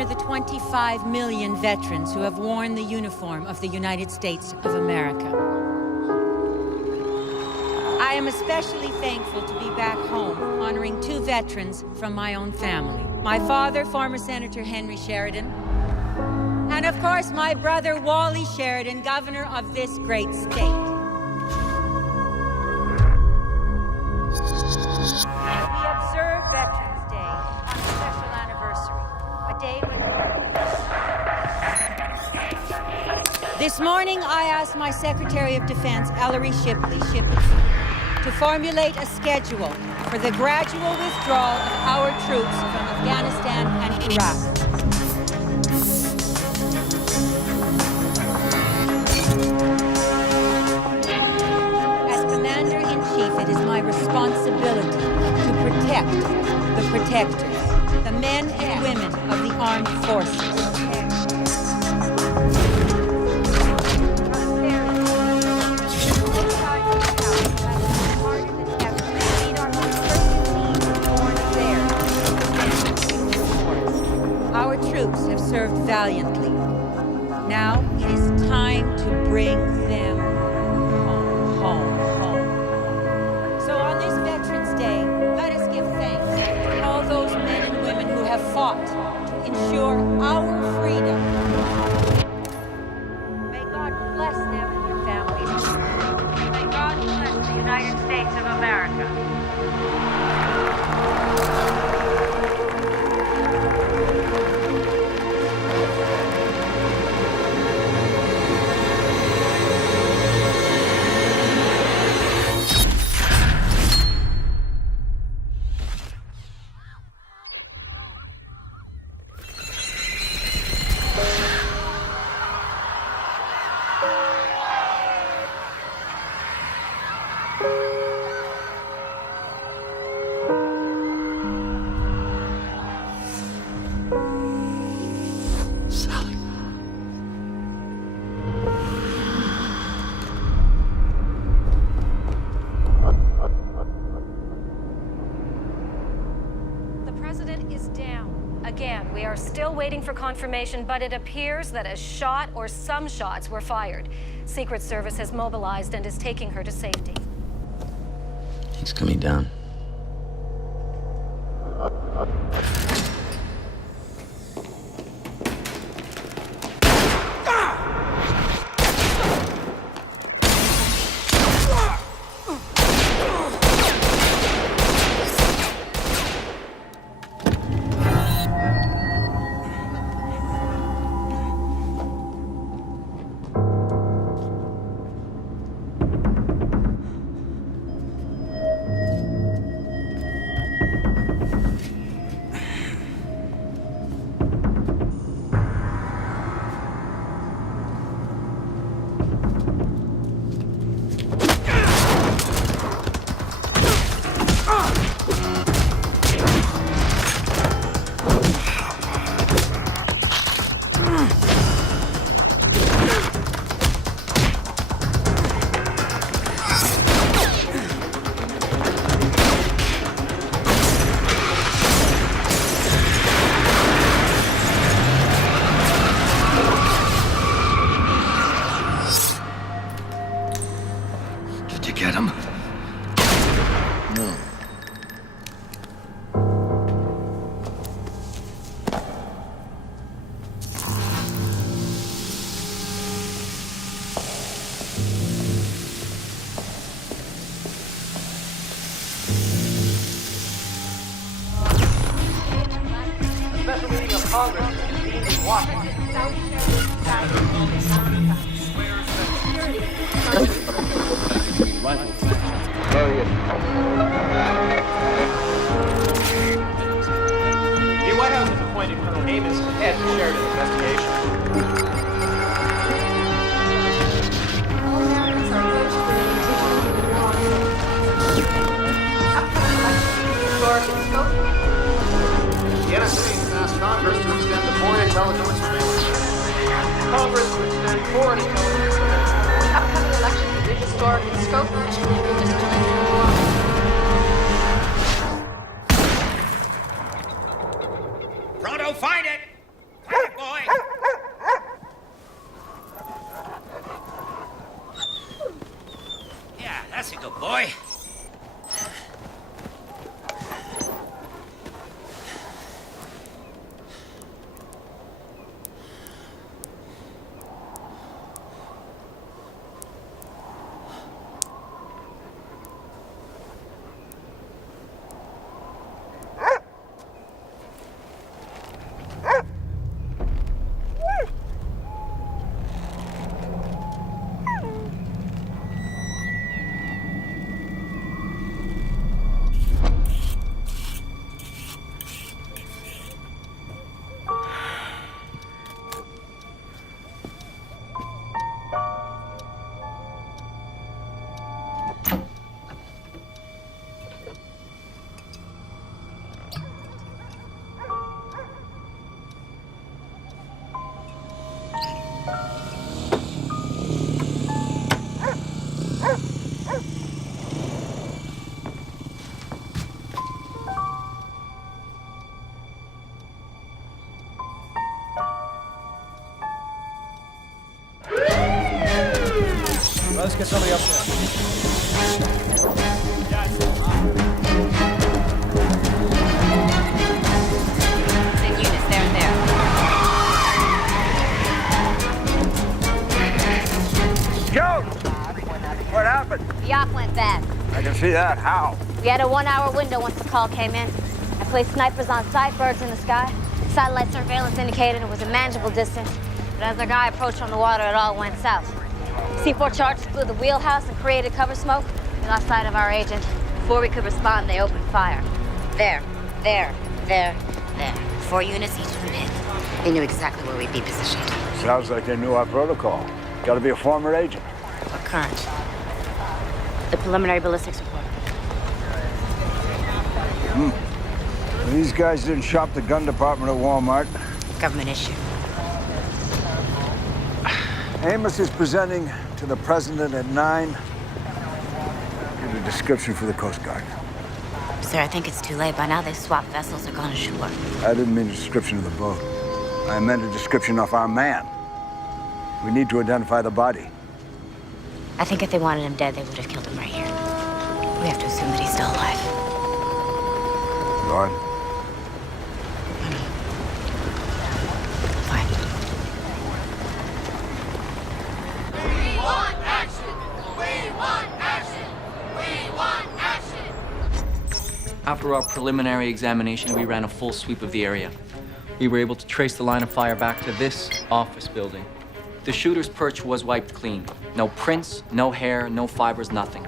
honor the 25 million veterans who have worn the uniform of the United States of America. I am especially thankful to be back home, honoring two veterans from my own family. My father, former Senator Henry Sheridan, and of course, my brother, Wally Sheridan, governor of this great state. We observe Veterans Day on a special anniversary, a day when This morning, I asked my Secretary of Defense, Ellery Shipley, to formulate a schedule for the gradual withdrawal of our troops from Afghanistan and Iraq. It is my responsibility to protect the protectors, the men and women of the armed forces. Our troops have served valiantly. Now it is time to bring them home. Day, let us give thanks to all those men and women who have fought to ensure our freedom. May God bless them and their families. May God bless the United States of America. We are still waiting for confirmation, but it appears that a shot or some shots were fired. Secret Service has mobilized and is taking her to safety. He's coming down. Congress is convened in Washington. The White House has appointed Colonel Amos to head the Sheridan investigation. All Americans are approaching the The NSA has asked Congress to extend the foreign intelligence surveillance. Congress to extend foreign intelligence surveillance. The upcoming elections will be historic in scope, initially redistricting. Pronto, find it! get somebody up there. Send units there and there. Joe! What happened? The op went bad. I can see that. How? We had a 1-hour window once the call came in. I placed snipers on sight, birds in the sky. Satellite surveillance indicated it was a manageable distance. But as our guy approached on the water, it all went south. C4 charges blew the wheelhouse and created cover smoke. We lost sight of our agent. Before we could respond, they opened fire. There. 4 units, each of them hit. They knew exactly where we'd be positioned. Sounds like they knew our protocol. Gotta be a former agent. Or current. The preliminary ballistics report. These guys didn't shop the gun department at Walmart. Government issue. Amos is presenting to the president at 9. Give a description for the Coast Guard. Sir, I think it's too late. By now they've swapped vessels or gone ashore. I didn't mean a description of the boat. I meant a description of our man. We need to identify the body. I think if they wanted him dead, they would have killed him right here. We have to assume that he's still alive. Go on. Fine. We want action! We want action! We want action! After our preliminary examination, we ran a full sweep of the area. We were able to trace the line of fire back to this office building. The shooter's perch was wiped clean. No prints, no hair, no fibers, nothing.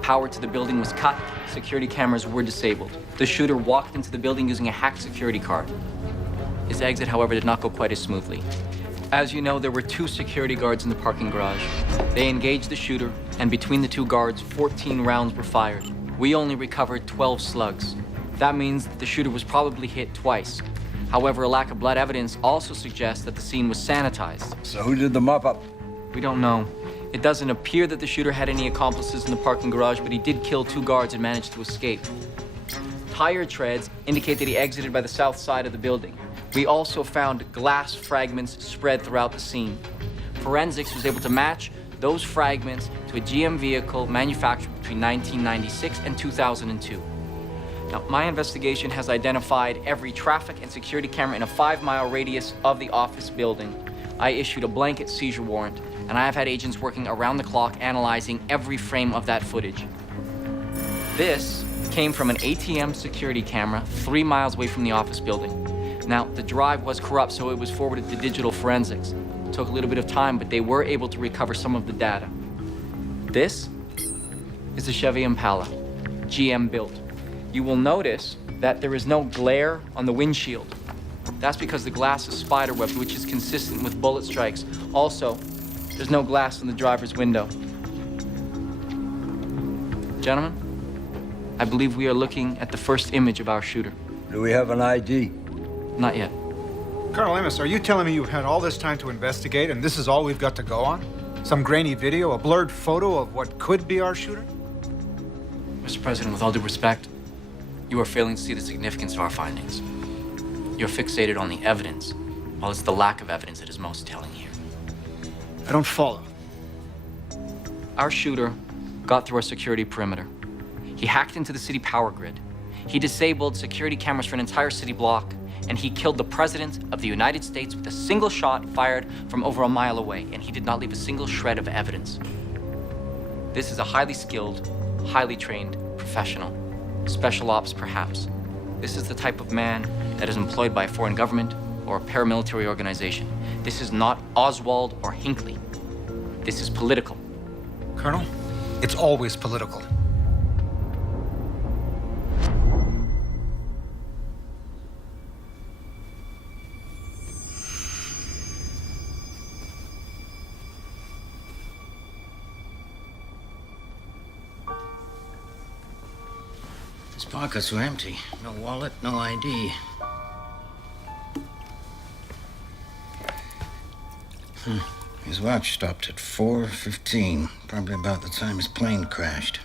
Power to the building was cut, security cameras were disabled. The shooter walked into the building using a hacked security card. His exit, however, did not go quite as smoothly. As you know, there were 2 security guards in the parking garage. They engaged the shooter, and between the 2 guards, 14 rounds were fired. We only recovered 12 slugs. That means that the shooter was probably hit twice. However, a lack of blood evidence also suggests that the scene was sanitized. So who did the mop-up? We don't know. It doesn't appear that the shooter had any accomplices in the parking garage, but he did kill 2 guards and managed to escape. Tire treads indicate that he exited by the south side of the building. We also found glass fragments spread throughout the scene. Forensics was able to match those fragments to a GM vehicle manufactured between 1996 and 2002. Now, my investigation has identified every traffic and security camera in a 5-mile radius of the office building. I issued a blanket seizure warrant, and I have had agents working around the clock analyzing every frame of that footage. This came from an ATM security camera 3 miles away from the office building. Now, the drive was corrupt, so it was forwarded to digital forensics. It took a little bit of time, but they were able to recover some of the data. This is a Chevy Impala, GM built. You will notice that there is no glare on the windshield. That's because the glass is spiderwebbed, which is consistent with bullet strikes. Also, there's no glass in the driver's window. Gentlemen, I believe we are looking at the first image of our shooter. Do we have an ID? Not yet. Colonel Amos, are you telling me you've had all this time to investigate and this is all we've got to go on? Some grainy video, a blurred photo of what could be our shooter? Mr. President, with all due respect, you are failing to see the significance of our findings. You're fixated on the evidence, while it's the lack of evidence that is most telling here. I don't follow. Our shooter got through our security perimeter. He hacked into the city power grid. He disabled security cameras for an entire city block, and he killed the President of the United States with a single shot fired from over a mile away, and he did not leave a single shred of evidence. This is a highly skilled, highly trained professional. Special ops, perhaps. This is the type of man that is employed by a foreign government or a paramilitary organization. This is not Oswald or Hinckley. This is political. Colonel, it's always political. His pockets were empty. No wallet, no ID. His watch stopped at 4:15, probably about the time his plane crashed.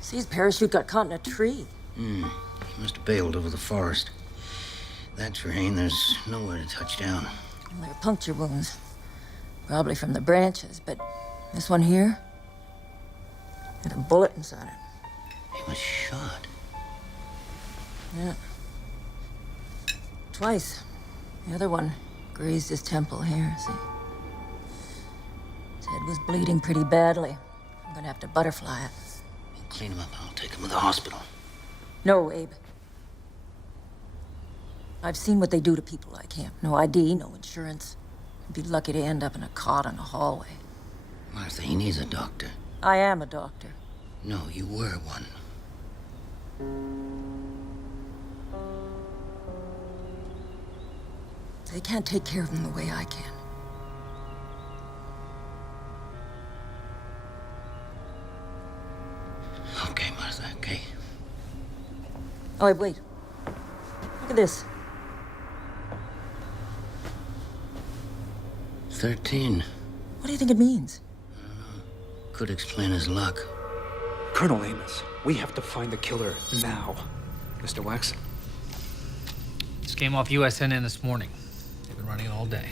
See, his parachute got caught in a tree. He must have bailed over the forest. That terrain, there's nowhere to touch down. There are puncture wounds. Probably from the branches, but this one here had a bullet inside it. He was shot. Yeah. Twice. The other one grazed his temple here, see? His head was bleeding pretty badly. I'm gonna have to butterfly it. We'll clean him up. I'll take him to the hospital. No, Abe. I've seen what they do to people like him. No ID, no insurance. I'd be lucky to end up in a cot in a hallway. Martha, he needs a doctor. I am a doctor. No, you were one. They can't take care of him the way I can. Okay, Martha, okay. Oh, wait. Look at this. 13. What do you think it means? Could explain his luck. Colonel Amos, we have to find the killer now. Mr. Wax? Just came off USNN this morning. They've been running it all day.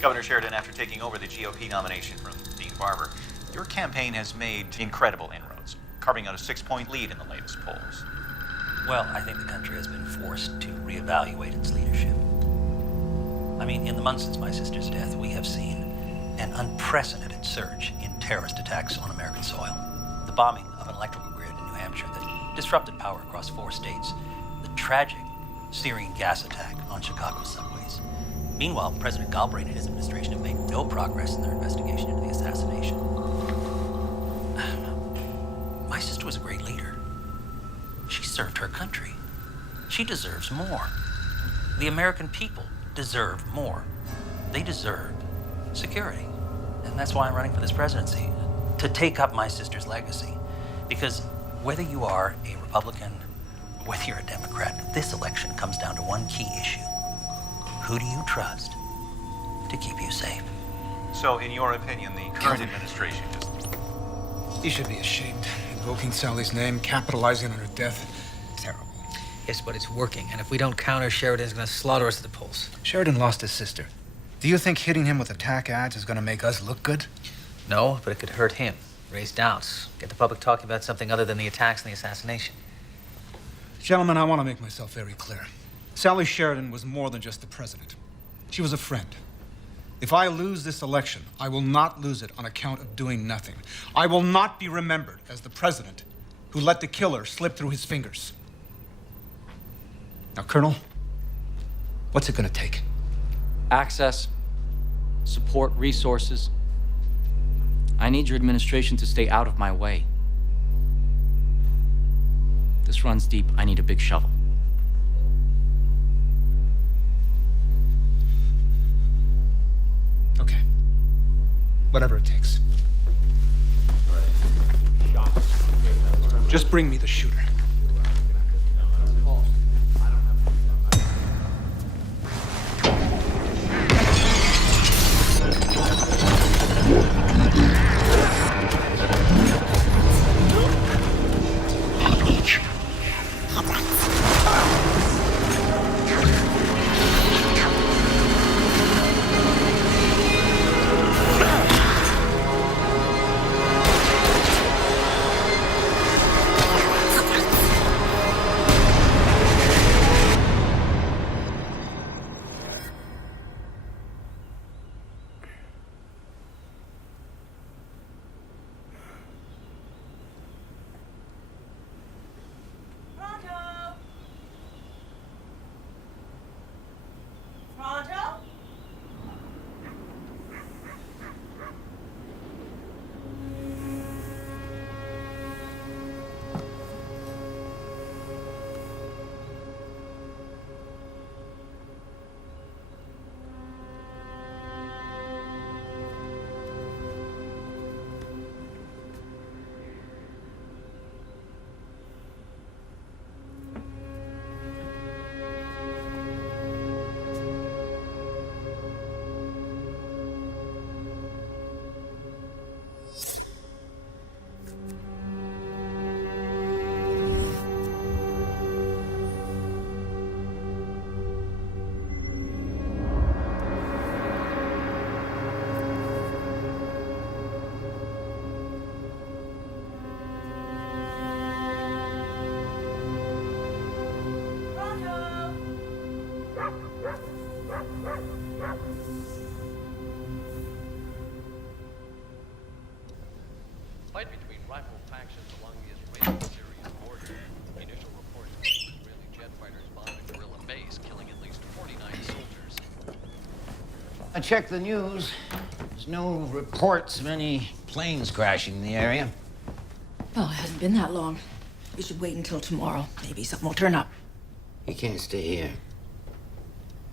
Governor Sheridan, after taking over the GOP nomination from Dean Barber, your campaign has made incredible inroads, carving out a 6-point lead in the latest polls. Well, I think the country has been forced to reevaluate its leadership. I mean, in the months since my sister's death, we have seen an unprecedented surge in terrorist attacks on American soil. The bombing of an electrical grid in New Hampshire that disrupted power across 4 states. The tragic Syrian gas attack on Chicago's subways. Meanwhile, President Galbraith and his administration have made no progress in their investigation into the assassination. My sister was a great leader. She served her country. She deserves more. The American people deserve more. They deserve security. And that's why I'm running for this presidency, to take up my sister's legacy. Because whether you are a Republican, or whether you're a Democrat, this election comes down to one key issue. Who do you trust to keep you safe? So, in your opinion, the current administration is... He should be ashamed. Invoking Sally's name, capitalizing on her death. Terrible. Yes, but it's working. And if we don't counter, Sheridan's gonna slaughter us at the polls. Sheridan lost his sister. Do you think hitting him with attack ads is going to make us look good? No, but it could hurt him. Raise doubts. Get the public talking about something other than the attacks and the assassination. Gentlemen, I want to make myself very clear. Sally Sheridan was more than just the president. She was a friend. If I lose this election, I will not lose it on account of doing nothing. I will not be remembered as the president who let the killer slip through his fingers. Now, Colonel, what's it going to take? Access, support, resources. I need your administration to stay out of my way. This runs deep. I need a big shovel. Okay. Whatever it takes. Just bring me the shooter. Fight between rival factions along the Israeli-Syrian border. Initial reports of Israeli jet fighters bombed a guerrilla base, killing at least 49 soldiers. I checked the news. There's no reports of any planes crashing in the area. Well, it hasn't been that long. We should wait until tomorrow. Maybe something will turn up. You can't stay here.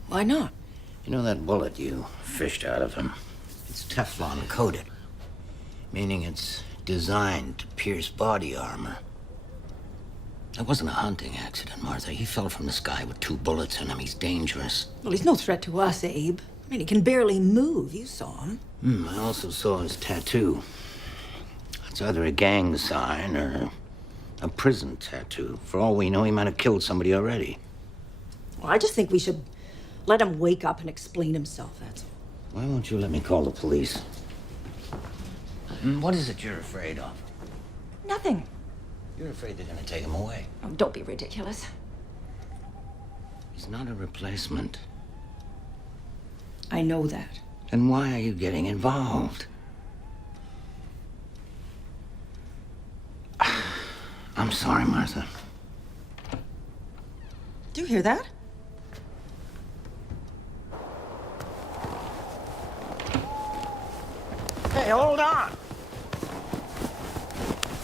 Why not? You know that bullet you fished out of him? It's Teflon coated, meaning it's designed to pierce body armor. It wasn't a hunting accident, Martha. He fell from the sky with 2 bullets in him. He's dangerous. Well, he's no threat to us, Abe. I mean, he can barely move. You saw him. I also saw his tattoo. It's either a gang sign or a prison tattoo. For all we know, he might have killed somebody already. Well, I just think we should let him wake up and explain himself, that's all. Why won't you let me call the police? What is it you're afraid of? Nothing. You're afraid they're gonna take him away. Oh, don't be ridiculous. He's not a replacement. I know that. Then why are you getting involved? I'm sorry, Martha. Do you hear that? Hey, hold on!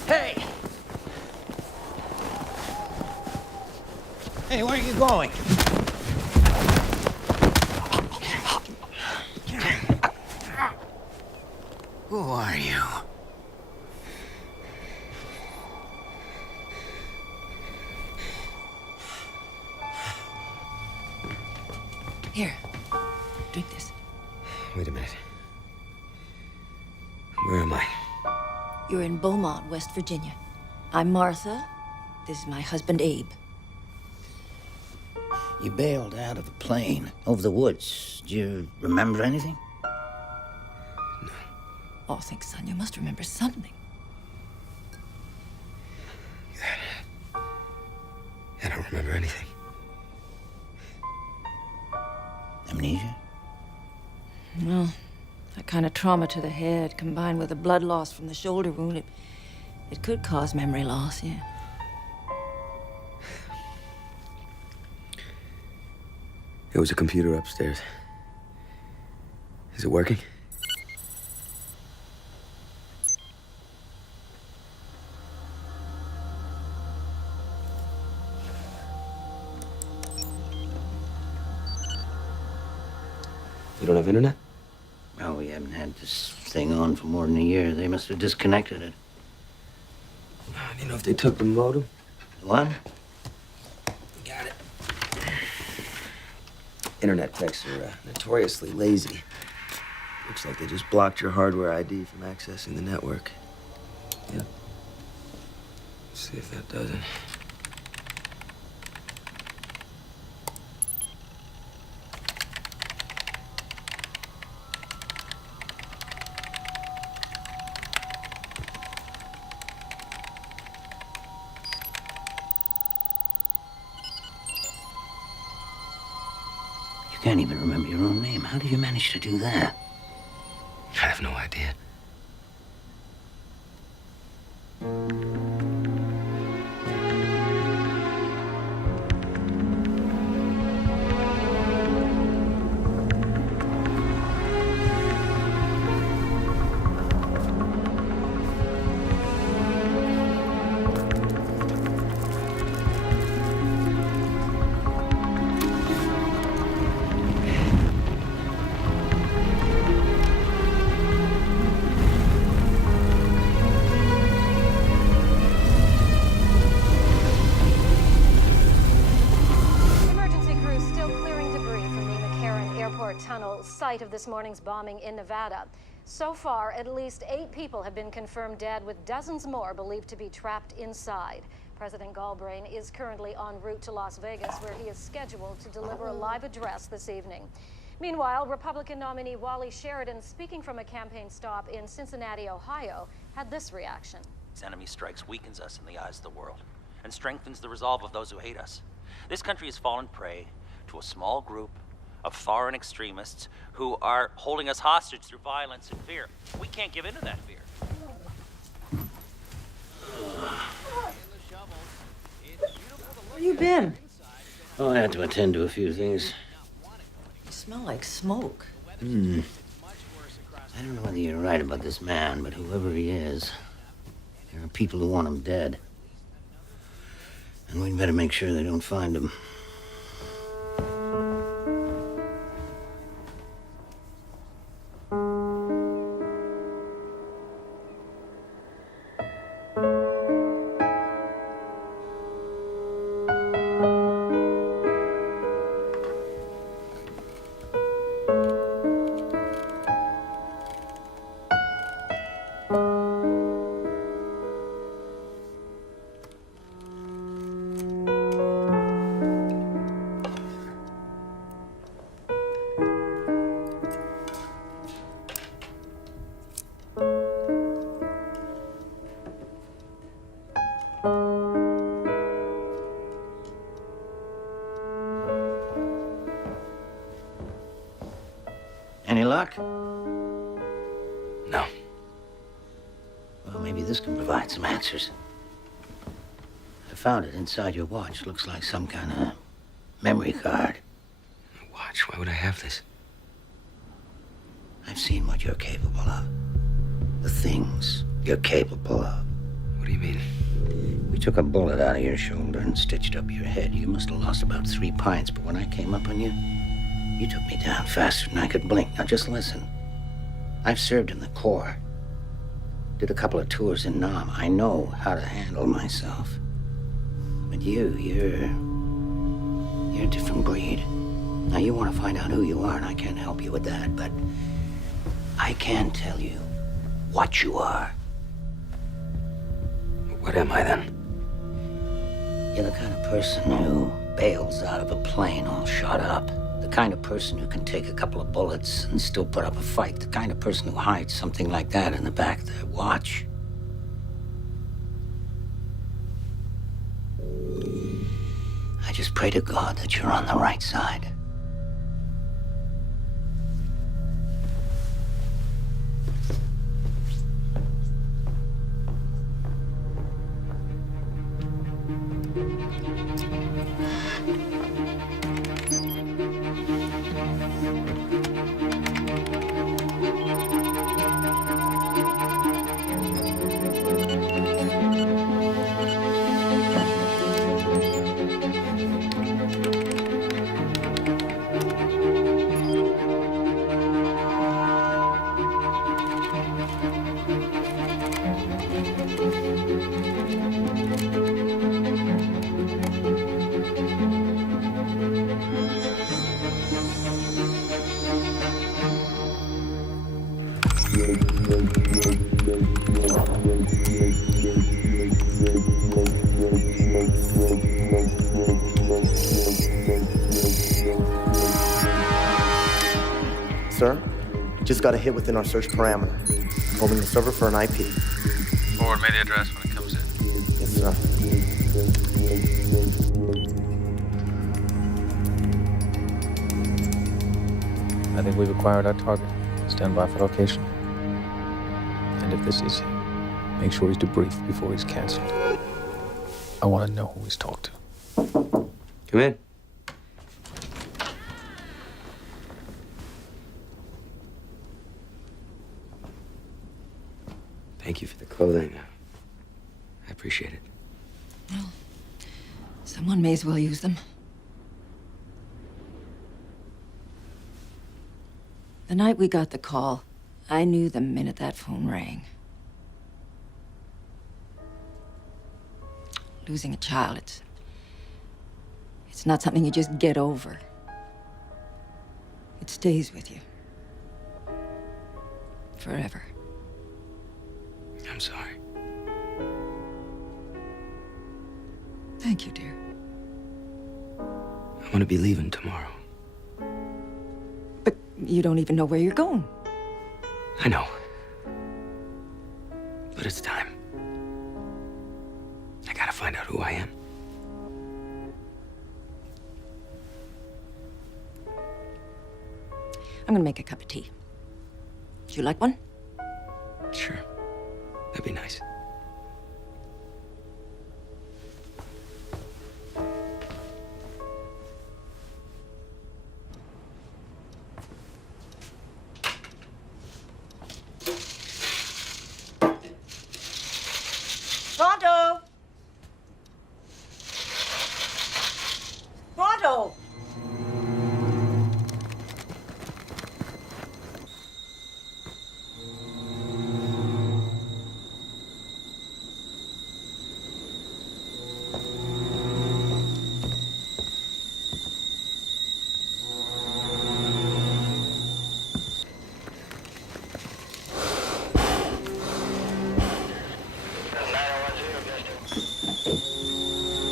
Hey! Hey, where are you going? Who are you? Here, drink this. Wait a minute. Where am I? You're in Beaumont, West Virginia. I'm Martha. This is my husband, Abe. You bailed out of a plane over the woods. Do you remember anything? Oh, think, son, you must remember something. I don't remember anything. Amnesia? Well, that kind of trauma to the head, combined with the blood loss from the shoulder wound, it could cause memory loss, yeah. There was a computer upstairs. Is it working? You don't have internet? Oh, we haven't had this thing on for more than a year. They must have disconnected it. Do you know if they took the modem? What? Got it. Internet techs are notoriously lazy. Looks like they just blocked your hardware ID from accessing the network. Yeah. Let's see if that does it. You can't even remember your own name. How did you manage to do that? I have no idea. Site of this morning's bombing in Nevada. So far, at least 8 people have been confirmed dead, with dozens more believed to be trapped inside. President Galbraith is currently en route to Las Vegas, where he is scheduled to deliver a live address this evening. Meanwhile, Republican nominee Wally Sheridan, speaking from a campaign stop in Cincinnati, Ohio, had this reaction. His enemy strikes weakens us in the eyes of the world and strengthens the resolve of those who hate us. This country has fallen prey to a small group of foreign extremists who are holding us hostage through violence and fear. We can't give in to that fear. Where you been? Oh, I had to attend to a few things. You smell like smoke. I don't know whether you're right about this man, but whoever he is, there are people who want him dead. And we'd better make sure they don't find him. Any luck? No. Well, maybe this can provide some answers. I found it inside your watch. Looks like some kind of memory card. Watch, why would I have this? I've seen what you're capable of. The things you're capable of. What do you mean? We took a bullet out of your shoulder and stitched up your head. You must have lost about 3 pints, but when I came up on you, you took me down faster than I could blink. Now just listen. I've served in the Corps. Did a couple of tours in Nam. I know how to handle myself. But you're a different breed. Now you want to find out who you are, and I can't help you with that, but I can tell you what you are. What am I then? You're the kind of person who bails out of a plane all shot up. The kind of person who can take a couple of bullets and still put up a fight. The kind of person who hides something like that in the back of their watch. I just pray to God that you're on the right side. Sir, just got a hit within our search parameter. Holding the server for an IP. Forward me the address when it comes in. Yes, sir. I think we've acquired our target. Stand by for location. And if this is him, make sure he's debriefed before he's canceled. I want to know who he's talked to. Come in. Thank you for the clothing. I appreciate it. Well, someone may as well use them. The night we got the call, I knew the minute that phone rang. Losing a child, it's not something you just get over. It stays with you. Forever. I'm sorry. Thank you, dear. I'm gonna be leaving tomorrow. But you don't even know where you're going. I know. But it's time. I gotta find out who I am. I'm gonna make a cup of tea. Would you like one? Sure. That'd be nice. Pronto! Pronto!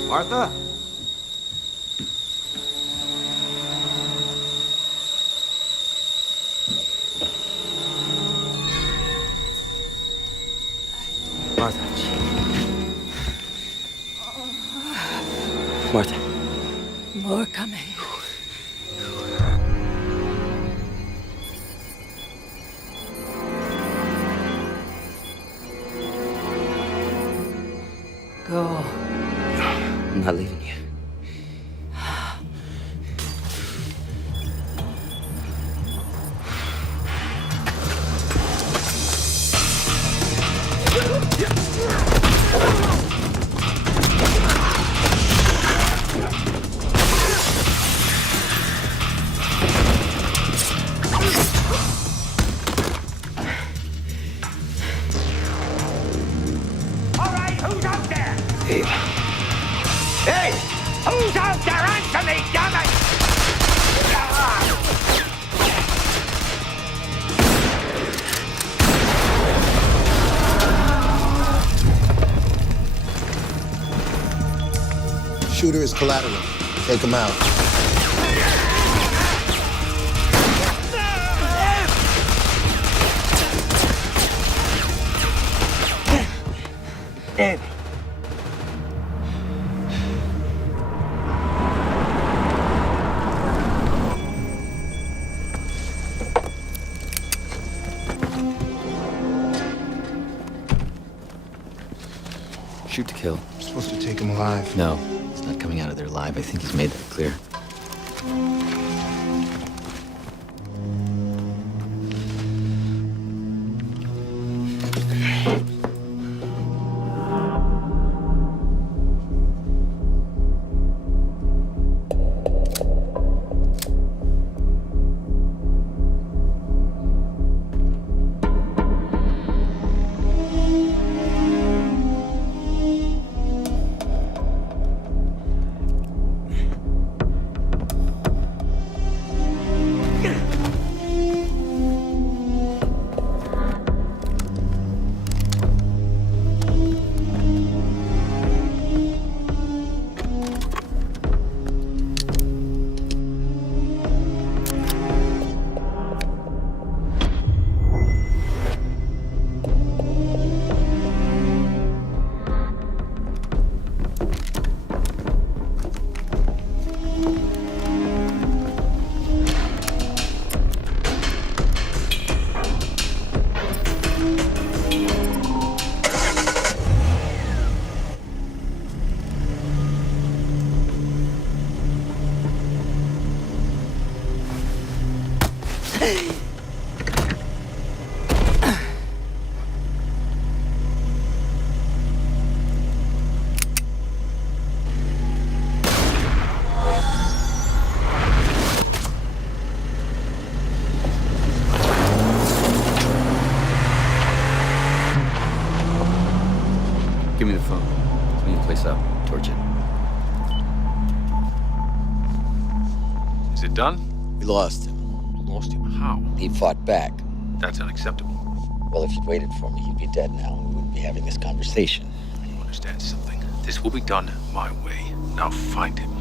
Martha? Martha. Martha. More coming. Go. I'm not leaving you. All right, who's out there? Hey. Hey! Who's out there? Answer me, damn it! Shooter is collateral. Take him out. Ed. Shoot to kill. We're supposed to take him alive. No, he's not coming out of there alive. I think he's made that clear. Give me the phone. Clean the place up. Torch it. Is it done? We lost him. Lost him? How? He fought back. That's unacceptable. Well, if you'd waited for me, he'd be dead now, and we wouldn't be having this conversation. You understand something? This will be done my way. Now find him.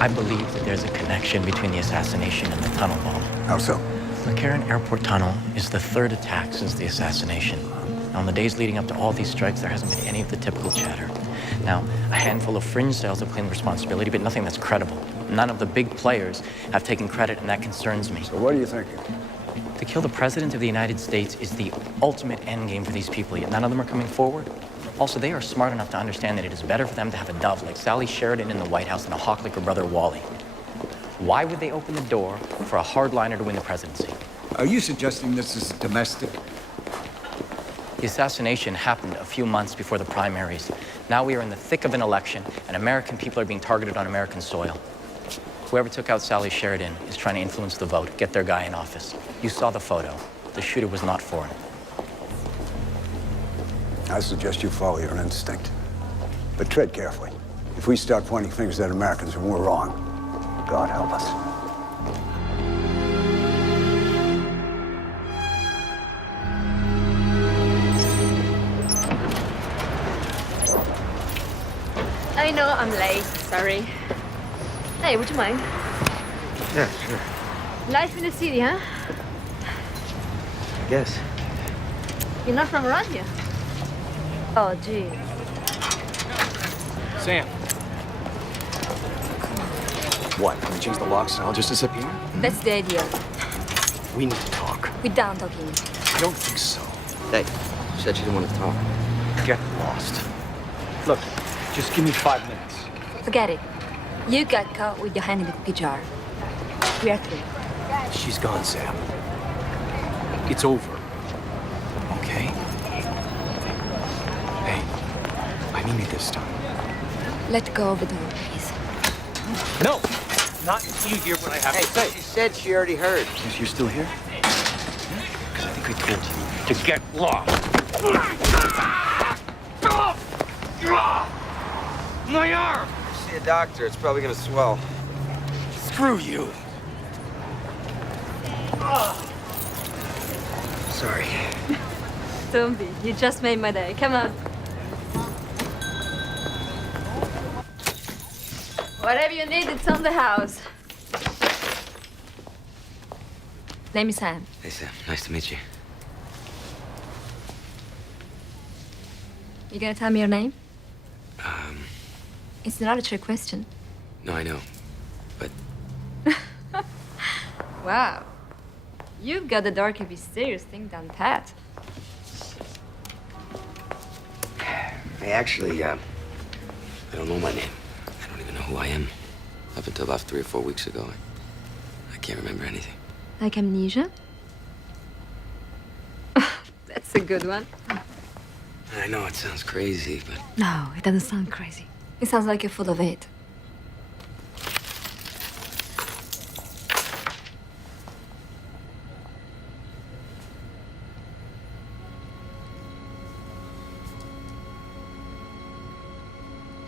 I believe that there's a connection between the assassination and the tunnel bomb. How so? McCarran Airport Tunnel is the third attack since the assassination. Now, in the days leading up to all these strikes, there hasn't been any of the typical chatter. Now, a handful of fringe cells have claimed responsibility, but nothing that's credible. None of the big players have taken credit, and that concerns me. So what are you thinking? To kill the President of the United States is the ultimate endgame for these people, yet none of them are coming forward. Also, they are smart enough to understand that it is better for them to have a dove like Sally Sheridan in the White House than a hawk like her brother Wally. Why would they open the door for a hardliner to win the presidency? Are you suggesting this is domestic? The assassination happened a few months before the primaries. Now we are in the thick of an election, and American people are being targeted on American soil. Whoever took out Sally Sheridan is trying to influence the vote, get their guy in office. You saw the photo. The shooter was not foreign. I suggest you follow your instinct. But tread carefully. If we start pointing fingers at Americans and we're wrong, God help us. I know I'm late, sorry. Hey, would you mind? Yeah, sure. Life in the city, huh? I guess. You're not from around here? Oh, gee. Sam. What? Can we change the locks and I'll just disappear? That's the idea. We need to talk. We're done talking. I don't think so. Hey, you said you didn't want to talk. Get lost. Look, just give me 5 minutes. Forget it. You got caught with your hand in the cookie jar. We are through. She's gone, Sam. It's over. Okay? Hey, I mean it this time. Let go of the door, please. No! Not until you hear what I have to say. She said she already heard. Is you still here? Because I think I told you to get lost. My arm! See a doctor. It's probably gonna swell. Screw you. Sorry. Don't be. You just made my day. Come on. Whatever you need, it's on the house. Name is Sam. Hey, Sam. Nice to meet you. You gonna tell me your name? It's not a trick question. No, I know. But Wow. You've got the dark and mysterious thing down pat. I actually, I don't know my name. I don't even know who I am. Up until about 3 or 4 weeks ago, I can't remember anything. Like amnesia? That's a good one. I know it sounds crazy, but No, it doesn't sound crazy. It sounds like you're full of it.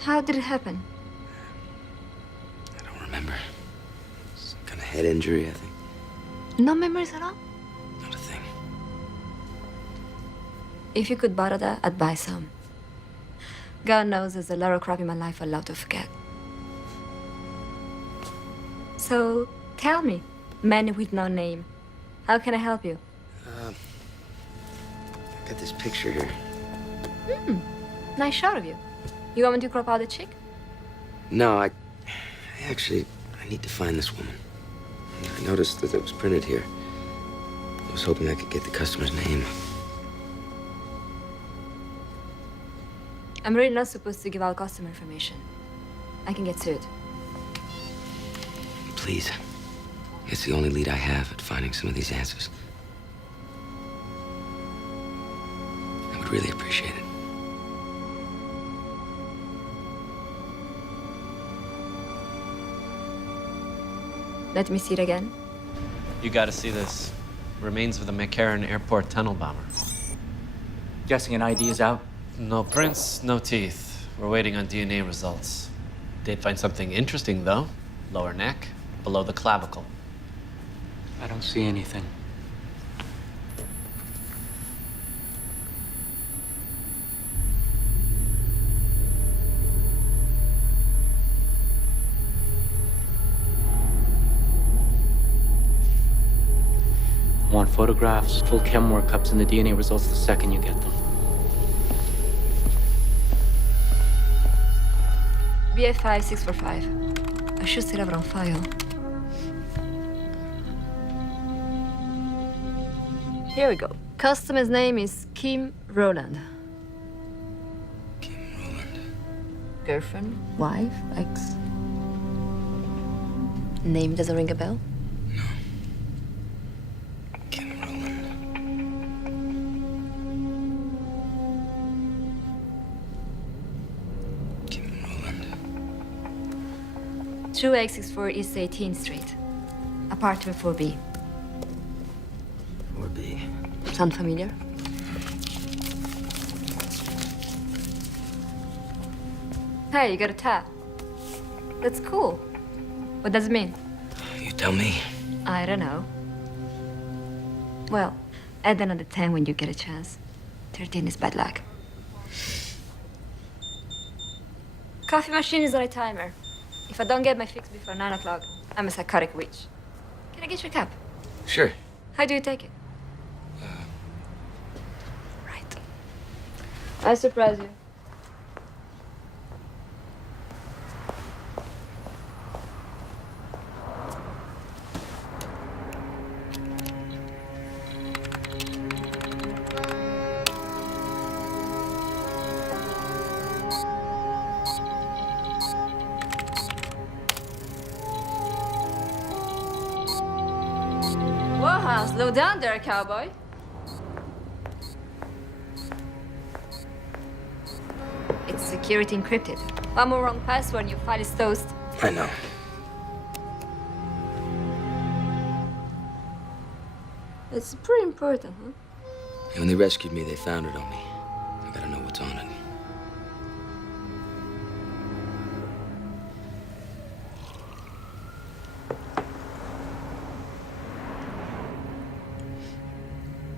How did it happen? I don't remember. Some kind of head injury, I think. No memories at all? Not a thing. If you could borrow that, I'd buy some. God knows there's a lot of crap in my life I'd love to forget. So, tell me, man with no name, how can I help you? I got this picture here. Nice shot of you. You want me to crop out the chick? No, I need to find this woman. I noticed that it was printed here. I was hoping I could get the customer's name. I'm really not supposed to give out customer information. I can get sued. Please. It's the only lead I have at finding some of these answers. I would really appreciate it. Let me see it again. You gotta see this. Remains of the McCarran Airport tunnel bomber. Guessing an ID is out? No prints, no teeth. We're waiting on DNA results. Did find something interesting, though. Lower neck, below the clavicle. I don't see anything. photographs, full chem workups, and the DNA results the second you get them. BF5645. I should still have it on file. Here we go. Customer's name is Kim Rowland. Kim Rowland. Girlfriend, wife, ex. Name doesn't ring a bell? No. Kim Rowland. Kim Rowland. 2864 East 18th Street. Apartment 4B. 4B. Sound familiar? Hey, you got a tab. That's cool. What does it mean? You tell me. I don't know. Well, add another 10 when you get a chance. 13 is bad luck. Coffee machine is on a timer. If I don't get my fix before 9 o'clock, I'm a psychotic witch. Can I get you a cup? Sure. How do you take it? Right. I surprise you. Whoa, slow down there, cowboy. It's security encrypted. One more wrong password and your file is toast. I know. It's pretty important, huh? And when they rescued me, they found it on me. I gotta know what's on it.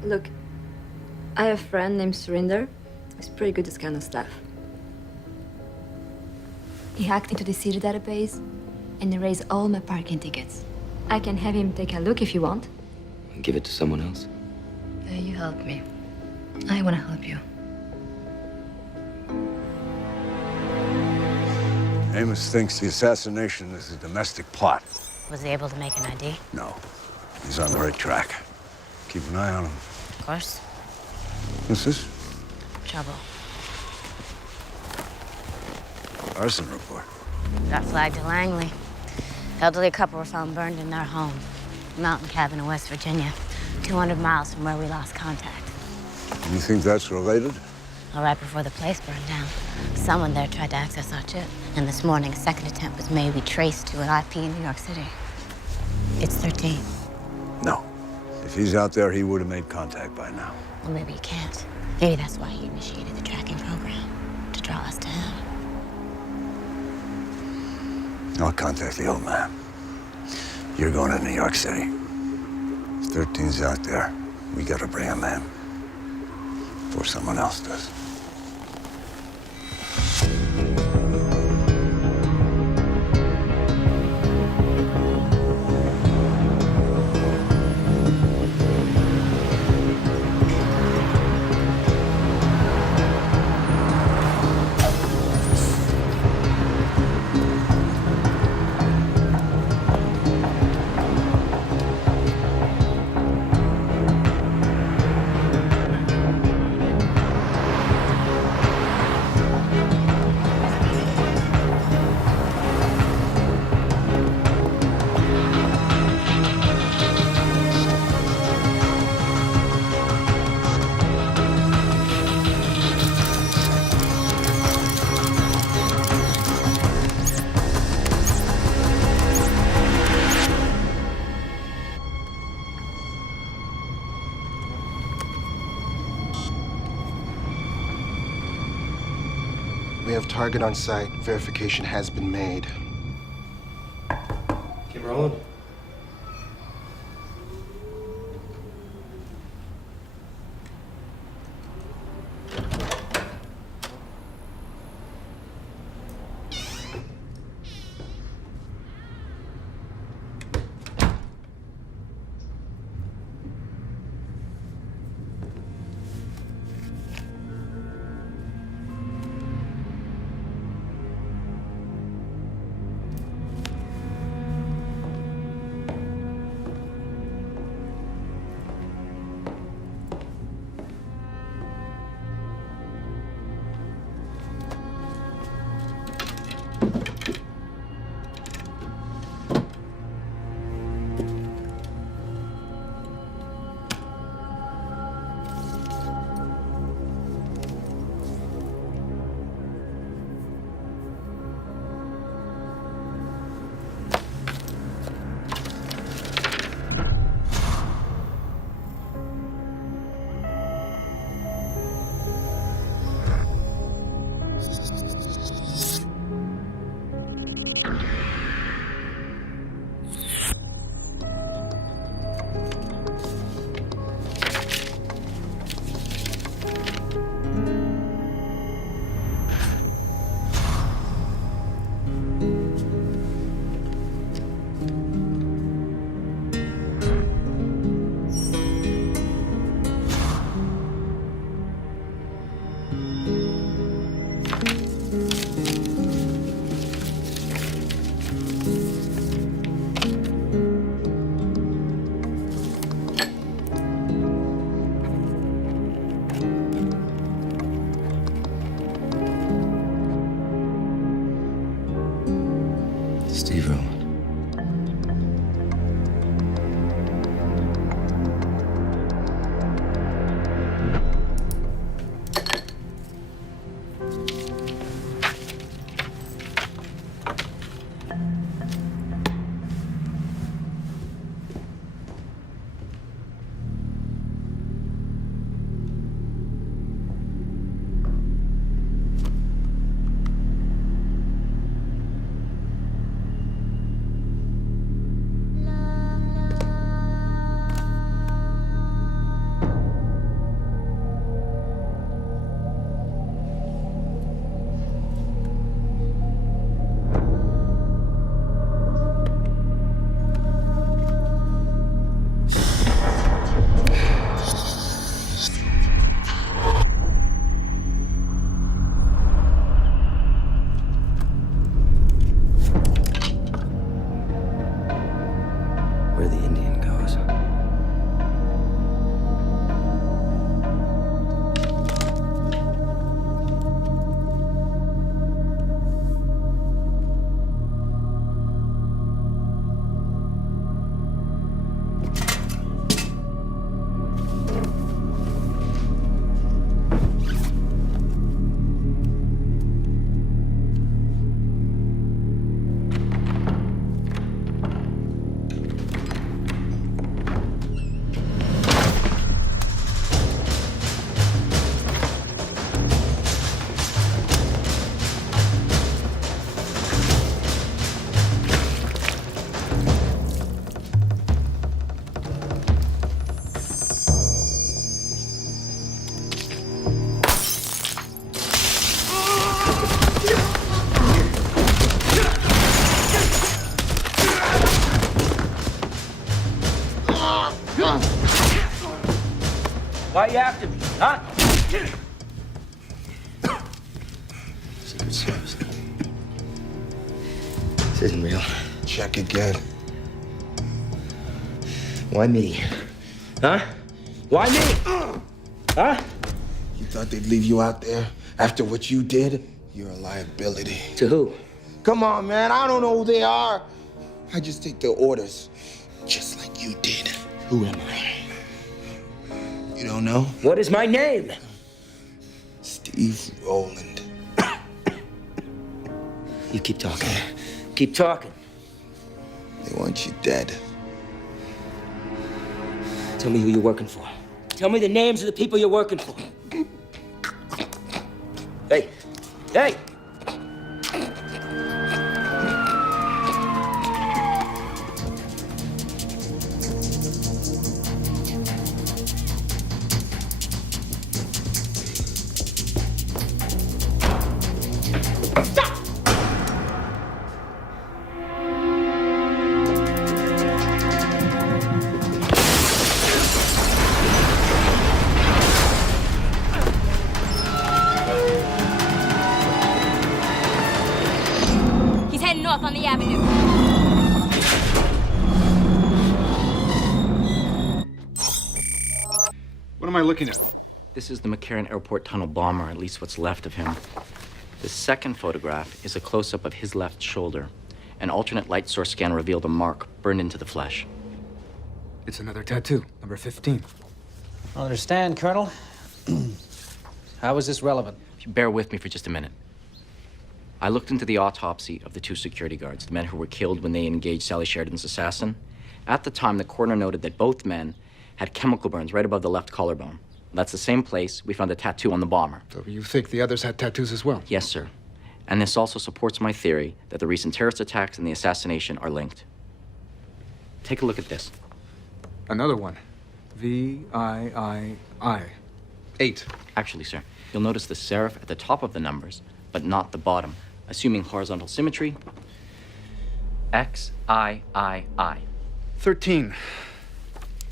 Look, I have a friend named Surinder. He's pretty good at this kind of stuff. He hacked into the city database and erased all my parking tickets. I can have him take a look if you want. Give it to someone else. You help me. I want to help you. Amos thinks the assassination is a domestic plot. Was he able to make an ID? No. He's on the right track. Keep an eye on him. Of course. What's this? Trouble. Arson report. Got flagged to Langley. Elderly couple were found burned in their home. Mountain cabin in West Virginia. 200 miles from where we lost contact. You think that's related? All right before the place burned down, someone there tried to access our chip. And this morning, a second attempt was made. We traced to an IP in New York City. It's 13. No. If he's out there, he would have made contact by now. Well, maybe he can't. Maybe that's why he initiated the tracking program, to draw us to him. I'll contact the old man. You're going to New York City. If 13's out there, we gotta bring him in. Before someone else does. We have target on site. Verification has been made. Kim Rowland? Steve Rowland. Where the Indian goes. Why you after me, huh? Secret Service. This isn't real. Check again. Why me? Huh? Why me? Huh? You thought they'd leave you out there after what you did? You're a liability. To who? Come on, man. I don't know who they are. I just take their orders, just like you did. Who am I? You don't know? What is my name? Steve Rowland. You keep talking. Keep talking. They want you dead. Tell me who you're working for. Tell me the names of the people you're working for. Hey! Hey! He's heading north on the avenue. What am I looking at? This is the McCarran Airport Tunnel bomber, at least what's left of him. The second photograph is a close-up of his left shoulder. An alternate light source scan revealed a mark burned into the flesh. It's another tattoo, number 15. I understand, Colonel. How is this relevant? If you bear with me for just a minute. I looked into the autopsy of the two security guards, the men who were killed when they engaged Sally Sheridan's assassin. At the time, the coroner noted that both men had chemical burns right above the left collarbone. That's the same place we found a tattoo on the bomber. So you think the others had tattoos as well? Yes, sir. And this also supports my theory that the recent terrorist attacks and the assassination are linked. Take a look at this. Another one. V-I-I-I. 8. Actually, sir, you'll notice the serif at the top of the numbers, but not the bottom. Assuming horizontal symmetry, XIII. 13.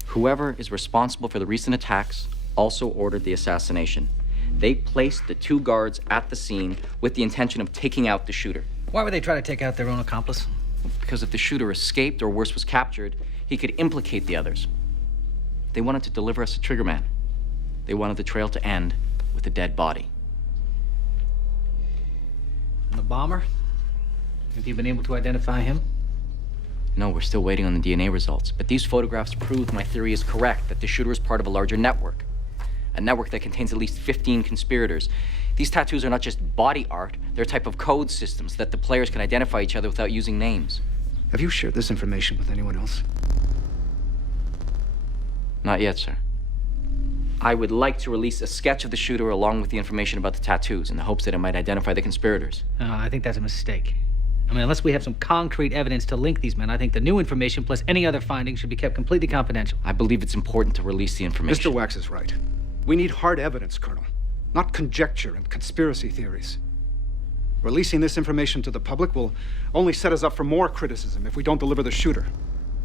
Whoever is responsible for the recent attacks also ordered the assassination. They placed the two guards at the scene with the intention of taking out the shooter. Why would they try to take out their own accomplice? Because if the shooter escaped or worse was captured, he could implicate the others. They wanted to deliver us a trigger man. They wanted the trail to end with a dead body. And the bomber? Have you been able to identify him? No, we're still waiting on the DNA results. But these photographs prove my theory is correct, that the shooter is part of a larger network. A network that contains at least 15 conspirators. These tattoos are not just body art, they're a type of code systems that the players can identify each other without using names. Have you shared this information with anyone else? Not yet, sir. I would like to release a sketch of the shooter along with the information about the tattoos in the hopes that it might identify the conspirators. I think that's a mistake. I mean, unless we have some concrete evidence to link these men, I think the new information plus any other findings should be kept completely confidential. I believe it's important to release the information. Mr. Wax is right. We need hard evidence, Colonel, not conjecture and conspiracy theories. Releasing this information to the public will only set us up for more criticism if we don't deliver the shooter.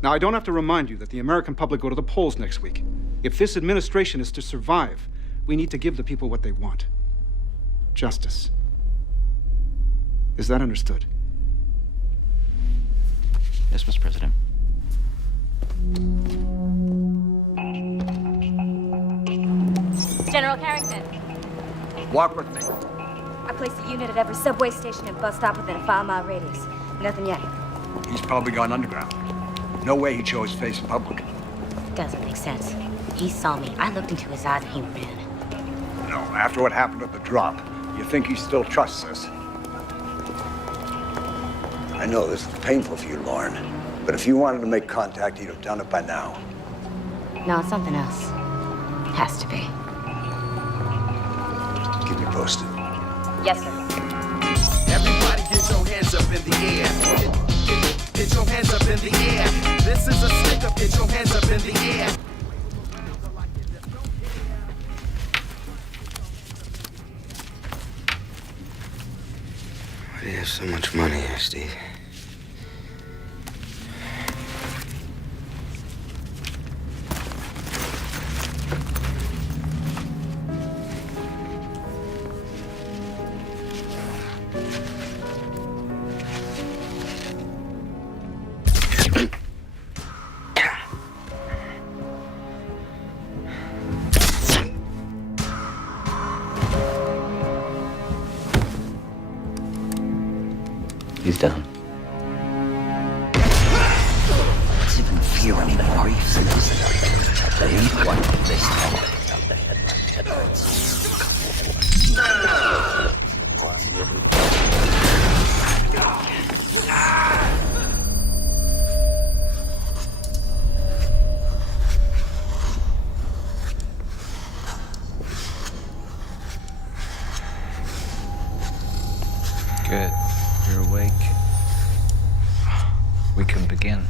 Now, I don't have to remind you that the American public go to the polls next week. If this administration is to survive, we need to give the people what they want. Justice. Is that understood? Yes, Mr. President. General Carrington. Walk with me. I placed a unit at every subway station and bus stop within a 5-mile radius. Nothing yet. He's probably gone underground. No way he'd show his face in public. Doesn't make sense. He saw me. I looked into his eyes and he ran. No, after what happened at the drop, you think he still trusts us? I know this is painful for you, Lauren, but if you wanted to make contact, he'd have done it by now. No, it's something else. Has to be. Keep me posted. Yes, sir. Everybody get your hands up in the air. Get your hands up in the air. This is a stick up, get your hands up in the air. Why do you have so much money here, Steve? He's done. What's even fear anymore? You've seen this blade? What? This time. The headlights. Good. You're awake. We can begin.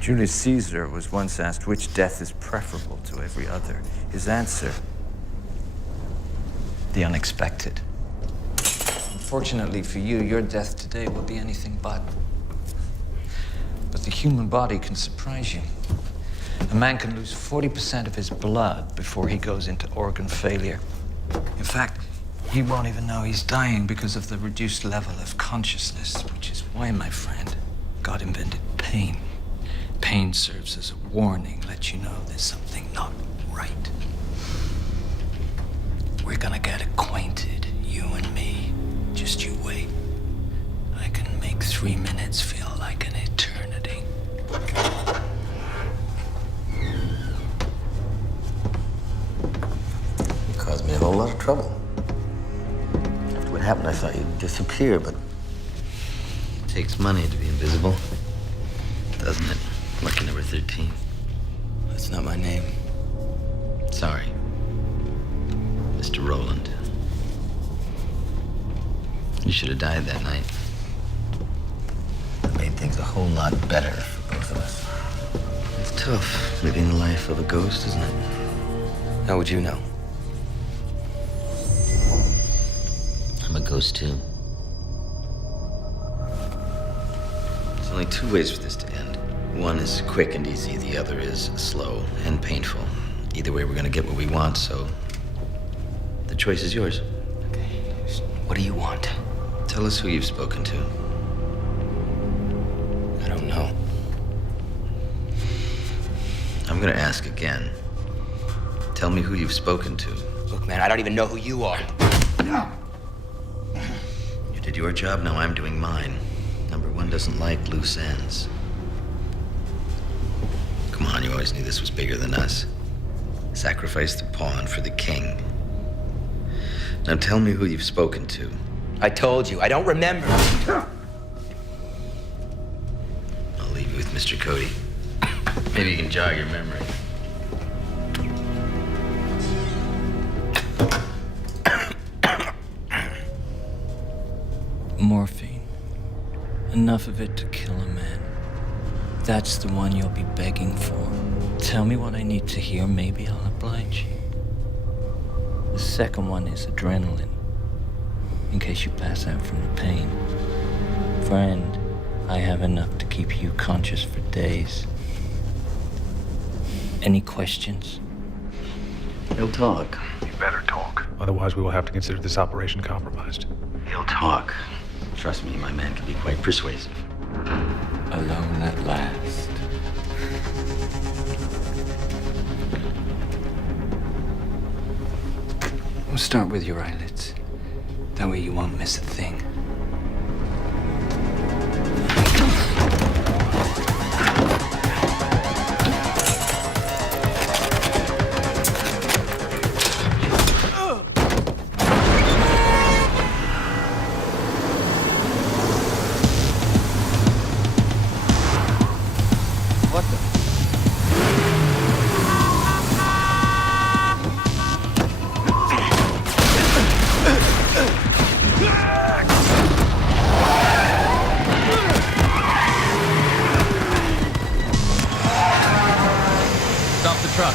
Julius Caesar was once asked which death is preferable to every other. His answer: the unexpected. Unfortunately for you, your death today will be anything but. But the human body can surprise you. A man can lose 40% of his blood before he goes into organ failure. In fact, he won't even know he's dying because of the reduced level of consciousness, which is why, my friend, God invented pain. Pain serves as a warning, lets you know there's something not right. We're gonna get acquainted, you and me. Just you wait. I can make 3 minutes feel like an eternity. You caused me a whole lot of trouble. After what happened, I thought you'd disappear, but it takes money to be invisible, doesn't it? Lucky number 13. That's not my name. Sorry. Mr. Roland. You should have died that night. It made things a whole lot better for both of us. It's tough, living the life of a ghost, isn't it? How would you know? I'm a ghost, too. There's only 2 ways for this to end. One is quick and easy, the other is slow and painful. Either way, we're gonna get what we want, so the choice is yours. Okay, what do you want? Tell us who you've spoken to. I don't know. I'm gonna ask again. Tell me who you've spoken to. Look, man, I don't even know who you are. You're Did your job, now I'm doing mine. Number one doesn't like loose ends. Come on, you always knew this was bigger than us. Sacrifice the pawn for the king. Now tell me who you've spoken to. I told you, I don't remember. I'll leave you with Mr. Cody. Maybe you can jog your memory. Morphine. Enough of it to kill a man. That's the one you'll be begging for. Tell me what I need to hear, maybe I'll oblige you. The second one is adrenaline, in case you pass out from the pain. Friend, I have enough to keep you conscious for days. Any questions? He'll talk. You better talk. Otherwise, we will have to consider this operation compromised. He'll talk. Trust me, my man can be quite persuasive. Alone at last. We'll start with your eyelids. That way you won't miss a thing. Stop the truck.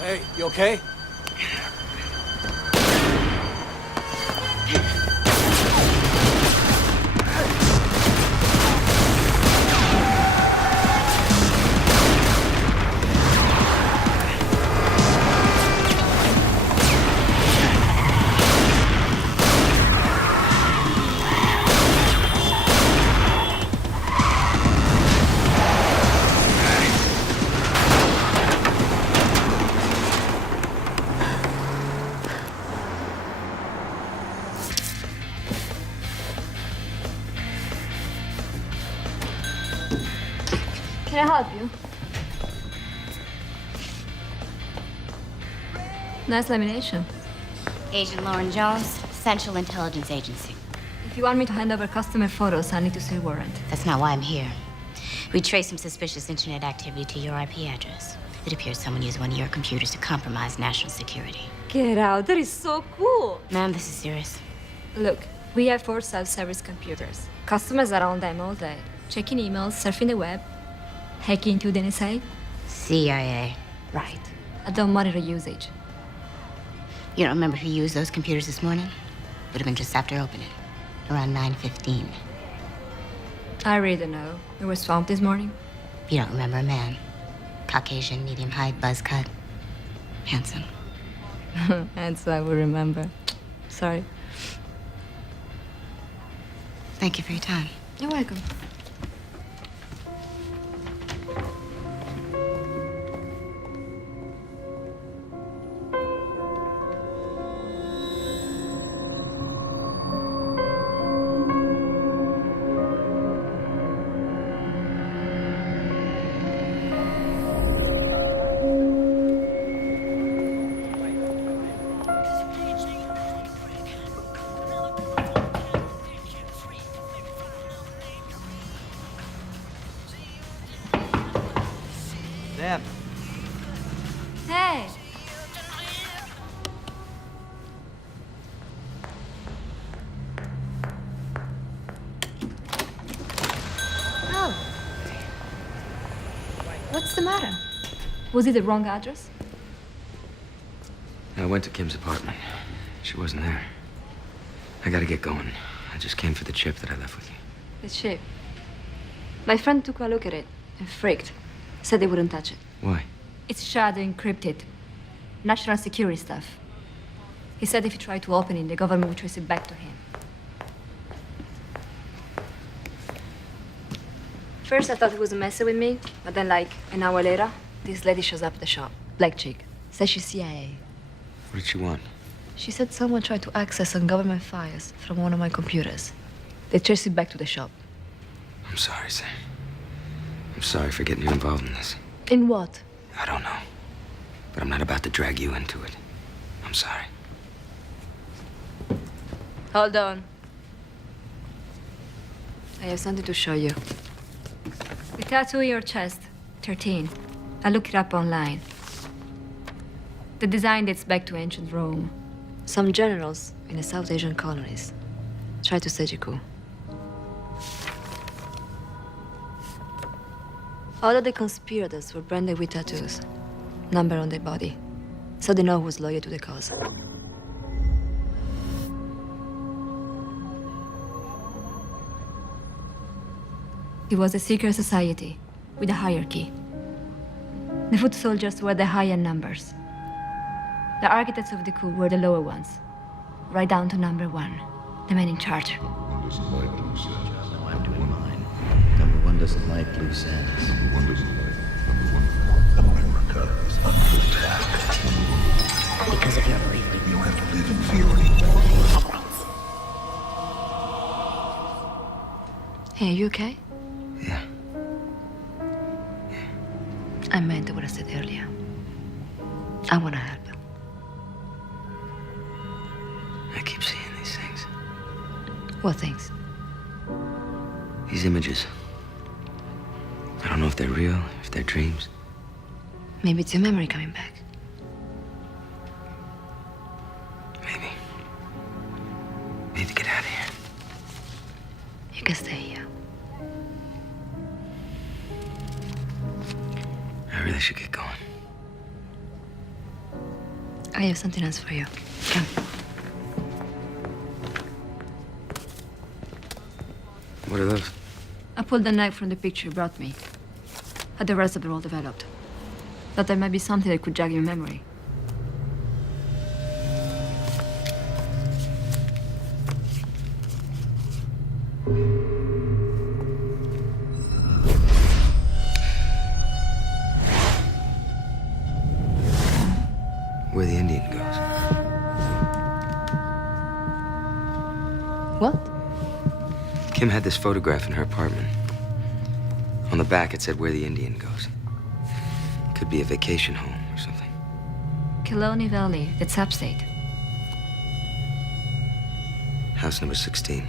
Hey, you okay? Can I help you? Nice lamination. Agent Lauren Jones, Central Intelligence Agency. If you want me to hand over customer photos, I need to see a warrant. That's not why I'm here. We traced some suspicious internet activity to your IP address. It appears someone used one of your computers to compromise national security. Get out, that is so cool. Ma'am, this is serious. Look, we have 4 self-service computers. Customers are on them all day, checking emails, surfing the web, hacking into the NSA. CIA. Right. I don't monitor usage. You don't remember who used those computers this morning? Would have been just after opening, around 9:15. I really don't know. We were swamped this morning. You don't remember a man. Caucasian, medium height, buzz cut. Handsome. And so I will remember. Sorry. Thank you for your time. You're welcome. Deb. Hey. Oh. What's the matter? Was it the wrong address? I went to Kim's apartment. She wasn't there. I gotta get going. I just came for the chip that I left with you. The chip. My friend took a look at it and freaked. Said they wouldn't touch it. Why? It's shadow encrypted. National security stuff. He said if he tried to open it, the government would trace it back to him. First, I thought he was messing with me, but then, like, an hour later, this lady shows up at the shop. Black chick. Says she's CIA. What did she want? She said someone tried to access some government files from one of my computers. They traced it back to the shop. I'm sorry, Sam. I'm sorry for getting you involved in this. In what? I don't know. But I'm not about to drag you into it. I'm sorry. Hold on. I have something to show you. The tattoo on your chest, 13. I looked it up online. The design dates back to ancient Rome. Some generals in the South Asian colonies tried to stage a coup. All of the conspirators were branded with tattoos, number on their body, so they know who's loyal to the cause. It was a secret society with a hierarchy. The foot soldiers were the higher numbers. The architects of the coup were the lower ones, right down to number 1, the man in charge. One doesn't like loose ends. No, I'm doing mine. Number 1 doesn't like loose ends. Number 1 doesn't like. Number 1 America is under attack. Because of your bravery. You have to live in fear. Hey, are you okay? Yeah. I meant what I said earlier. I want to help. I keep seeing these things. What things? These images. I don't know if they're real, if they're dreams. Maybe it's your memory coming back. Maybe. We need to get out of here. You can stay here. I really should get going. I have something else for you. Come. What are those? I pulled the knife from the picture you brought me. Had the rest of it all developed. Thought there might be something that could jog your memory. Where the Indian goes. What? Kim had this photograph in her apartment. On the back, it said where the Indian goes. Could be a vacation home or something. Killarney Valley, that's upstate. House number 16.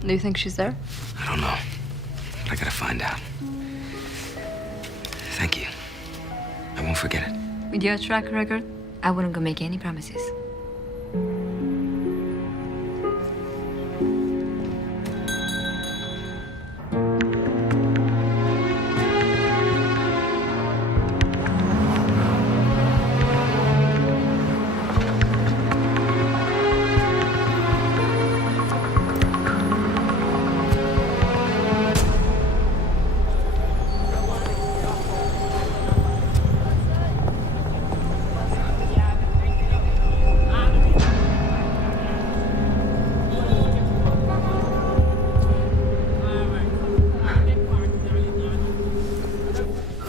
Do you think she's there? I don't know. But I gotta find out. Thank you. I won't forget it. With your track record, I wouldn't go make any promises.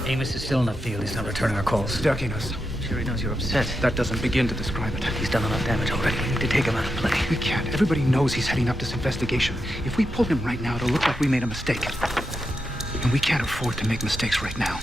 Amos is still in the field. He's not returning our calls. Ducking us. Sure he knows you're upset. That doesn't begin to describe it. He's done enough damage already. We need to take him out of play. We can't. Everybody knows he's heading up this investigation. If we pull him right now, it'll look like we made a mistake. And we can't afford to make mistakes right now.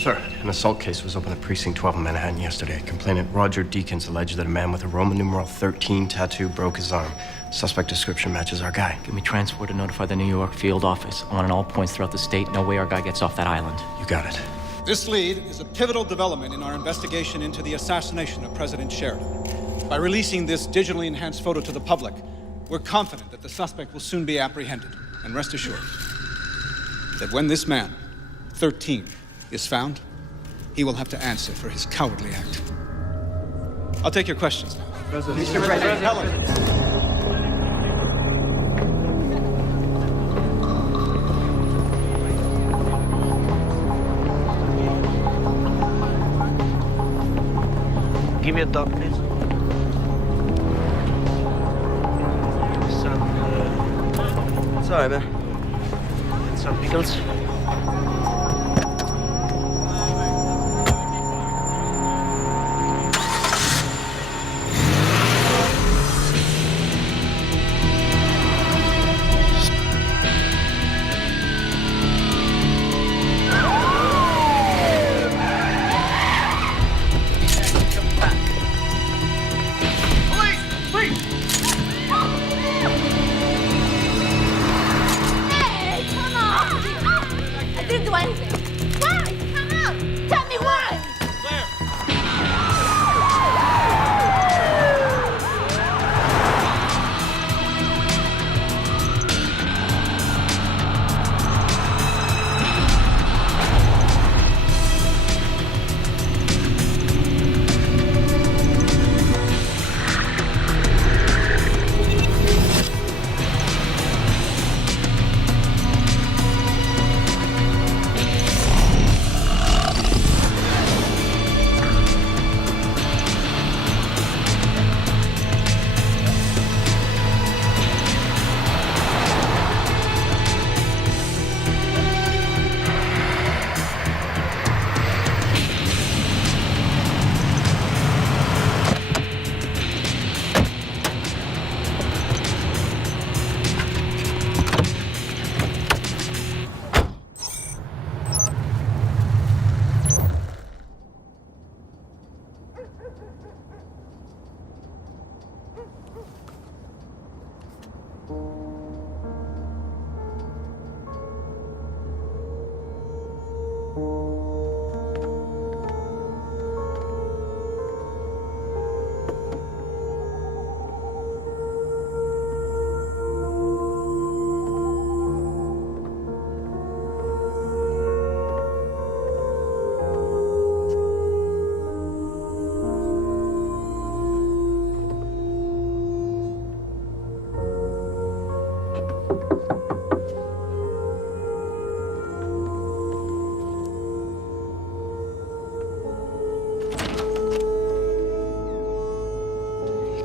Sir, an assault case was opened at Precinct 12 in Manhattan yesterday. Complainant Roger Deakins alleged that a man with a Roman numeral 13 tattoo broke his arm. Suspect description matches our guy. Give me transport to notify the New York field office. I want on all points throughout the state. No way our guy gets off that island. You got it. This lead is a pivotal development in our investigation into the assassination of President Sheridan. By releasing this digitally enhanced photo to the public, we're confident that the suspect will soon be apprehended. And rest assured that when this man, 13, is found, he will have to answer for his cowardly act. I'll take your questions now. Mr. President. Helen. Give me a dog, please. Some, Sorry, man. some pickles.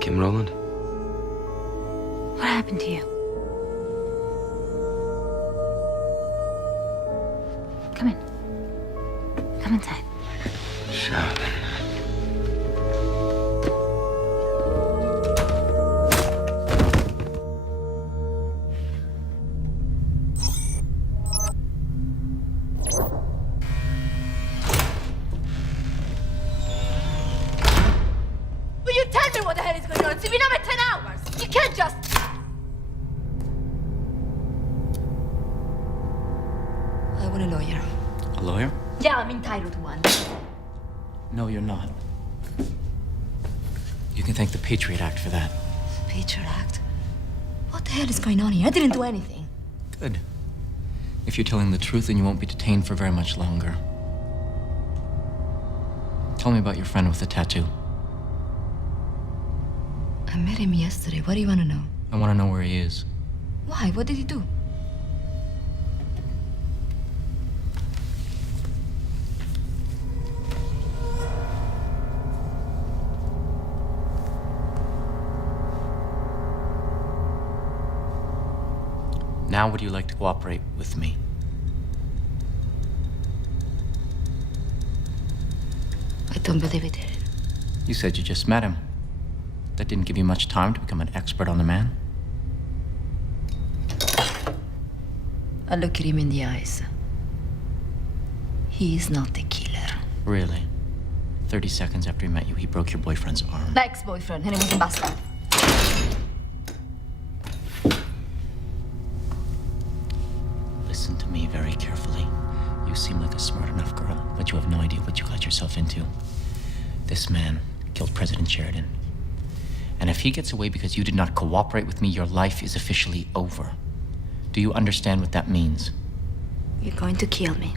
Kim Rowland? What happened to you? Come in. Come inside. Shut. Will you tell me what the hell is going on? It's been over 10 hours. You can't just... I want a lawyer. A lawyer? Yeah, I'm entitled to one. No, you're not. You can thank the Patriot Act for that. Patriot Act? What the hell is going on here? I didn't do anything. Good. If you're telling the truth, then you won't be detained for very much longer. Tell me about your friend with the tattoo. I met him yesterday. What do you want to know? I want to know where he is. Why? What did he do? Now, would you like to cooperate with me? I don't believe it. You said you just met him. That didn't give you much time to become an expert on the man. I look at him in the eyes. He is not the killer. Really? 30 seconds after he met you, he broke your boyfriend's arm. The ex-boyfriend, and he was a bastard. Listen to me very carefully. You seem like a smart enough girl, but you have no idea what you got yourself into. This man killed President Sheridan. And if he gets away because you did not cooperate with me, your life is officially over. Do you understand what that means? You're going to kill me.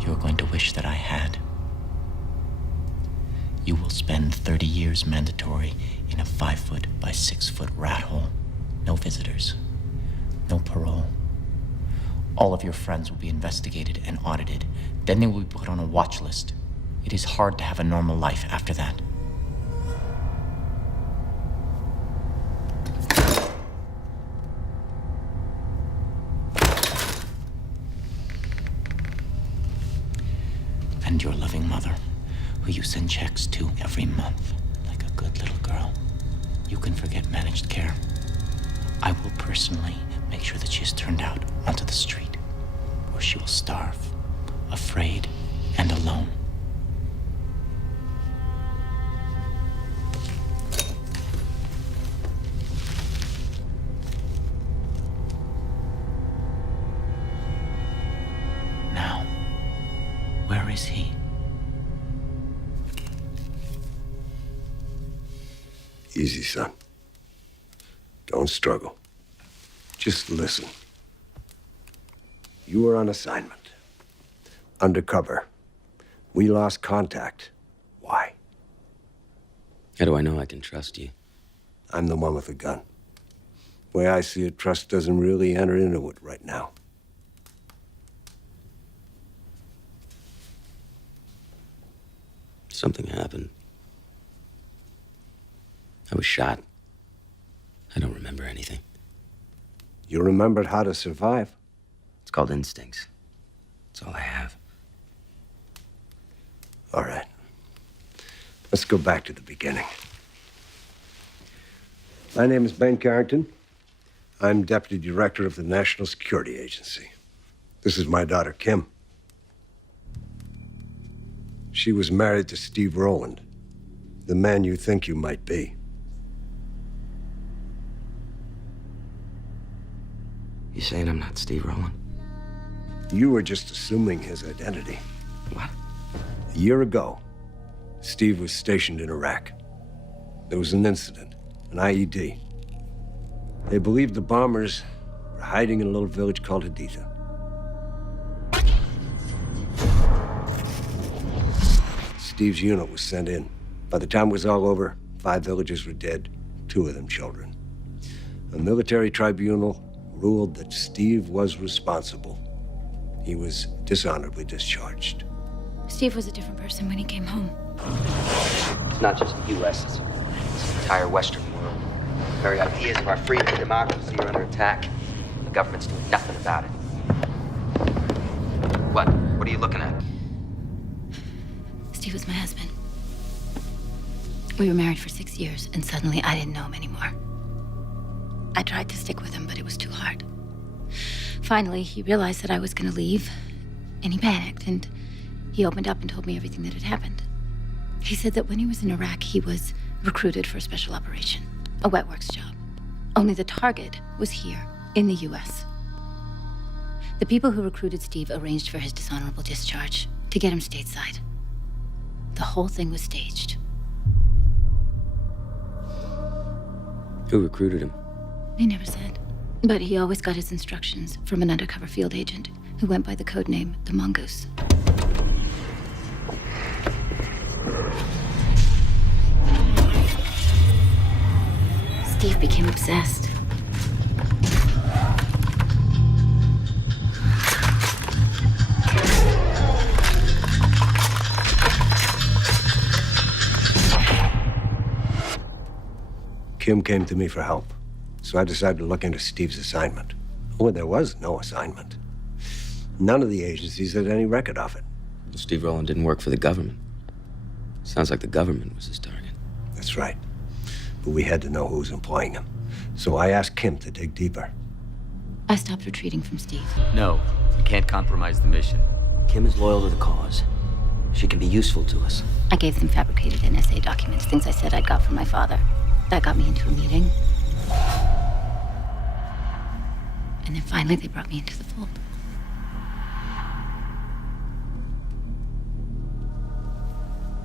You're going to wish that I had. You will spend 30 years mandatory in a 5-foot by 6-foot rat hole. No visitors. No parole. All of your friends will be investigated and audited. Then they will be put on a watch list. It is hard to have a normal life after that. And your loving mother, who you send checks to every month, like a good little girl. You can forget managed care. I will personally make sure that she is turned out onto the street, where she will starve, afraid and alone. Now, where is he? Easy, son. Don't struggle. Just listen. You were on assignment. Undercover. We lost contact. Why? How do I know I can trust you? I'm the one with the gun. The way I see it, trust doesn't really enter into it right now. Something happened. I was shot. I don't remember anything. You remembered how to survive. It's called instincts. That's all I have. All right. Let's go back to the beginning. My name is Ben Carrington. I'm Deputy Director of the National Security Agency. This is my daughter, Kim. She was married to Steve Rowland, the man you think you might be. You saying I'm not Steve Rowland? You were just assuming his identity. What? A year ago, Steve was stationed in Iraq. There was an incident, an IED. They believed the bombers were hiding in a little village called Haditha. Steve's unit was sent in. By the time it was all over, 5 villagers were dead, 2 of them children. A military tribunal ruled that Steve was responsible. He was dishonorably discharged. Steve was a different person when he came home. It's not just the U.S., it's the entire Western world. The very ideas of our freedom and democracy are under attack. The government's doing nothing about it. What? What are you looking at? Steve was my husband. We were married for 6 years, and suddenly I didn't know him anymore. I tried to stick with him, but it was too hard. Finally, he realized that I was going to leave, and he panicked, and he opened up and told me everything that had happened. He said that when he was in Iraq, he was recruited for a special operation, a wet works job. Only the target was here, in the U.S. The people who recruited Steve arranged for his dishonorable discharge to get him stateside. The whole thing was staged. Who recruited him? He never said. But he always got his instructions from an undercover field agent who went by the code name the Mongoose. Steve became obsessed. Kim came to me for help, so I decided to look into Steve's assignment. Well, there was no assignment. None of the agencies had any record of it. Well, Steve Rowland didn't work for the government. Sounds like the government was his target. That's right. But we had to know who was employing him. So I asked Kim to dig deeper. I stopped retreating from Steve. No, we can't compromise the mission. Kim is loyal to the cause. She can be useful to us. I gave them fabricated NSA documents, things I said I'd got from my father. That got me into a meeting. And then finally they brought me into the fold.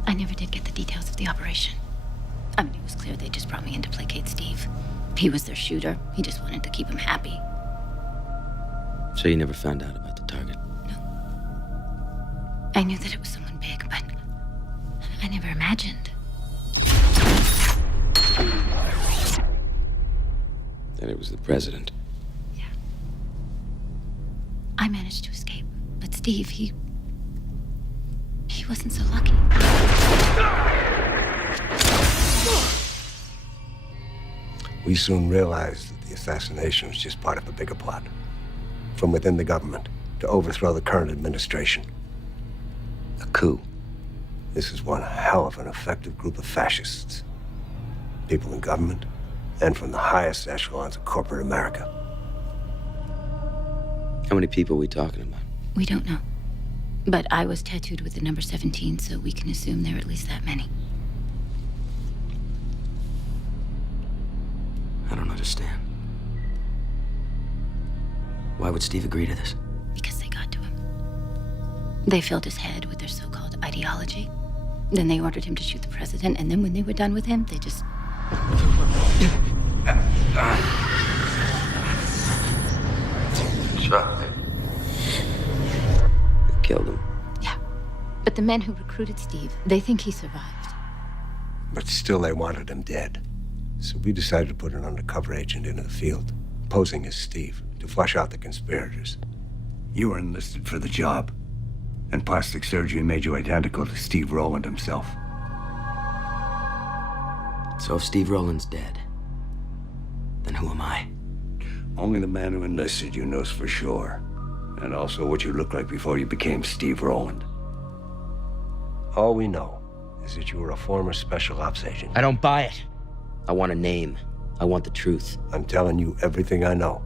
I never did get the details of the operation. I mean, it was clear they just brought me in to placate Steve. He was their shooter. He just wanted to keep him happy. So you never found out about the target? I knew that it was someone big, but I never imagined. That it was the president. I managed to escape, but Steve, he wasn't so lucky. We soon realized that the assassination was just part of a bigger plot from within the government to overthrow the current administration. A coup. This is one hell of an effective group of fascists. People in government and from the highest echelons of corporate America. How many people are we talking about? We don't know. But I was tattooed with the number 17, so we can assume there are at least that many. I don't understand. Why would Steve agree to this? Because they got to him. They filled his head with their so-called ideology. Then they ordered him to shoot the president, and then when they were done with him, they just... Shot him. They killed him. But the men who recruited Steve, they think he survived. But still they wanted him dead. So we decided to put an undercover agent into the field, posing as Steve, to flush out the conspirators. You were enlisted for the job, and plastic surgery made you identical to Steve Rowland himself. So if Steve Rowland's dead, then who am I? Only the man who enlisted you knows for sure, and also what you looked like before you became Steve Rowland. All we know is that you were a former special ops agent. I don't buy it. I want a name. I want the truth. I'm telling you everything I know.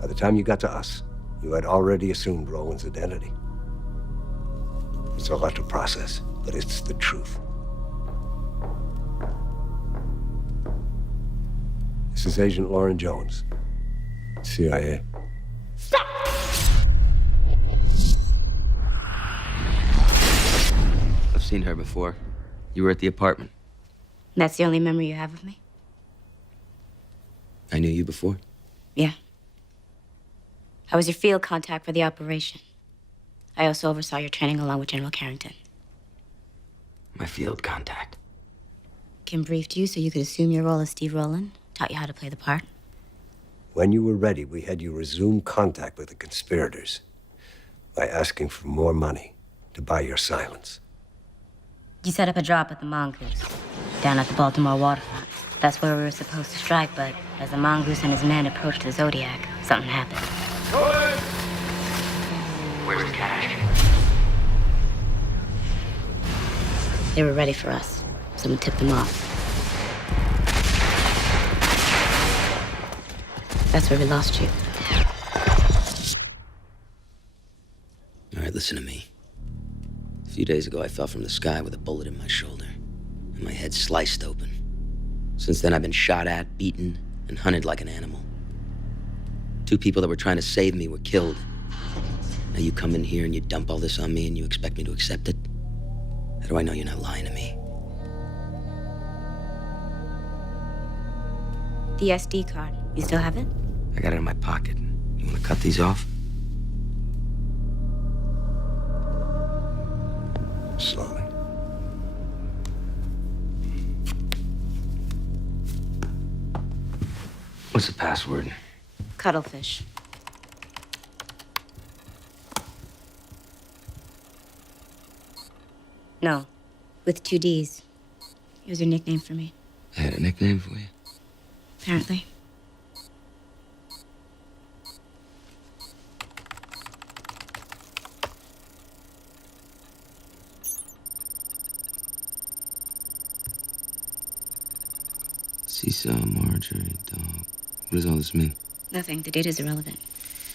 By the time you got to us, you had already assumed Rowland's identity. It's a lot to process, but it's the truth. This is Agent Lauren Jones, CIA. I've seen her before. You were at the apartment. That's the only memory you have of me? I knew you before. Yeah. I was your field contact for the operation. I also oversaw your training along with General Carrington. My field contact. Kim briefed you so you could assume your role as Steve Rowland, taught you how to play the part. When you were ready, we had you resume contact with the conspirators by asking for more money to buy your silence. You set up a drop at the Mongoose, down at the Baltimore waterfront. That's where we were supposed to strike, but as the Mongoose and his men approached the Zodiac, something happened. Where's the cash? They were ready for us. Someone tipped them off. That's where we lost you. All right, listen to me. A few days ago, I fell from the sky with a bullet in my shoulder, and my head sliced open. Since then, I've been shot at, beaten, and hunted like an animal. 2 people that were trying to save me were killed. Now you come in here and you dump all this on me and you expect me to accept it? How do I know you're not lying to me? The SD card. You still have it? I got it in my pocket. You want to cut these off? Slowly. What's the password? Cuttlefish. No, with 2 Ds. It was your nickname for me. I had a nickname for you? Apparently. Seesaw, Marjorie, dog. What does all this mean? Nothing. The data is irrelevant.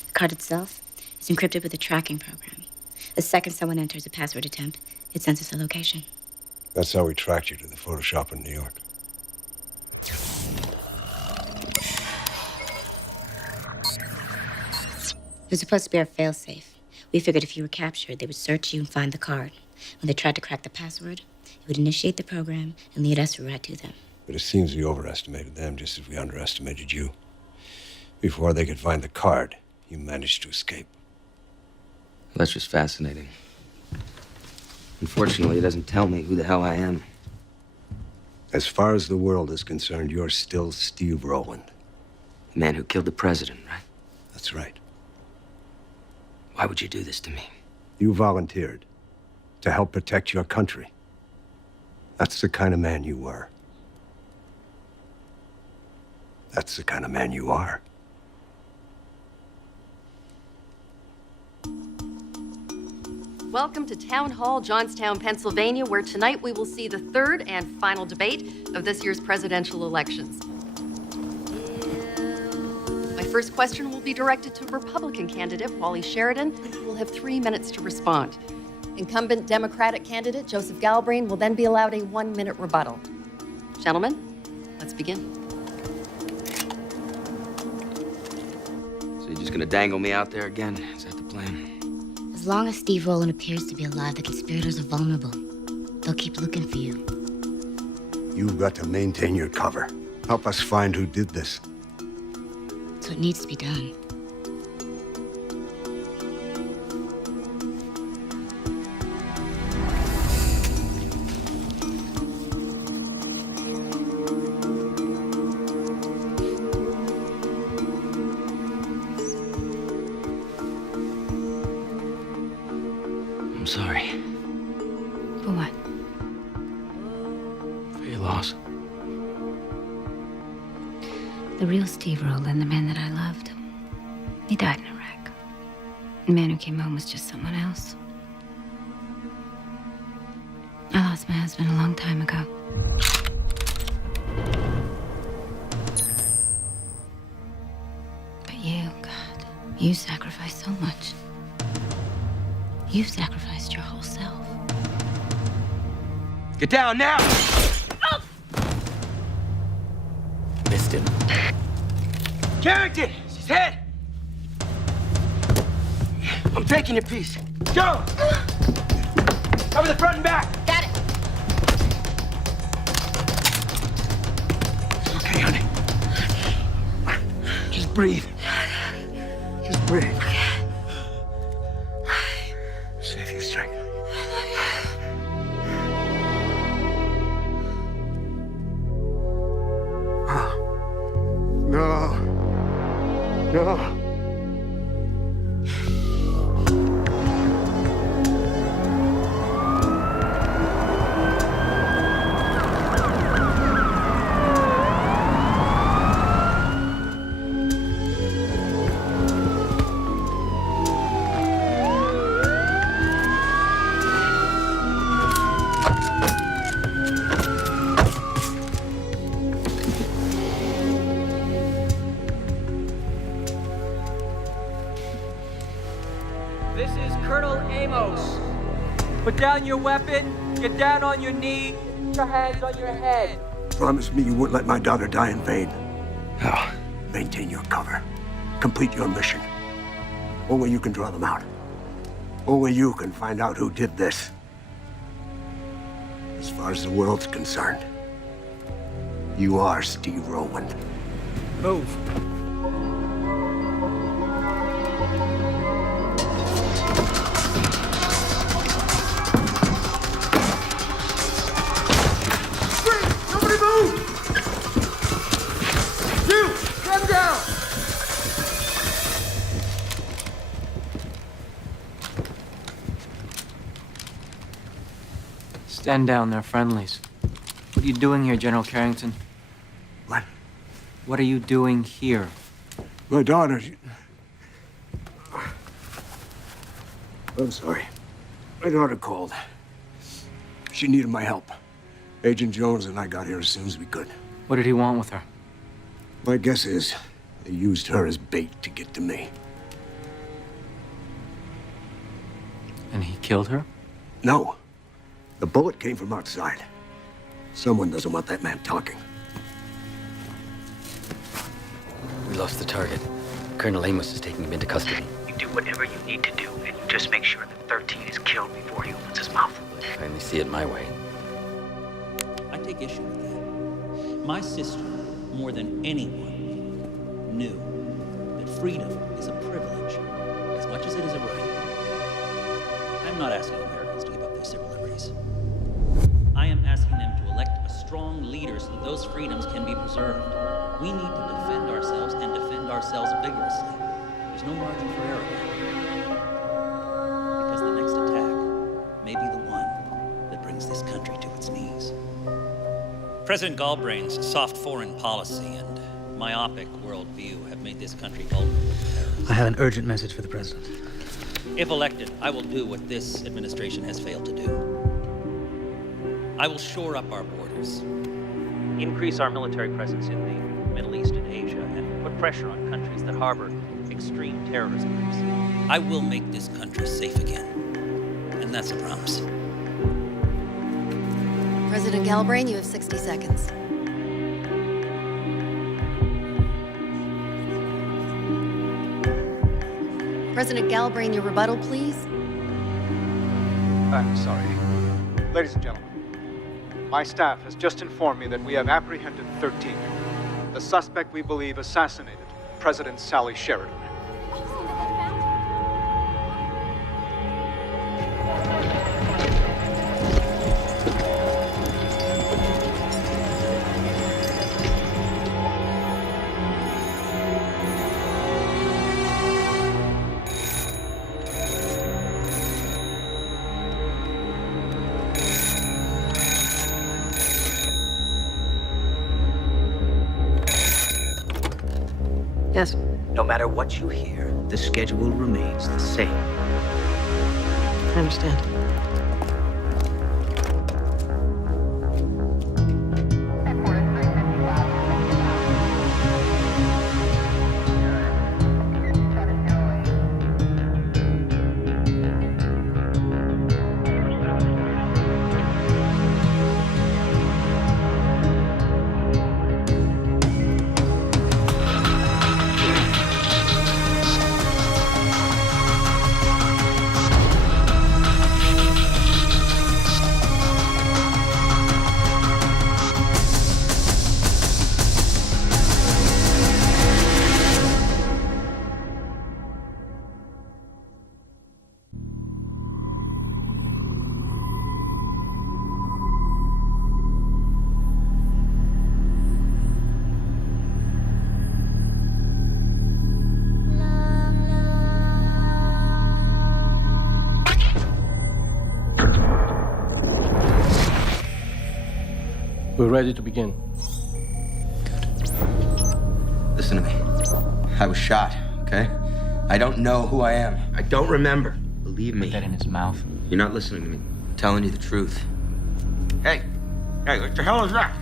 The card itself is encrypted with a tracking program. The second someone enters a password attempt, it sends us a location. That's how we tracked you to the photo shop in New York. It was supposed to be our failsafe. We figured if you were captured, they would search you and find the card. When they tried to crack the password, it would initiate the program and lead us right to them. But it seems we overestimated them just as we underestimated you. Before they could find the card, you managed to escape. Well, that's just fascinating. Unfortunately, it doesn't tell me who the hell I am. As far as the world is concerned, you're still Steve Rowland. The man who killed the president, right? That's right. Why would you do this to me? You volunteered to help protect your country. That's the kind of man you were. That's the kind of man you are. Welcome to Town Hall, Johnstown, Pennsylvania, where tonight we will see the third and final debate of this year's presidential elections. My first question will be directed to Republican candidate Wally Sheridan, who will have 3 minutes to respond. Incumbent Democratic candidate Joseph Galbraith will then be allowed a 1-minute rebuttal. Gentlemen, let's begin. So you're just gonna dangle me out there again? Is that the plan? As long as Steve Rowland appears to be alive, the conspirators are vulnerable. They'll keep looking for you. You've got to maintain your cover. Help us find who did this. So it needs to be done. I'm sorry. For what? For your loss. The real Steve Rowland, the man that I loved, he died in Iraq. The man who came home was just someone else. I lost my husband a long time ago. But you, God, you sacrificed so much. You've sacrificed your whole self. Get down now! Missed him. Carrington! She's hit! I'm taking your piece. Go! Cover the front and back! Got it! Okay, honey. Just breathe. Just breathe. Save your strength. No. No. is Colonel Amos. Put down your weapon, get down on your knee, put your hands on your head. Promise me you won't let my daughter die in vain. Oh. Maintain your cover. Complete your mission. Only you can draw them out. Only you can find out who did this. As far as the world's concerned, you are Steve Rowan. Move. Nobody move! You! Gun down! Stand down, they're friendlies. What are you doing here, General Carrington? What? What are you doing here? My daughter... I'm sorry. My daughter called. She needed my help. Agent Jones and I got here as soon as we could. What did he want with her? My guess is they used her as bait to get to me. And he killed her? No. The bullet came from outside. Someone doesn't want that man talking. We lost the target. Colonel Amos is taking him into custody. You do whatever you need to do, and you just make sure that 13 is killed before he opens his mouth. I only see it my way. I take issue with that. My sister, more than anyone, knew that freedom is a privilege as much as it is a right. I'm not asking Americans to give up their civil liberties. I am asking them to elect a strong leader so that those freedoms can be preserved. We need to defend ourselves and defend ourselves vigorously. There's no margin for error here. Because the next attack may be the one that brings this country to its knees. President Galbraith's soft foreign policy and myopic worldview have made this country vulnerable to terror. I have an urgent message for the president. If elected, I will do what this administration has failed to do. I will shore up our borders, increase our military presence in the Middle East and Asia, and put pressure on countries that harbor extreme terrorist groups. I will make this country safe again, and that's a promise. President Galbraith, you have 60 seconds. President Galbraith, your rebuttal, please. I'm sorry. Ladies and gentlemen, my staff has just informed me that we have apprehended 13. The suspect we believe assassinated President Sally Sheridan. Yes. No matter what you hear, the schedule remains the same. I understand. We're ready to begin. Listen to me. I was shot, okay? I don't know who I am. I don't remember. Believe me. Put that in his mouth. You're not listening to me. I'm telling you the truth. Hey! Hey, what the hell is that?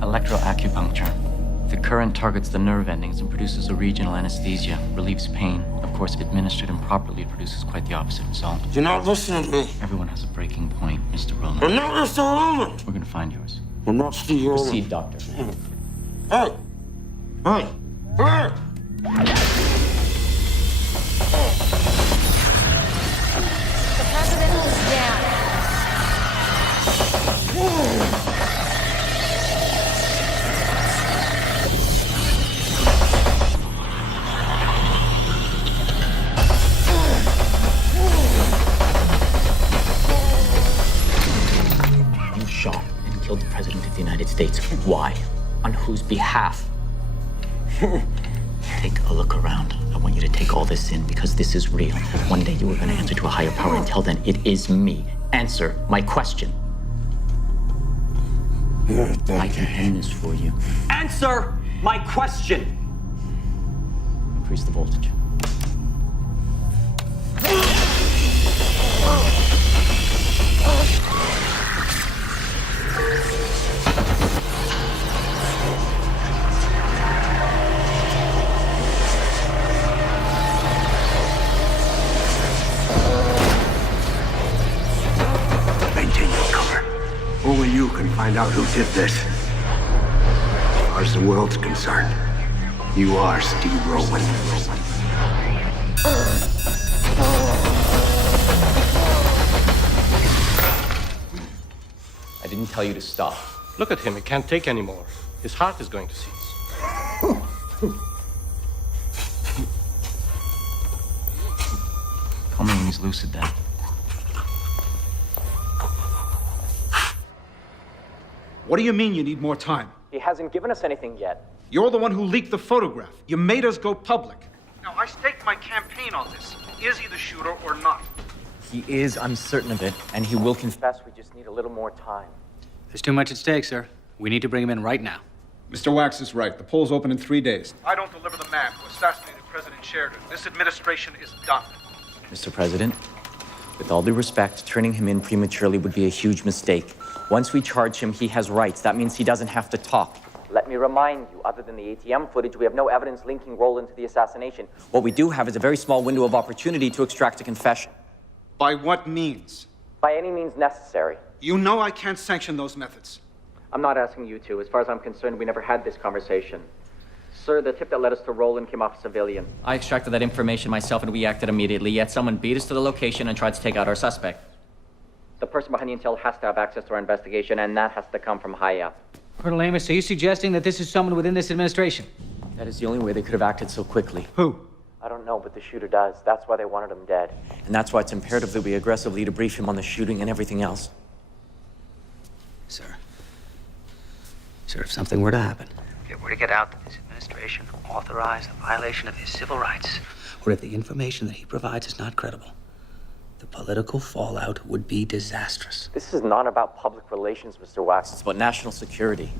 Electroacupuncture. The current current targets the nerve endings and produces a regional anesthesia, relieves pain. Of course, if administered improperly, it produces quite the opposite result. You're not listening to me. Everyone has a breaking point, Mr. Rowland. I'm not Mr. Rowland. We're gonna find yours. I'm not Steve Rowland. Proceed, Doctor. Hey! Hey! Hey! The president is down. You shot and killed the President of the United States. Why? On whose behalf? Take a look around. I want you to take all this in because this is real. One day you are going to answer to a higher power. Until then, it is me. Answer my question. I can end this for you. Answer my question! Increase the voltage. Maintain your cover. Only you can find out who did this. As far as the world's concerned, you are Steve Rowland. I didn't tell you to stop. Look at him. He can't take anymore. His heart is going to cease. Call me when he's lucid, then. What do you mean you need more time? He hasn't given us anything yet. You're the one who leaked the photograph. You made us go public. Now, I staked my campaign on this. Is he the shooter or not? He is, I'm certain of it, and he will confess. We just need a little more time. There's too much at stake, sir. We need to bring him in right now. Mr. Wax is right. The polls open in 3 days. I don't deliver the man who assassinated President Sheridan. This administration is done. Mr. President, with all due respect, turning him in prematurely would be a huge mistake. Once we charge him, he has rights. That means he doesn't have to talk. Let me remind you, other than the ATM footage, we have no evidence linking Rowland to the assassination. What we do have is a very small window of opportunity to extract a confession. By what means? By any means necessary. You know I can't sanction those methods. I'm not asking you to. As far as I'm concerned, we never had this conversation. Sir, the tip that led us to Rowland came off a civilian. I extracted that information myself and we acted immediately, yet someone beat us to the location and tried to take out our suspect. The person behind the intel has to have access to our investigation, and that has to come from high up. Colonel Amos, are you suggesting that this is someone within this administration? That is the only way they could have acted so quickly. Who? I don't know, but the shooter does. That's why they wanted him dead. And that's why it's imperative that we aggressively debrief him on the shooting and everything else. Sir, if something were to happen, If it were to get out that this administration authorized the violation of his civil rights, or if the information that he provides is not credible, the political fallout would be disastrous. This is not about public relations, Mr. Wax. It's about national security.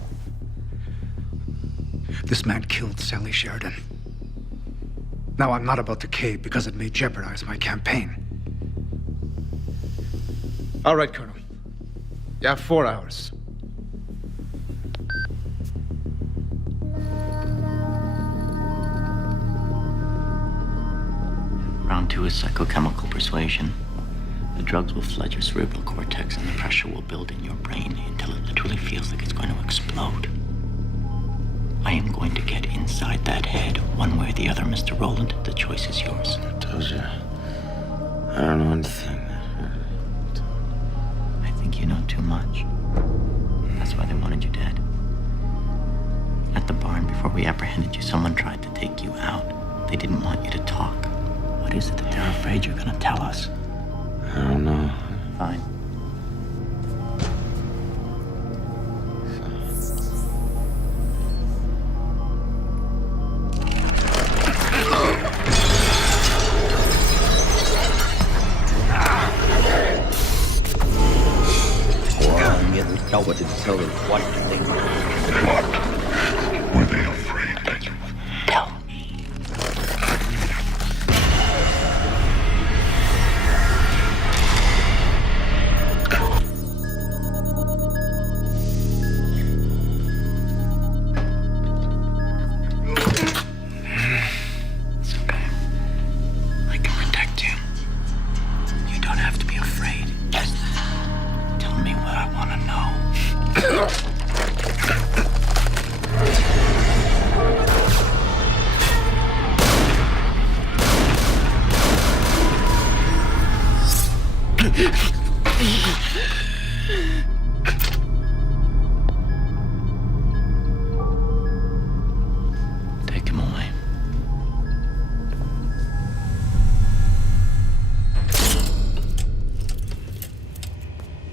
This man killed Sally Sheridan. Now I'm not about to cave because it may jeopardize my campaign. All right, Colonel. You have 4 hours. Round 2 is psychochemical persuasion. The drugs will flood your cerebral cortex and the pressure will build in your brain until it literally feels like it's going to explode. I am going to get inside that head, one way or the other, Mr. Rowland. The choice is yours. I told you. I don't know anything. I think you know too much. That's why they wanted you dead. At the barn, before we apprehended you, someone tried to take you out. They didn't want you to talk. What is it that they're afraid you're gonna tell us? I don't know. Fine. Tell what to tell them. What do they want? What were they afraid that you would tell me?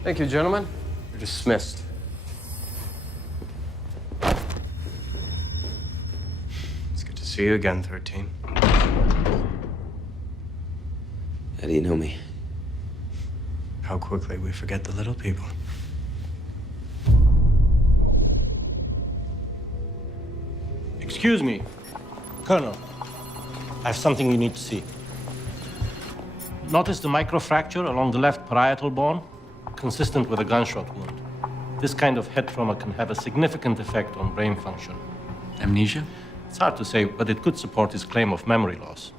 Thank you, gentlemen. You're dismissed. It's good to see you again, 13. How do you know me? How quickly we forget the little people. Excuse me, Colonel. I have something you need to see. Notice the microfracture along the left parietal bone? Consistent with a gunshot wound. This kind of head trauma can have a significant effect on brain function. Amnesia? It's hard to say, but it could support his claim of memory loss.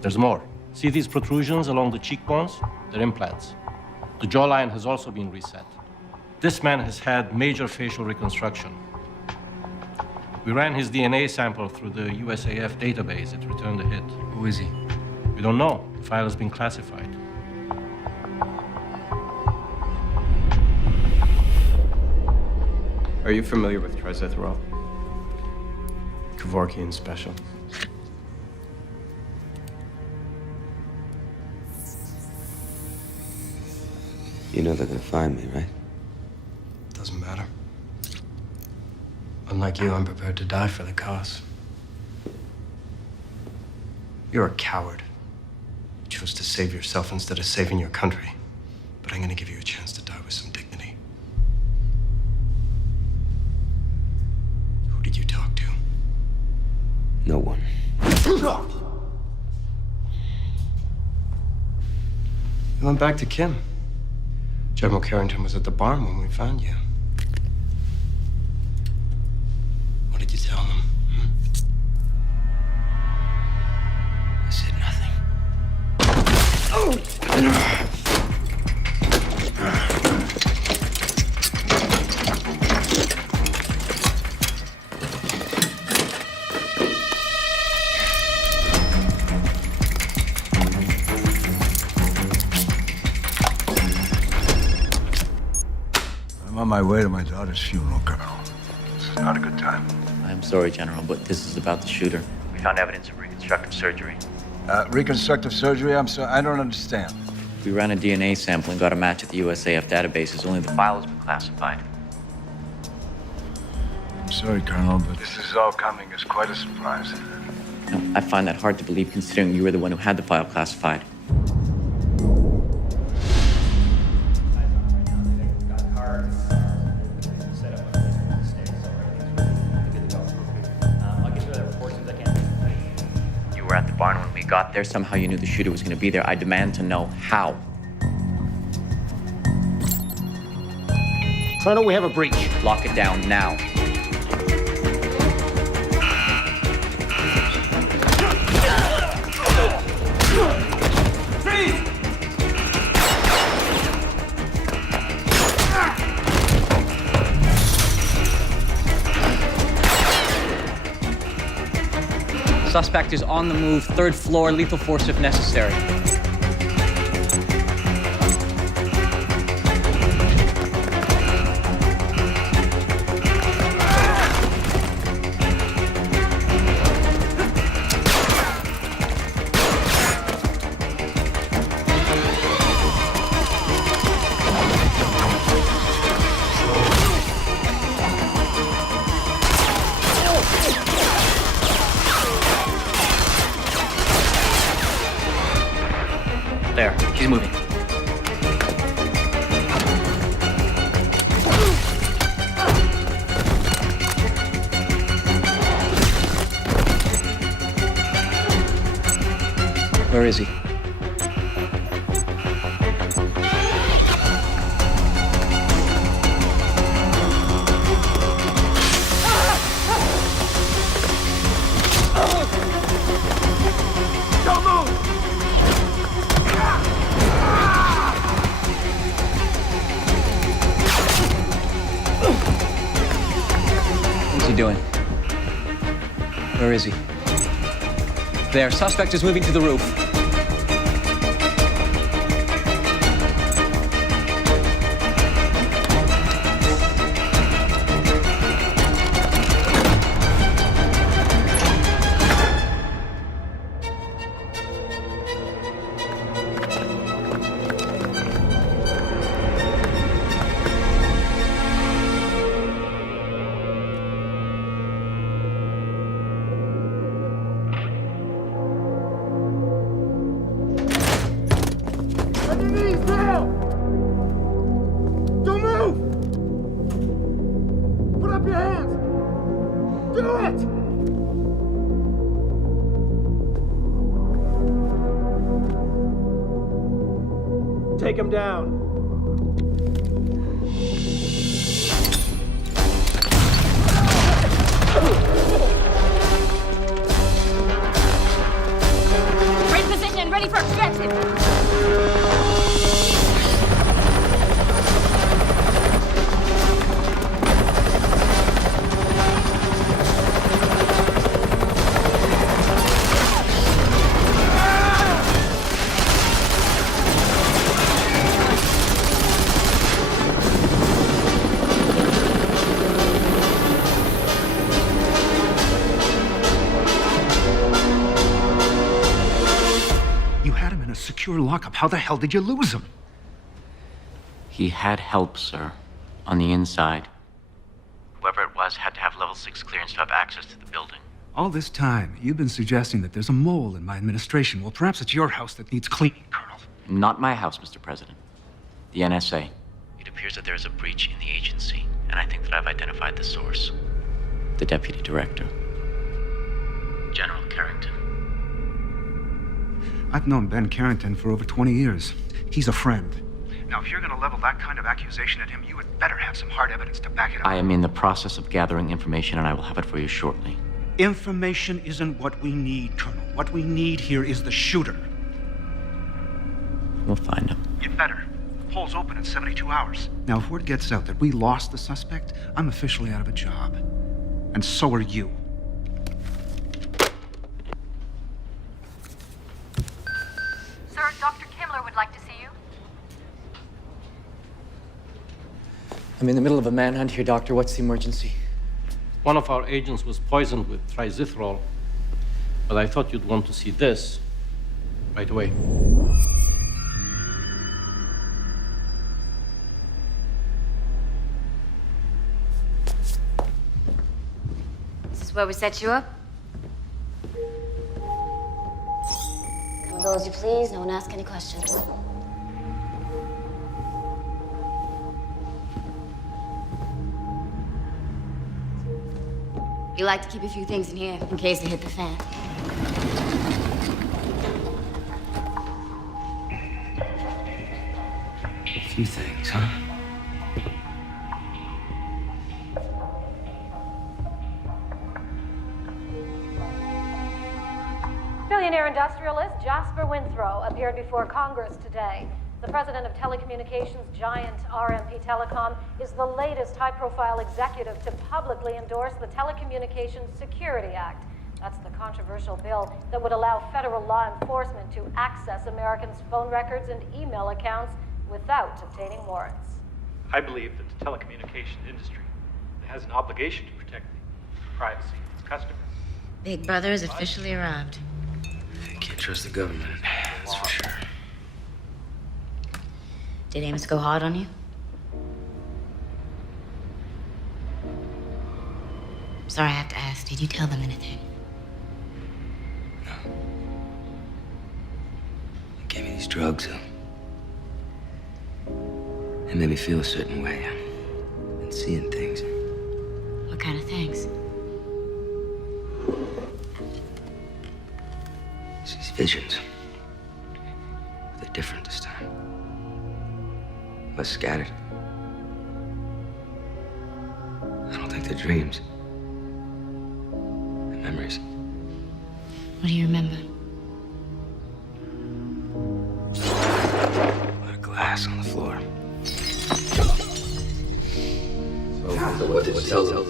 There's more. See these protrusions along the cheekbones? They're implants. The jawline has also been reset. This man has had major facial reconstruction. We ran his DNA sample through the USAF database. It returned a hit. Who is he? We don't know. The file has been classified. Are you familiar with trizethral? Kevorkian special. You know they're gonna find me, right? Doesn't matter. Unlike you, I'm prepared to die for the cause. You're a coward. You chose to save yourself instead of saving your country. But I'm gonna give you a chance to die with some dignity. Who did you talk to? No one. You went back to Kim. General Carrington was at the barn when we found you. What did you tell him? I said nothing. I'm on my way to my daughter's funeral, Colonel. This is not a good time. I'm sorry, General, but this is about the shooter. We found evidence of reconstructive surgery. Reconstructive surgery? I don't understand. We ran a DNA sample and got a match at the USAF databases, only the file has been classified. I'm sorry, Colonel, but this is all coming as quite a surprise. No, I find that hard to believe considering you were the one who had the file classified. You were at the barn when we got there. There, somehow you knew the shooter was going to be there. I demand to know how. Colonel, we have a breach. Lock it down now. Suspect is on the move, 3rd floor, lethal force if necessary. There, he's moving. Where is he? Don't move! What's he doing? Where is he? There, suspect is moving to the roof. Knees down! Don't move! Put up your hands! Do it! Take him down. We're in position, ready for extraction. You had him in a secure lockup. How the hell did you lose him? He had help, sir. On the inside. Whoever it was had to have level 6 clearance to have access to the building. All this time, you've been suggesting that there's a mole in my administration. Well, perhaps it's your house that needs cleaning, Colonel. Not my house, Mr. President. The NSA. It appears that there is a breach in the agency, and I think that I've identified the source. The Deputy Director. General Carrington. I've known Ben Carrington for over 20 years. He's a friend. Now, if you're gonna level that kind of accusation at him, you had better have some hard evidence to back it up. I am in the process of gathering information, and I will have it for you shortly. Information isn't what we need, Colonel. What we need here is the shooter. We'll find him. You'd better. The poll's open in 72 hours. Now, if word gets out that we lost the suspect, I'm officially out of a job. And so are you. Sir, Dr. Kilmer would like to see you. I'm in the middle of a manhunt here, Doctor. What's the emergency? One of our agents was poisoned with trizithrol, but I thought you'd want to see this right away. This is where we set you up? Come and go as you please. No one ask any questions. You like to keep a few things in here in case they hit the fan. A few things, huh? Billionaire industrialist Jasper Winthrow appeared before Congress today. The president of telecommunications giant RMP Telecom is the latest high-profile executive to publicly endorse the Telecommunications Security Act. That's the controversial bill that would allow federal law enforcement to access Americans' phone records and email accounts without obtaining warrants. I believe that the telecommunications industry has an obligation to protect the privacy of its customers. Big Brother has officially arrived. You can't trust the government, that's for sure. Did Amos go hard on you? Sorry, I have to ask. Did you tell them anything? He gave me these drugs. It made me feel a certain way. I've been seeing things. What kind of things? These visions. They're different this time. Less scattered. I don't think they're dreams. They're memories. What do you remember? A lot of glass on the floor. So what did it tell them?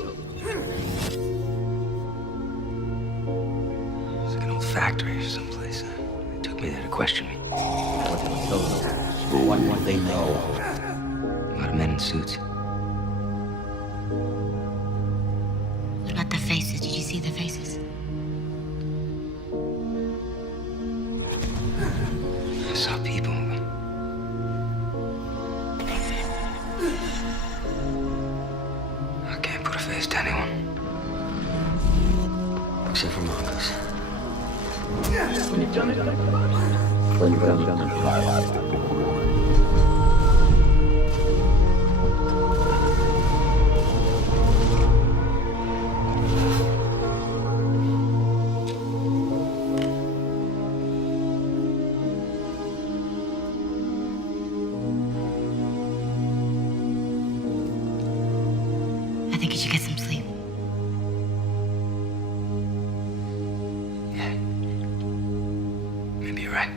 It's like an old factory or someplace. They took me there to question me. What did it tell them? What did they know? A lot of men in suits. What about the faces? Did you see the faces? I saw people. I can't put a face to anyone. Except for Mongoose. I think you should get some sleep. Maybe you're right.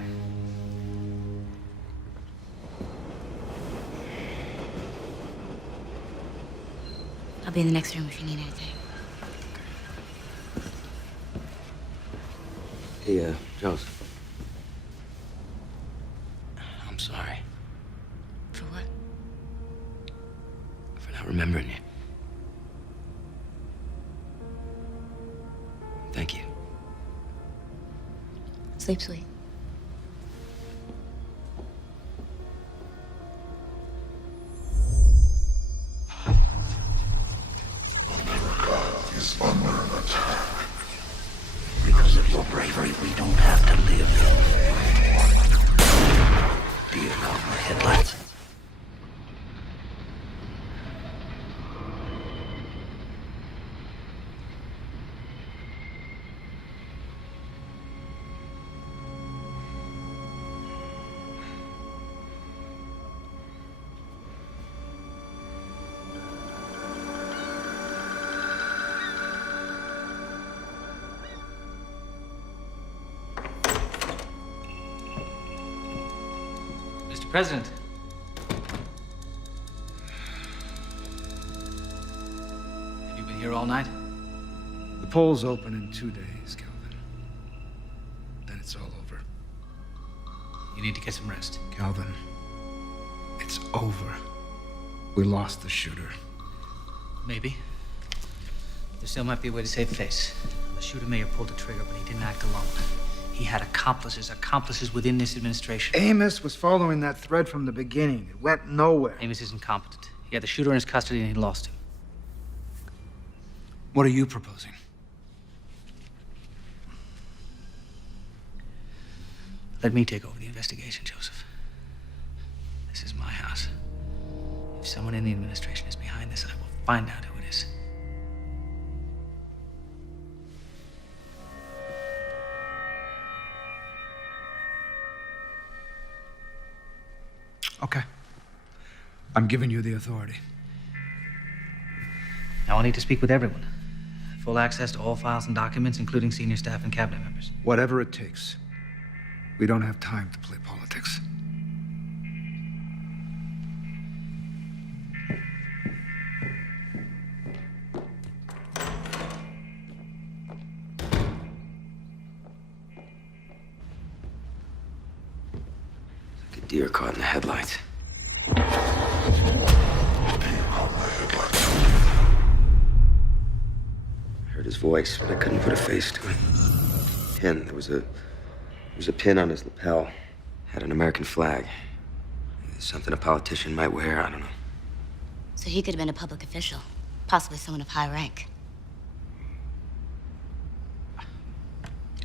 I'll be in the next room if you need anything. Hey, Joseph. I'm sorry For what? for not remembering you. Thank you. Sleep sweet. Is under an attack. Because of your bravery, we don't have to live. Do you know my headlights? Mr. President. Have you been here all night? The polls open in 2 days, Calvin. Then it's all over. You need to get some rest. Calvin, it's over. We lost the shooter. Maybe. There still might be a way to save face. The shooter may have pulled the trigger, but he didn't act alone. He had accomplices within this administration. Amos was following that thread from the beginning. It went nowhere. Amos is incompetent. He had the shooter in his custody and he lost him. What are you proposing? Let me take over the investigation, Joseph. This is my house. If someone in the administration is behind this, I will find out who it is. Okay. I'm giving you the authority. Now I'll need to speak with everyone. Full access to all files and documents, including senior staff and cabinet members. Whatever it takes. We don't have time to play politics. Like a deer caught in the headlights. I heard his voice, but I couldn't put a face to it. Pin. There was a pin on his lapel. Had an American flag. Something a politician might wear, I don't know. So he could have been a public official, possibly someone of high rank.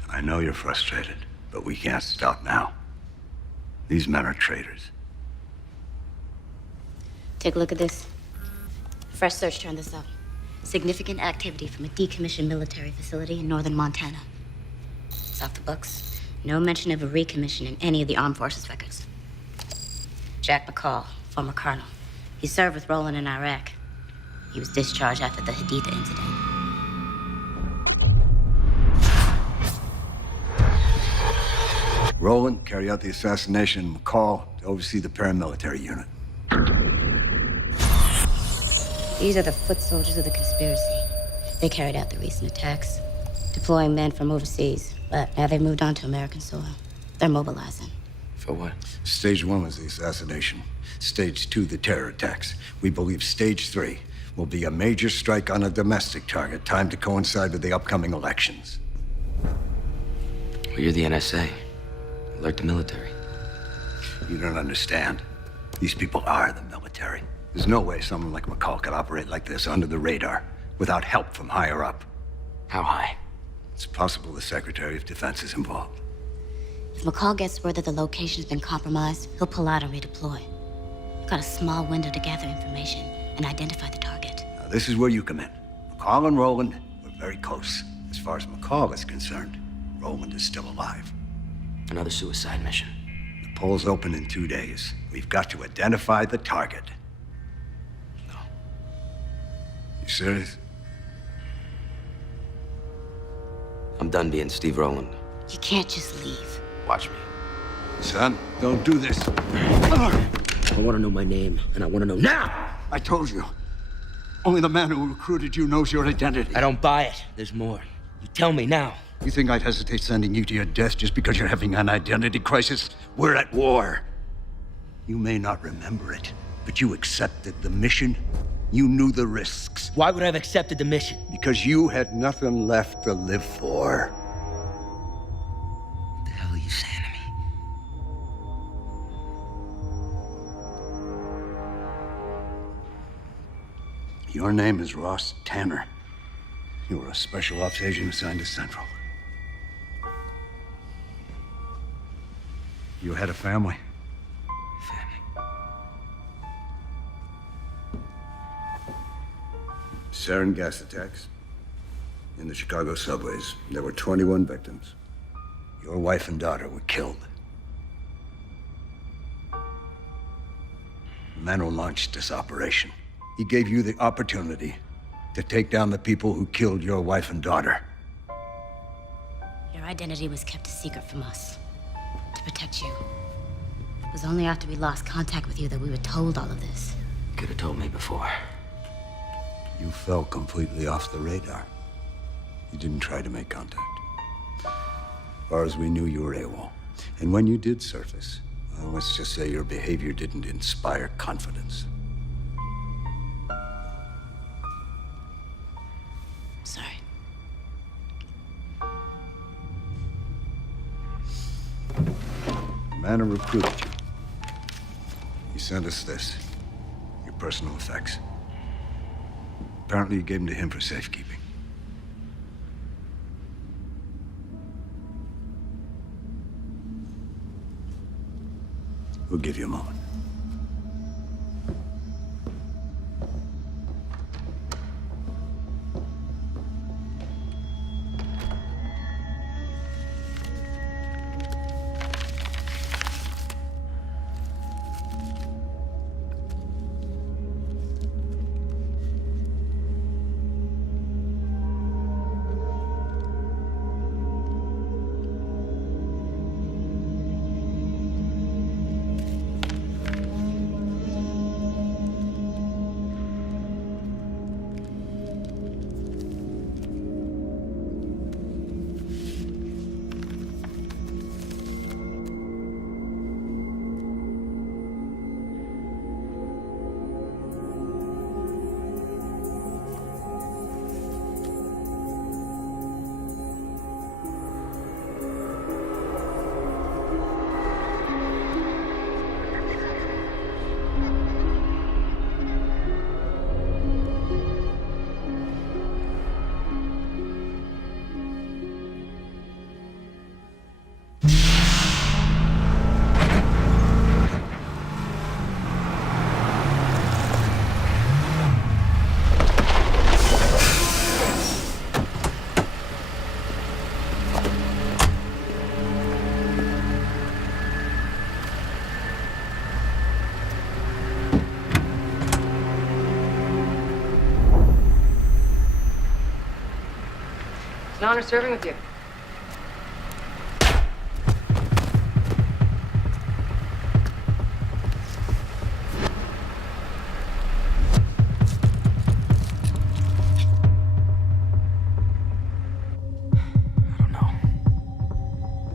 I know you're frustrated, but we can't stop now. These men are traitors. Take a look at this. Fresh search turned this up. Significant activity from a decommissioned military facility in northern Montana. It's off the books. No mention of a recommission in any of the armed forces records. Jack McCall, former colonel. He served with Roland in Iraq. He was discharged after the Haditha incident. Roland, carry out the assassination. McCall, to oversee the paramilitary unit. These are the foot soldiers of the conspiracy. They carried out the recent attacks, deploying men from overseas. But now they've moved on to American soil. They're mobilizing. For what? Stage 1 was the assassination. Stage 2, the terror attacks. We believe Stage 3 will be a major strike on a domestic target, timed to coincide with the upcoming elections. Well, you're the NSA. Alert the military. You don't understand. These people are the military. There's no way someone like McCall could operate like this under the radar, without help from higher up. How high? It's possible the Secretary of Defense is involved. If McCall gets word that the location's been compromised, he'll pull out and redeploy. We've got a small window to gather information and identify the target. Now, this is where you come in. McCall and Roland were very close. As far as McCall is concerned, Roland is still alive. Another suicide mission. The polls open in 2 days. We've got to identify the target. No. You serious? I'm done being Steve Rowland. You can't just leave. Watch me. Son, don't do this. I want to know my name, and I want to know now! I told you. Only the man who recruited you knows your identity. I don't buy it. There's more. You tell me now. You think I'd hesitate sending you to your death just because you're having an identity crisis? We're at war. You may not remember it, but you accepted the mission. You knew the risks. Why would I have accepted the mission? Because you had nothing left to live for. What the hell are you saying to me? Your name is Ross Tanner. You were a special ops agent assigned to Central. You had a family. Sarin gas attacks. In the Chicago subways, there were 21 victims. Your wife and daughter were killed. The man who launched this operation, he gave you the opportunity to take down the people who killed your wife and daughter. Your identity was kept a secret from us, to protect you. It was only after we lost contact with you that we were told all of this. Could have told me before. You fell completely off the radar. You didn't try to make contact. As far as we knew, you were AWOL. And when you did surface, well, let's just say your behavior didn't inspire confidence. Sorry. The man who recruited you, he sent us this, your personal effects. Apparently you gave them to him for safekeeping. We'll give you a moment. It's an honor serving with you.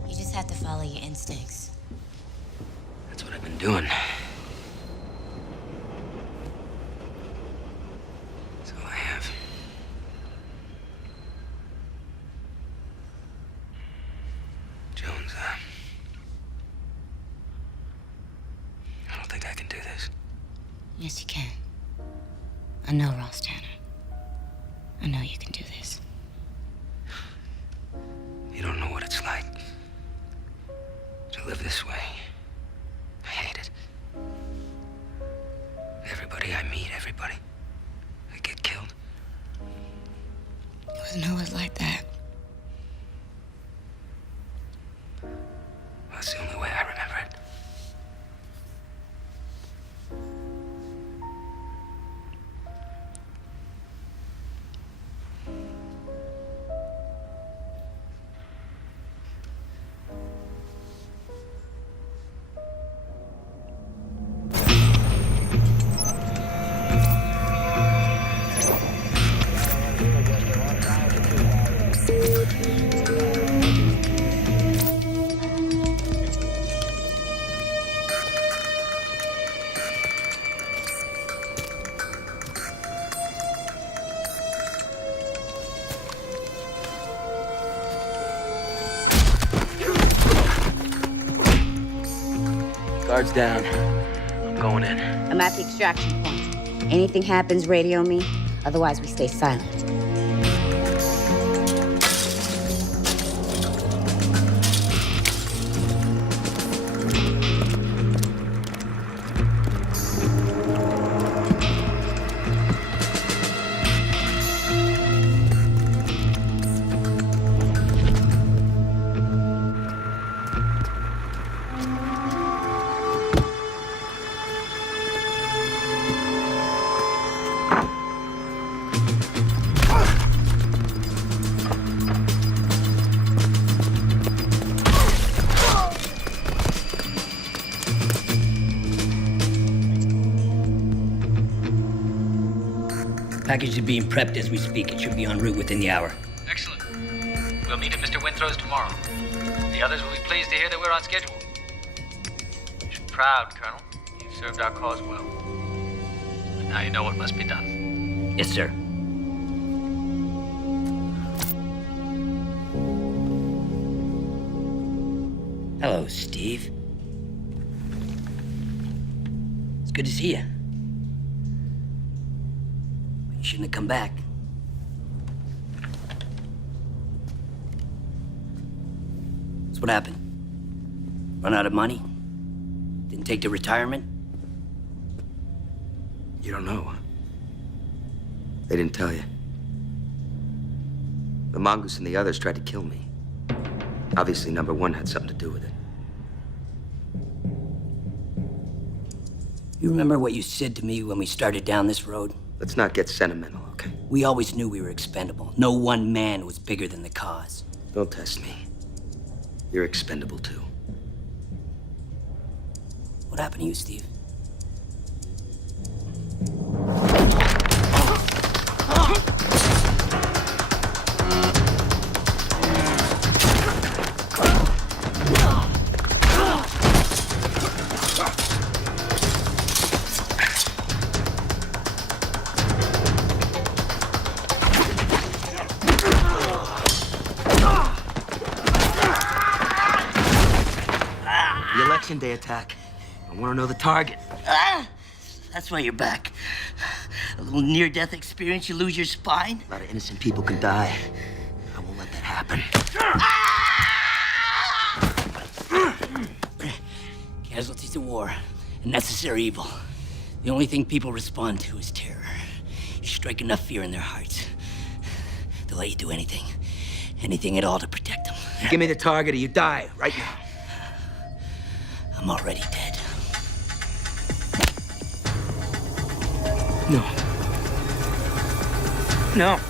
You just have to follow your instincts. That's what I've been doing. That's all I have. Jones, I don't think I can do this. Yes, you can. I know, Ross Tanner. I know you can do this. You don't know what it's like. live this way. I hate it. Everybody I meet, everybody, they get killed. It wasn't always like that. That's the only way I remember it. Guards down. I'm going in. I'm at the extraction point. Anything happens, radio me. Otherwise, we stay silent. Package is being prepped as we speak. It should be en route within the hour. Excellent. We'll meet at Mr. Winthrow's tomorrow. The others will be pleased to hear that we're on schedule. You're proud, Colonel. You've served our cause well. And now you know what must be done. Yes, sir. Hello, Steve. It's good to see you. You shouldn't have come back. That's what happened. Run out of money? Didn't take the retirement? You don't know. They didn't tell you. The mongoose and the others tried to kill me. Obviously, number one had something to do with it. You remember what you said to me when we started down this road? Let's not get sentimental, okay? We always knew we were expendable. No one man was bigger than the cause. Don't test me. You're expendable, too. What happened to you, Steve? Election day attack. I want to know the target. That's why you're back. A little near-death experience, you lose your spine? A lot of innocent people can die. I won't let that happen. Casualties of war, a necessary evil. The only thing people respond to is terror. You strike enough fear in their hearts, they'll let you do anything. Anything at all to protect them. You give me the target or you die right now. I'm already dead. No. No.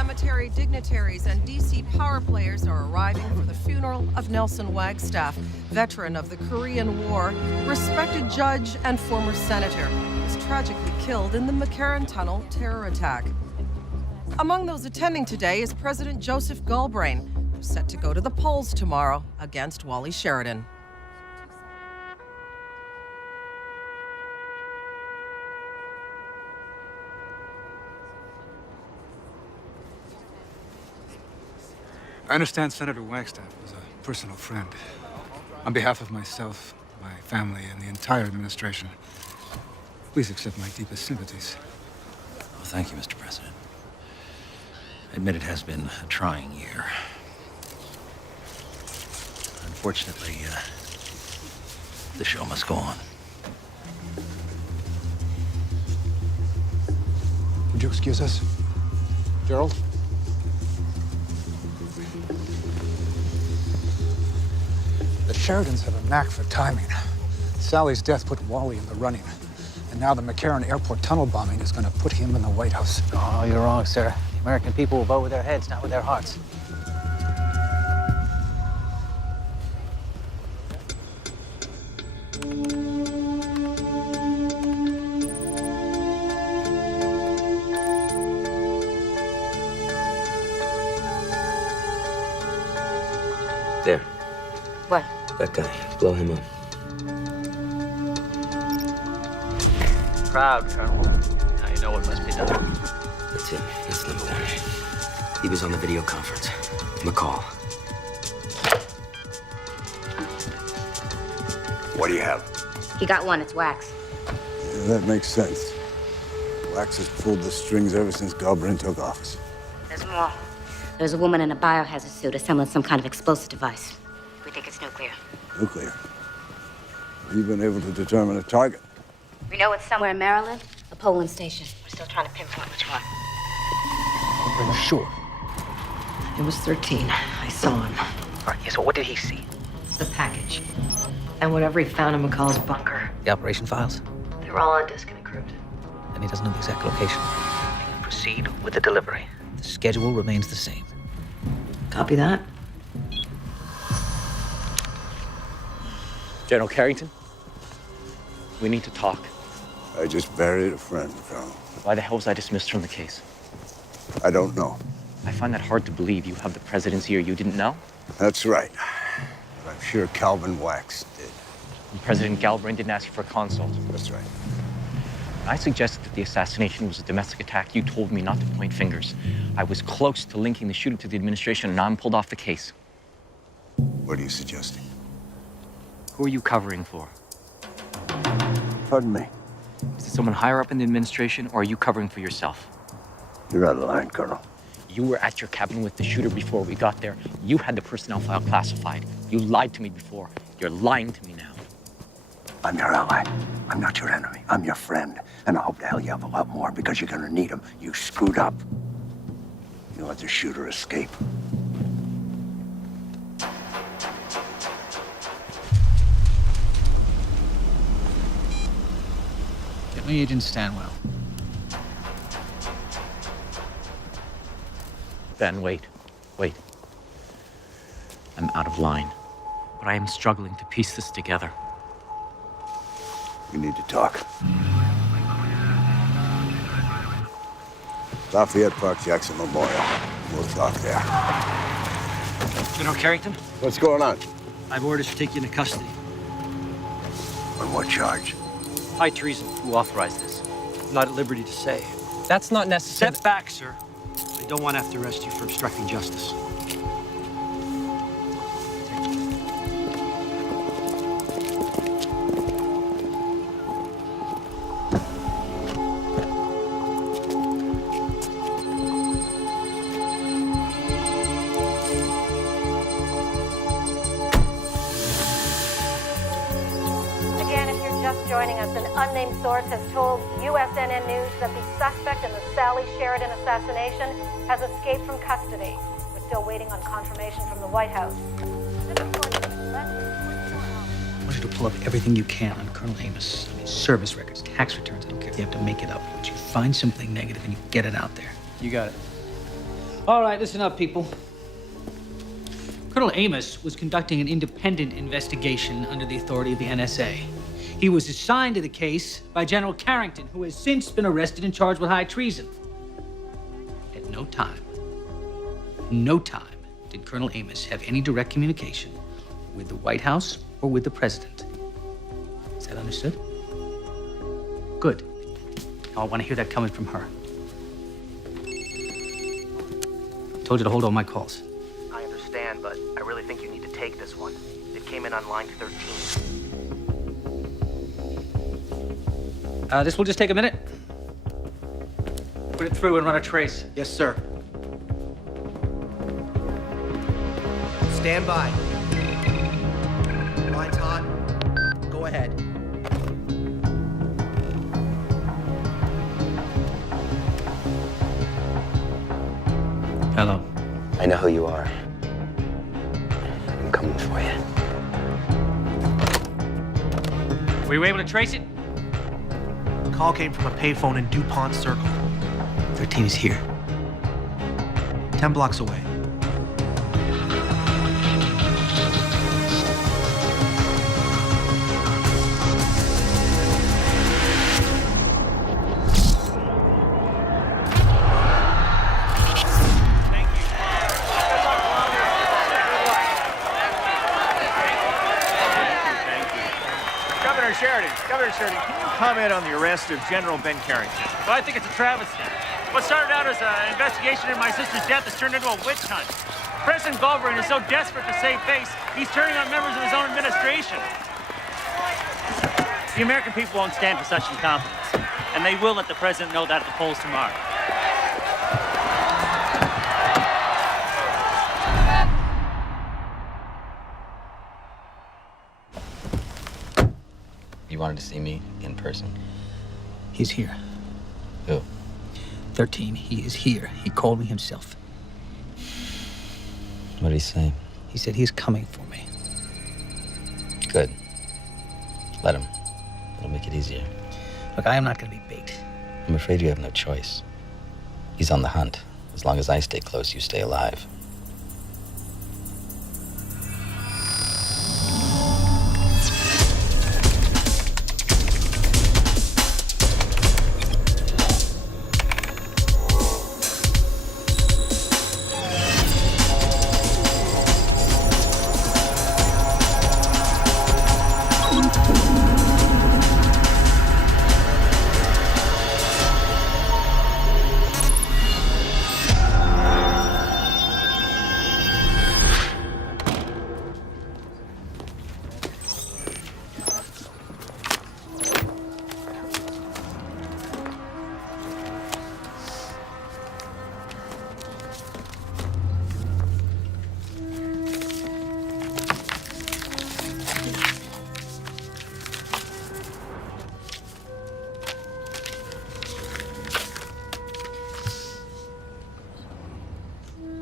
cemetery dignitaries and D.C. power players are arriving for the funeral of Nelson Wagstaff, veteran of the Korean War, respected judge and former senator, who was tragically killed in the McCarran Tunnel terror attack. Among those attending today is President Joseph Galbraith, who's set to go to the polls tomorrow against Wally Sheridan. I understand Senator Wagstaff was a personal friend. On behalf of myself, my family, and the entire administration, please accept my deepest sympathies. Well, thank you, Mr. President. I admit it has been a trying year. Unfortunately, the show must go on. Would you excuse us? Gerald? The Sheridans have a knack for timing. Sally's death put Wally in the running. And now the McCarran Airport tunnel bombing is going to put him in the White House. Oh, you're wrong, sir. The American people will vote with their heads, not with their hearts. There. What? That guy. Blow him up. Proud, Colonel. Now you know what must be done. That's him. That's number one. He was on the video conference. McCall. What do you have? He got one, it's Wax. Yeah, that makes sense. Wax has pulled the strings ever since Galbraith took office. There's more. There's a woman in a biohazard suit assembling some kind of explosive device. We think it's nuclear. Nuclear. Have you been able to determine a target? We know it's somewhere in Maryland, a polling station. We're still trying to pinpoint which one. We're sure. It was 13. I saw him. All right, yeah, so what did he see? The package. And whatever he found in McCall's bunker. The operation files? They were all on disk and encrypted. And he doesn't know the exact location. Proceed with the delivery. The schedule remains the same. Copy that. General Carrington, we need to talk. I just buried a friend, Colonel. Why the hell was I dismissed from the case? I don't know. I find that hard to believe. You have the presidency or you didn't know? That's right. But I'm sure Calvin Wax did. And President Galbraith didn't ask you for a consult. That's right. When I suggested that the assassination was a domestic attack, you told me not to point fingers. I was close to linking the shooter to the administration, and now I'm pulled off the case. What are you suggesting? Who are you covering for? Pardon me? Is it someone higher up in the administration, or are you covering for yourself? You're out of line, Colonel. You were at your cabin with the shooter before we got there. You had the personnel file classified. You lied to me before. You're lying to me now. I'm your ally. I'm not your enemy. I'm your friend. And I hope to hell you have a lot more because you're gonna need them. You screwed up. You let the shooter escape. Get me Agent Stanwell. Ben, wait. I'm out of line. But I am struggling to piece this together. We need to talk. Lafayette Park, Jackson Memorial. We'll talk there. General Carrington? What's going on? I have orders to take you into custody. On what charge? High treason. Who authorized this? I'm not at liberty to say. That's not necessary. Step back, sir. I don't want to have to arrest you for obstructing justice. Joining us, an unnamed source has told USNN News that the suspect in the Sally Sheridan assassination has escaped from custody. We're still waiting on confirmation from the White House. I want you to pull up everything you can on Colonel Amos. I mean, service records, tax returns. I don't care if you have to make it up. But you find something negative and you get it out there. You got it. All right, listen up, people. Colonel Amos was conducting an independent investigation under the authority of the NSA. He was assigned to the case by General Carrington, who has since been arrested and charged with high treason. At no time did Colonel Amos have any direct communication with the White House or with the President. Is that understood? Good. Now I want to hear that coming from her. Told you to hold all my calls. I understand, but I really think you need to take this one. It came in on line 13. This will just take a minute. Put it through and run a trace. Yes, sir. Stand by. Line's hot. Go ahead. Hello. I know who you are. I'm coming for you. Were you able to trace it? The call came from a payphone in DuPont Circle. 13 is here. 10 blocks away. Governor Sheridan, can you comment on the arrest of General Ben Carrington? Well, I think it's a travesty. What started out as an investigation into my sister's death has turned into a witch hunt. President Galbraith is so desperate to save face, he's turning on members of his own administration. The American people won't stand for such incompetence, and they will let the president know that at the polls tomorrow. You wanted to see me in person? He's here. Who? 13. He is here. He called me himself. What did he say? He said he's coming for me. Good. Let him. It'll make it easier. Look, I am not going to be bait. I'm afraid you have no choice. He's on the hunt. As long as I stay close, you stay alive.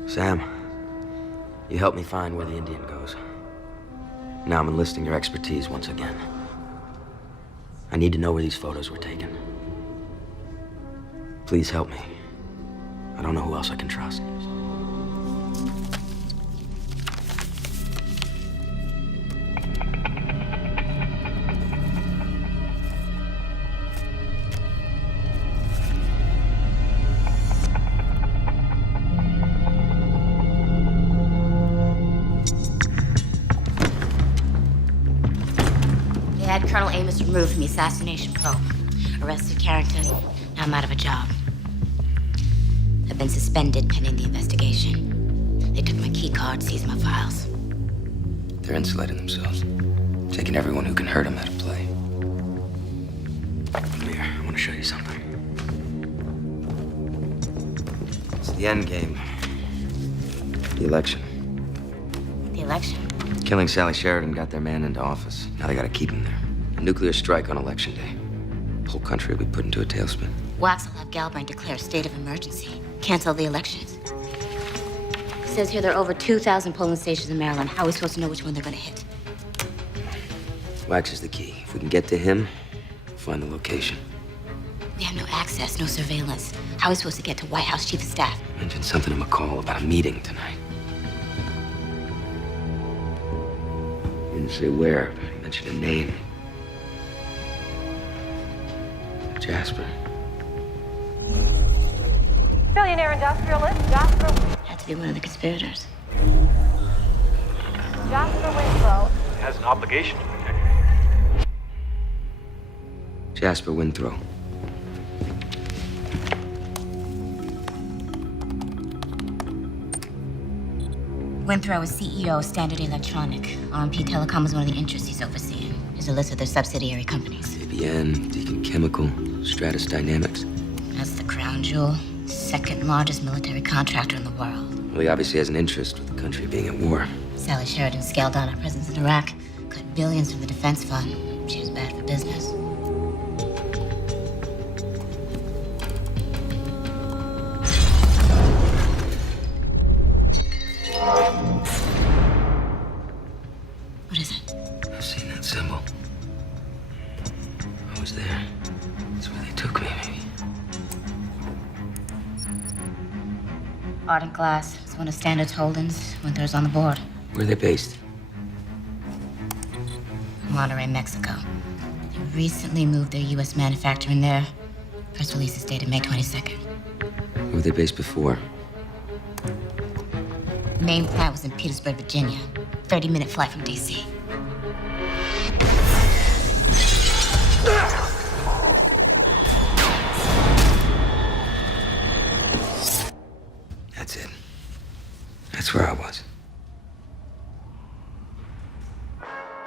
Sam, you helped me find where the Indian goes. Now I'm enlisting your expertise once again. I need to know where these photos were taken. Please help me. I don't know who else I can trust. Colonel Amos removed from the assassination probe. Arrested Carrington. Now I'm out of a job. I've been suspended pending the investigation. They took my key card, seized my files. They're insulating themselves. Taking everyone who can hurt them out of play. Come here, I want to show you something. It's the end game. The election. The election? Killing Sally Sheridan got their man into office. Now they gotta keep him there. A nuclear strike on election day. The whole country will be put into a tailspin. Wax will have Galbraith declare a state of emergency. Cancel the elections. It says here there are over 2,000 polling stations in Maryland. How are we supposed to know which one they're gonna hit? Wax is the key. If we can get to him, we'll find the location. We have no access, no surveillance. How are we supposed to get to White House Chief of Staff? Mentioned something to McCall about a meeting tonight. He didn't say where, but he mentioned a name. Jasper. Billionaire industrialist Jasper. Had to be one of the conspirators. Jasper Winthrow. He has an obligation to protect you. Jasper Winthrow. Winthrow is CEO of Standard Electronic. RMP Telecom is one of the interests he's overseeing. Here's a list of their subsidiary companies. ABN, Deacon Chemical, Stratus Dynamics. That's the crown jewel. Second largest military contractor in the world. Well, he obviously has an interest with the country being at war. Sally Sheridan scaled down our presence in Iraq, cut billions from the defense fund. She was bad for business. What is it? I've seen that symbol. I was there. That's where they took me, maybe. Ardent Glass. It's one of Standard's holdings. Winthrow's on the board. Where are they based? Monterrey, Mexico. They recently moved their U.S. manufacturing there. Press release is dated May 22nd. Where were they based before? The main plant was in Petersburg, Virginia. 30-minute flight from D.C. That's it. That's where I was.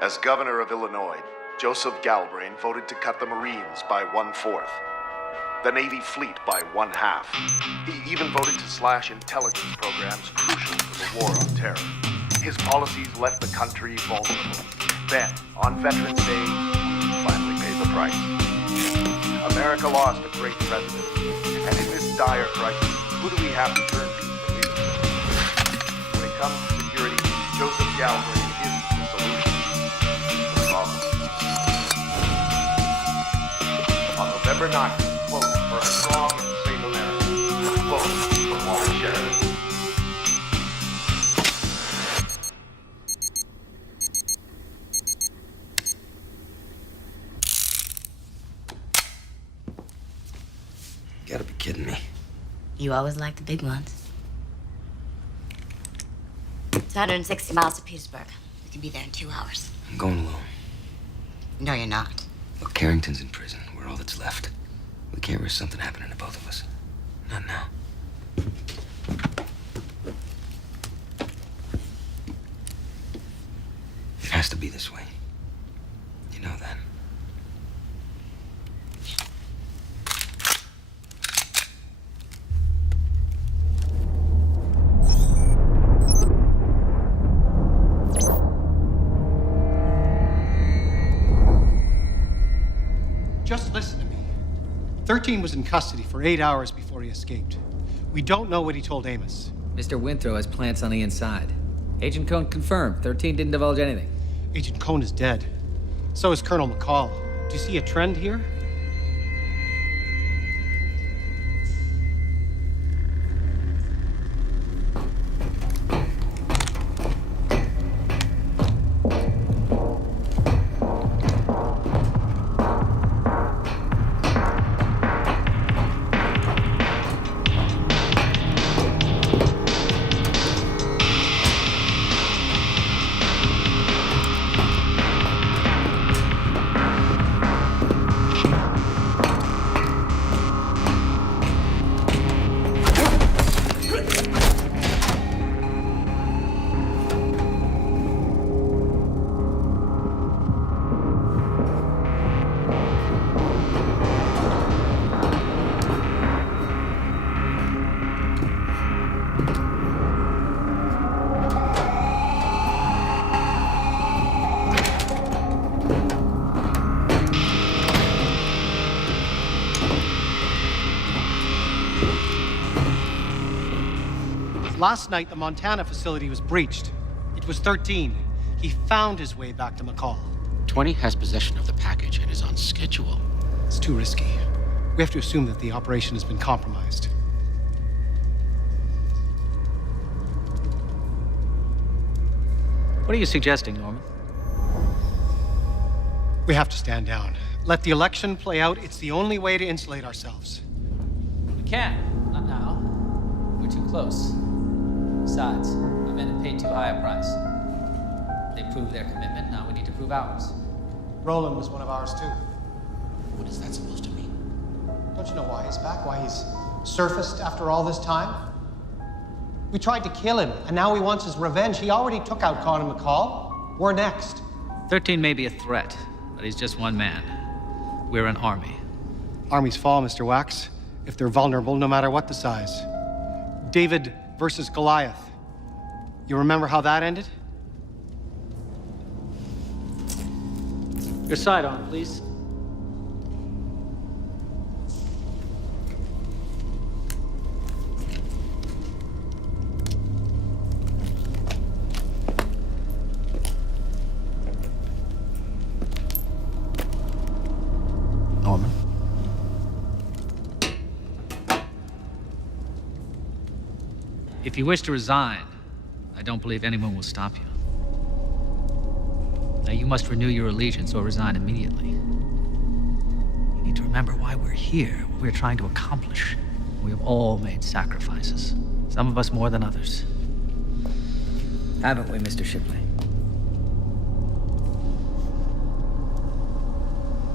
As governor of Illinois, Joseph Galbraith voted to cut the Marines by 1/4, the Navy fleet by 1/2. He even voted to slash intelligence programs crucial to the war on terror. His policies left the country vulnerable. Then, on Veterans Day, he finally paid the price. America lost a great president. And in this dire crisis, who do we have to turn to for leadership? When it comes to security, Joseph Galbraith is the solution to the problem. On November 9th, vote for a strong and safe America. Vote for Wally Sheridan. You gotta be kidding me. You always like the big ones. It's 160 miles to Petersburg. We can be there in 2 hours. I'm going alone. No, you're not. Look, Carrington's in prison. We're all that's left. We can't risk something happening to both of us. Not now. It has to be this way. You know that. Just listen to me. 13 was in custody for 8 hours before he escaped. We don't know what he told Amos. Mr. Winthrow has plants on the inside. Agent Cohn confirmed 13 didn't divulge anything. Agent Cohn is dead. So is Colonel McCall. Do you see a trend here? Last night, the Montana facility was breached. It was 13. He found his way back to McCall. 20 has possession of the package and is on schedule. It's too risky. We have to assume that the operation has been compromised. What are you suggesting, Norman? We have to stand down. Let the election play out. It's the only way to insulate ourselves. We can't. Not now. We're too close. Besides, our men have paid too high a price. They proved their commitment. Now we need to prove ours. Roland was one of ours, too. What is that supposed to mean? Don't you know why he's back? Why he's surfaced after all this time? We tried to kill him, and now he wants his revenge. He already took out Conan McCall. We're next. 13 may be a threat, but he's just one man. We're an army. Armies fall, Mr. Wax, if they're vulnerable, no matter what the size. David versus Goliath. You remember how that ended? Your sidearm, please. Norman? If you wish to resign, I don't believe anyone will stop you. Now, you must renew your allegiance or resign immediately. You need to remember why we're here, what we're trying to accomplish. We have all made sacrifices, some of us more than others. Haven't we, Mr. Shipley?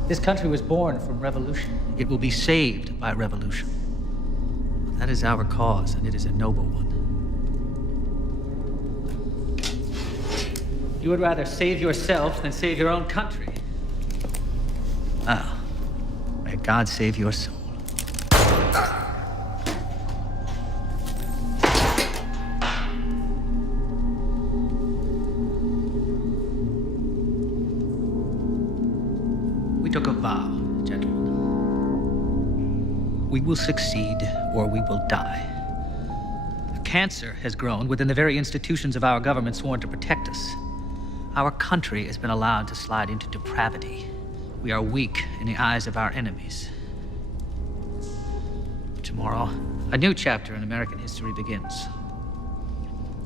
This country was born from revolution. It will be saved by revolution. That is our cause, and it is a noble one. You would rather save yourself than save your own country. Well, may God save your soul. We took a vow, gentlemen. We will succeed or we will die. A cancer has grown within the very institutions of our government sworn to protect us. Our country has been allowed to slide into depravity. We are weak in the eyes of our enemies. Tomorrow, a new chapter in American history begins.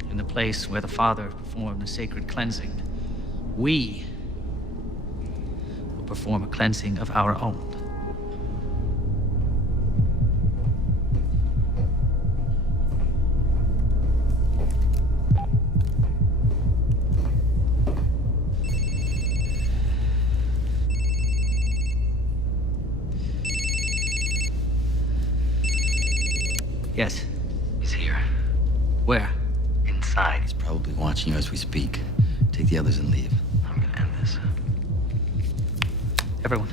In the place where the Father performed the sacred cleansing, we will perform a cleansing of our own. Yes. He's here. Where? Inside. He's probably watching you as we speak. Take the others and leave. I'm gonna end this. Everyone.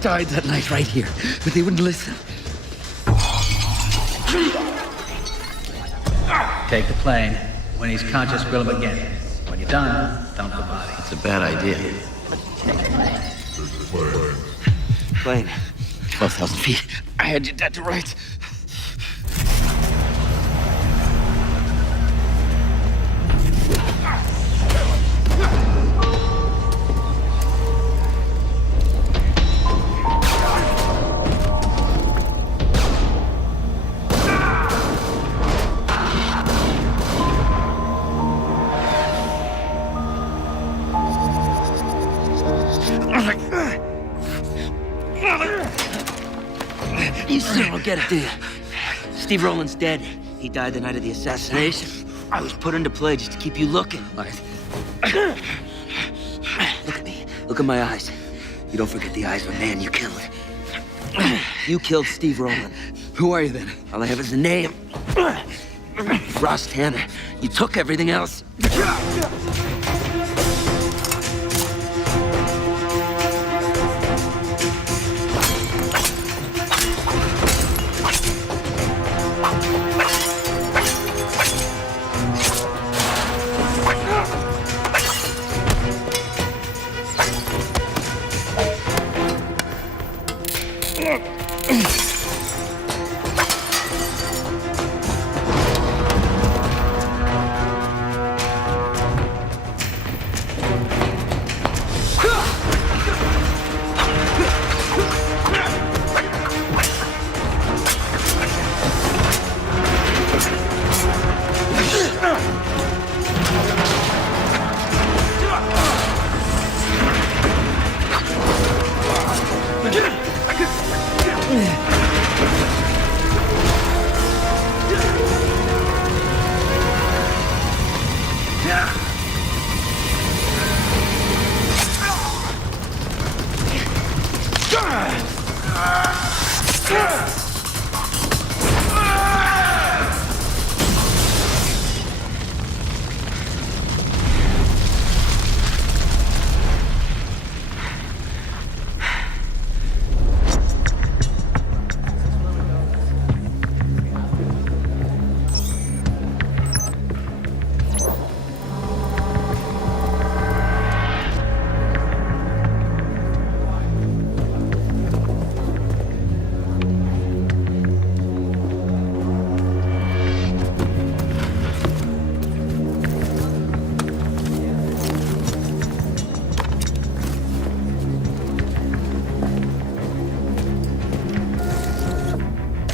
Died that night right here, but they wouldn't listen. Take the plane. When he's conscious, grill him again. When you're done, dump the body. It's a bad idea. Plane. 12,000 feet. I had you dead to rights. You still don't get it, do you? Steve Rowland's dead. He died the night of the assassination. I was put into play just to keep you looking. Look at me. Look at my eyes. You don't forget the eyes of a man you killed. You killed Steve Rowland. Who are you then? All I have is a name. Ross Tanner. You took everything else.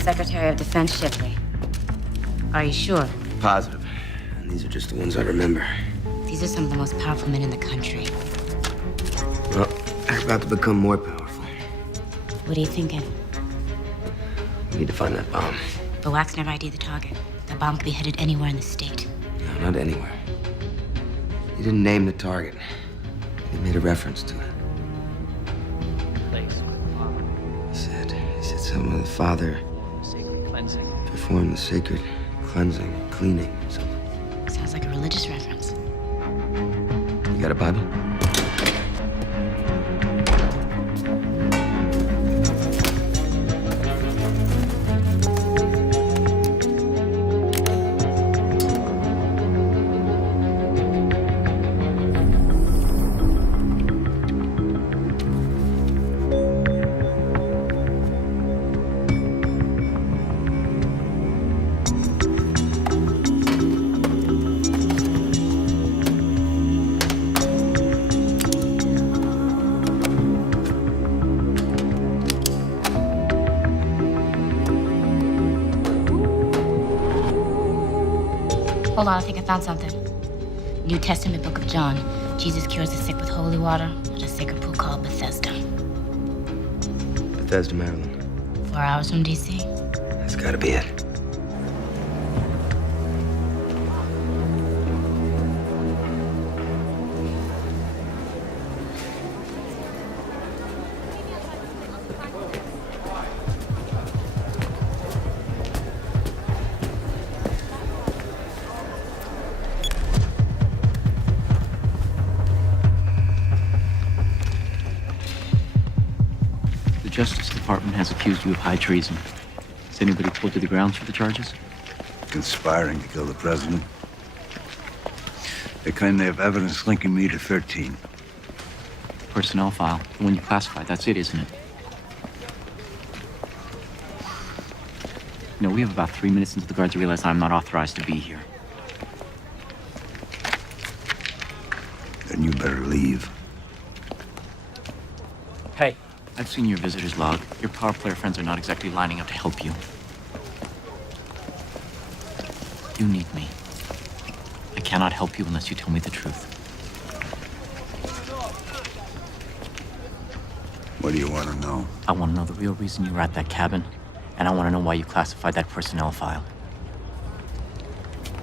Secretary of Defense Shipley. Are you sure? Positive. And these are just the ones I remember. These are some of the most powerful men in the country. Well, they're about to become more powerful. What are you thinking? We need to find that bomb. But Wax never ID'd the target. The bomb could be headed anywhere in the state. No, not anywhere. He didn't name the target. He made a reference to it. Place with the Father. He said something with the Father. Sacred cleansing. Perform the sacred cleansing, cleaning, something. Sounds like a religious reference. You got a Bible? Hold on, I think I found something. New Testament book of John. Jesus cures the sick with holy water at a sacred pool called Bethesda. Bethesda, Maryland. 4 hours from D.C. That's gotta be it. The Justice Department has accused you of high treason. Has anybody pulled you the grounds for the charges? Conspiring to kill the president. They claim they have evidence linking me to 13. Personnel file. The one you classified. That's it, isn't it? No, we have about 3 minutes until the guards realize I'm not authorized to be here. Then you better leave. Hey. I've seen your visitor's log. Your power player friends are not exactly lining up to help you. You need me. I cannot help you unless you tell me the truth. What do you want to know? I want to know the real reason you were at that cabin, and I want to know why you classified that personnel file.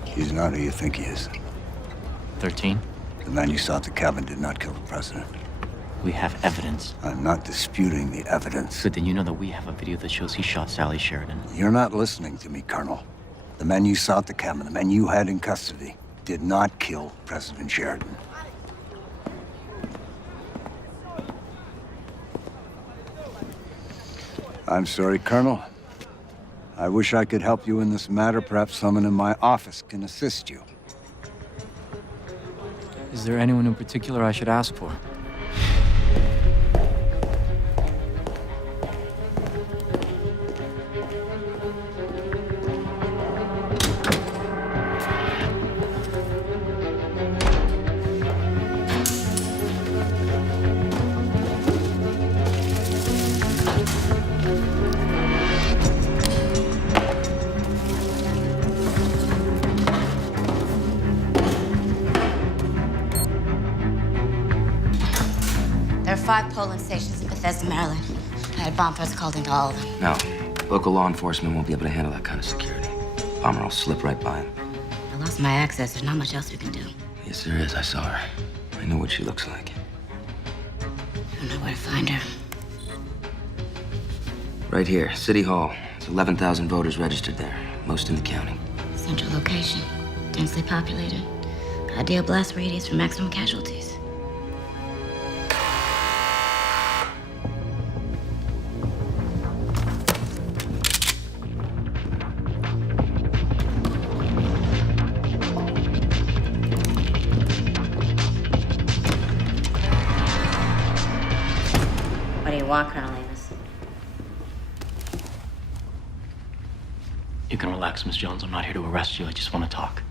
He's not who you think he is. 13? The man you saw at the cabin did not kill the president. We have evidence. I'm not disputing the evidence. Good, then you know that we have a video that shows he shot Sally Sheridan. You're not listening to me, Colonel. The men you saw at the cabin, the men you had in custody, did not kill President Sheridan. I'm sorry, Colonel. I wish I could help you in this matter. Perhaps someone in my office can assist you. Is there anyone in particular I should ask for? There are 5 polling stations in Bethesda, Maryland. I had bomb threats called into all of them. No, local law enforcement won't be able to handle that kind of security. Bomber will slip right by him. I lost my access. There's not much else we can do. Yes, there is. I saw her. I know what she looks like. I don't know where to find her. Right here, City Hall. There's 11,000 voters registered there, most in the county. Central location, densely populated. Ideal blast radius for maximum casualties. What do you want, Colonel Amos? You can relax, Miss Jones. I'm not here to arrest you. I just want to talk.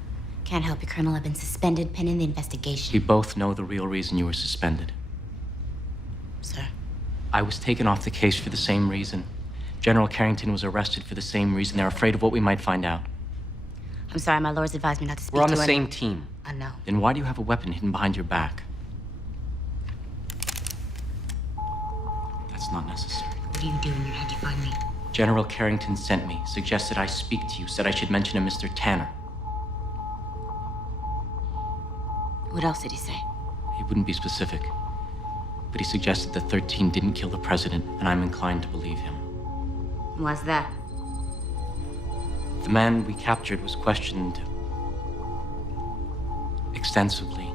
Can't help you, Colonel. I've been suspended pending the investigation. We both know the real reason you were suspended. Sir? I was taken off the case for the same reason. General Carrington was arrested for the same reason. They're afraid of what we might find out. I'm sorry, my lords advised me not to speak We're on to the any- same team. I know. Then why do you have a weapon hidden behind your back? That's not necessary. What do you do when you're had to find me? General Carrington sent me, suggested I speak to you, said I should mention a Mr. Tanner. What else did he say? He wouldn't be specific. But he suggested that 13 didn't kill the president, and I'm inclined to believe him. Why's that? The man we captured was questioned extensively.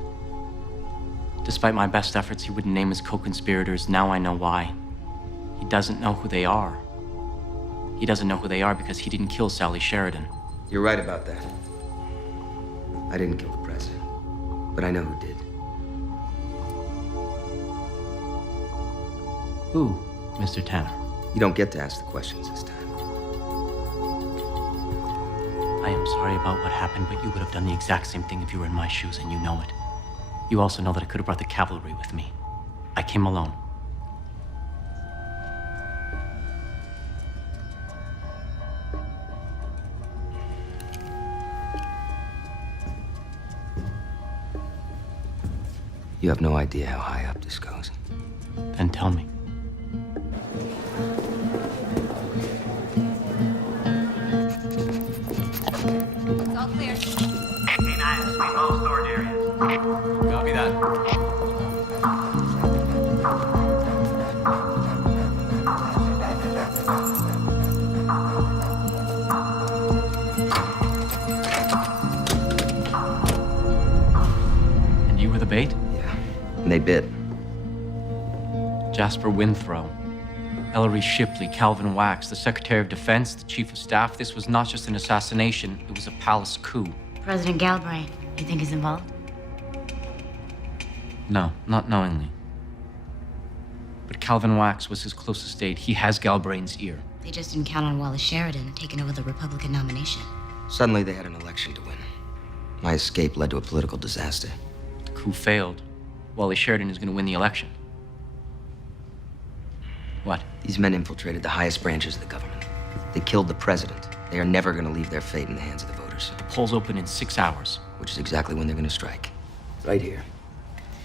Despite my best efforts, he wouldn't name his co-conspirators. Now I know why. He doesn't know who they are. He doesn't know who they are because he didn't kill Sally Sheridan. You're right about that. I didn't kill the president, but I know who did. Who, Mr. Tanner? You don't get to ask the questions this time. I am sorry about what happened, but you would have done the exact same thing if you were in my shoes, and you know it. You also know that I could have brought the cavalry with me. I came alone. You have no idea how high up this goes. Then tell me. It's all clear. K9, sweep all storage areas. Copy that. And you were the bait? Yeah. And they bit. Jasper Winthrow, Ellery Shipley, Calvin Wax, the Secretary of Defense, the Chief of Staff. This was not just an assassination, it was a palace coup. President Galbraith, you think he's involved? No, not knowingly. But Calvin Wax was his closest aide. He has Galbraith's ear. They just didn't count on Wallace Sheridan taking over the Republican nomination. Suddenly they had an election to win. My escape led to a political disaster. The coup failed. Wally Sheridan is going to win the election. What? These men infiltrated the highest branches of the government. They killed the president. They are never going to leave their fate in the hands of the voters. The polls open in 6 hours. Which is exactly when they're going to strike. Right here.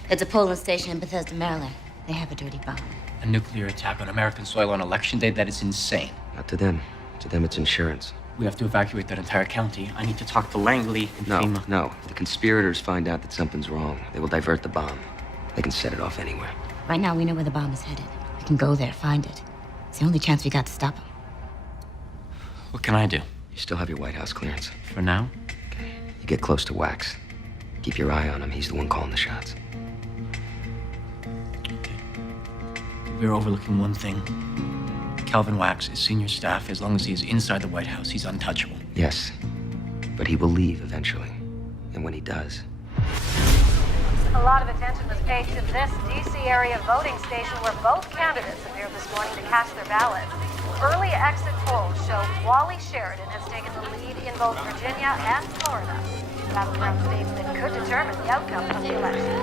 It's a polling station in Bethesda, Maryland. They have a dirty bomb. A nuclear attack on American soil on election day? That is insane. Not to them. To them, it's insurance. We have to evacuate that entire county. I need to talk to Langley and No, FEMA. no. The conspirators find out that something's wrong. They will divert the bomb. They can set it off anywhere. Right now, we know where the bomb is headed. We can go there, find it. It's the only chance we got to stop him. What can I do? You still have your White House clearance. For now? You get close to Wax. Keep your eye on him. He's the one calling the shots. We're overlooking one thing. Calvin Wax is senior staff. As long as he is inside the White House, he's untouchable. Yes. But he will leave eventually. And when he does... A lot of attention was paid to this D.C. area voting station where both candidates appeared this morning to cast their ballots. Early exit polls show Wally Sheridan has taken the lead in both Virginia and Florida. Battleground states that could determine the outcome of the election.